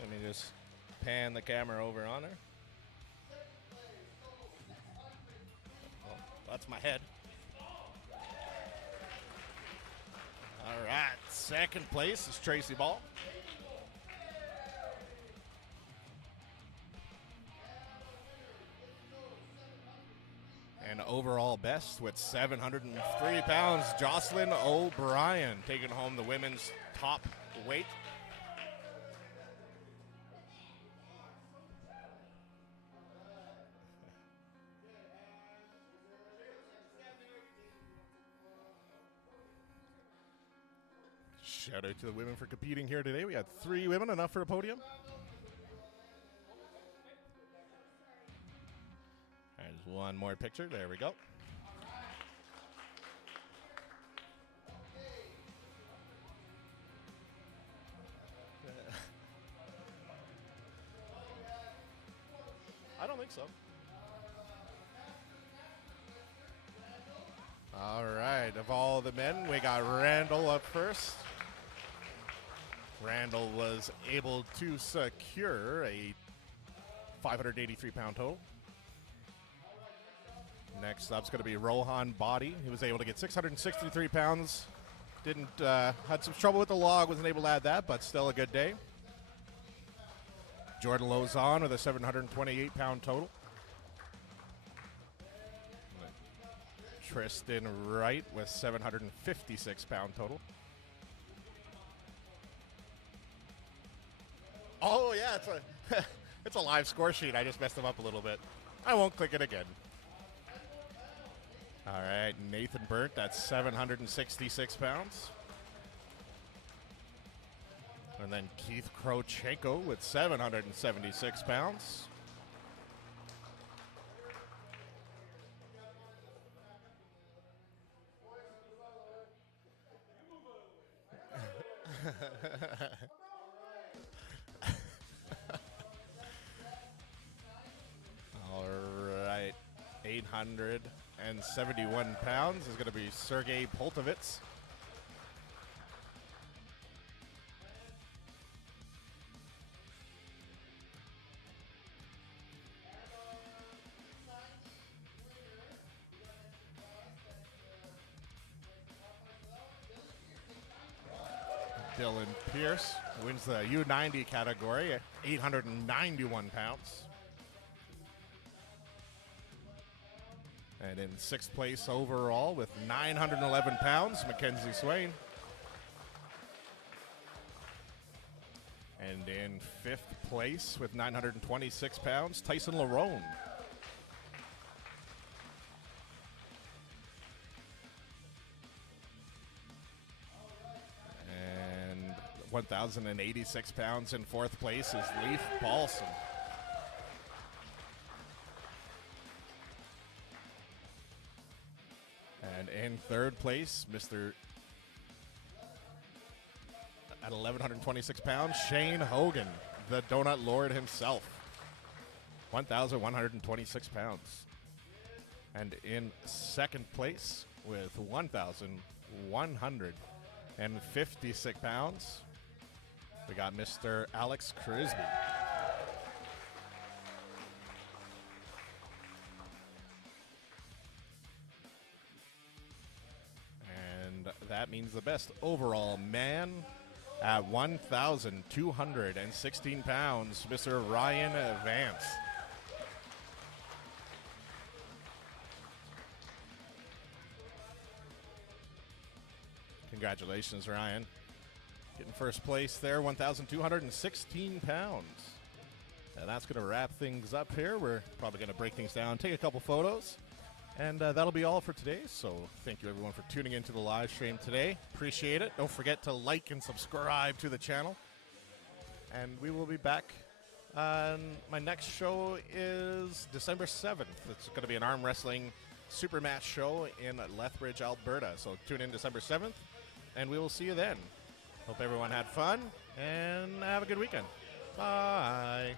Let me just pan the camera over on her. Oh, that's my head. All right, second place is Tracy Ball. And overall best with 703 pounds, Jocelyn O'Brien taking home the women's top weight. Shout out to the women for competing here today. We had 3 women, enough for a podium. There's one more picture. There we go. I don't think so. All right, of all the men, we got Randall up first. Randall was able to secure a 583-pound total. Next up's going to be Rohan Body. He was able to get 663 pounds. Had some trouble with the log, wasn't able to add that, but still a good day. Jordan Lozon with a 728-pound total. Tristan Wright with 756-pound total. Oh yeah, it's a live score sheet. I just messed them up a little bit. I won't click it again. All right, Nathan Burt, that's 766 pounds. And then Keith Krochenko with 776 pounds. All right, 871 pounds is going to be Sergey Poltovitz. Dylan Pierce wins the U90 category at 891 pounds. And in 6th place overall with 911 pounds, Mackenzie Swain. And in 5th place with 926 pounds, Tyson Larone. And 1,086 pounds in 4th place is Leif Balsam. And in 3rd place, at 1,126 pounds, Shane Hogan, the Donut Lord himself. 1,126 pounds. And in 2nd place with 1,156 pounds, we got Mr. Alex Crisby. That means the best overall man at 1,216 pounds, Mr. Ryan Vance. Congratulations, Ryan. Getting 1st place there, 1,216 pounds. And that's going to wrap things up here. We're probably going to break things down, take a couple photos. And that'll be all for today. So thank you, everyone, for tuning into the live stream today. Appreciate it. Don't forget to like and subscribe to the channel. And we will be back. My next show is December 7th. It's going to be an arm wrestling super match show in Lethbridge, Alberta. So tune in December 7th, and we will see you then. Hope everyone had fun, and have a good weekend. Bye.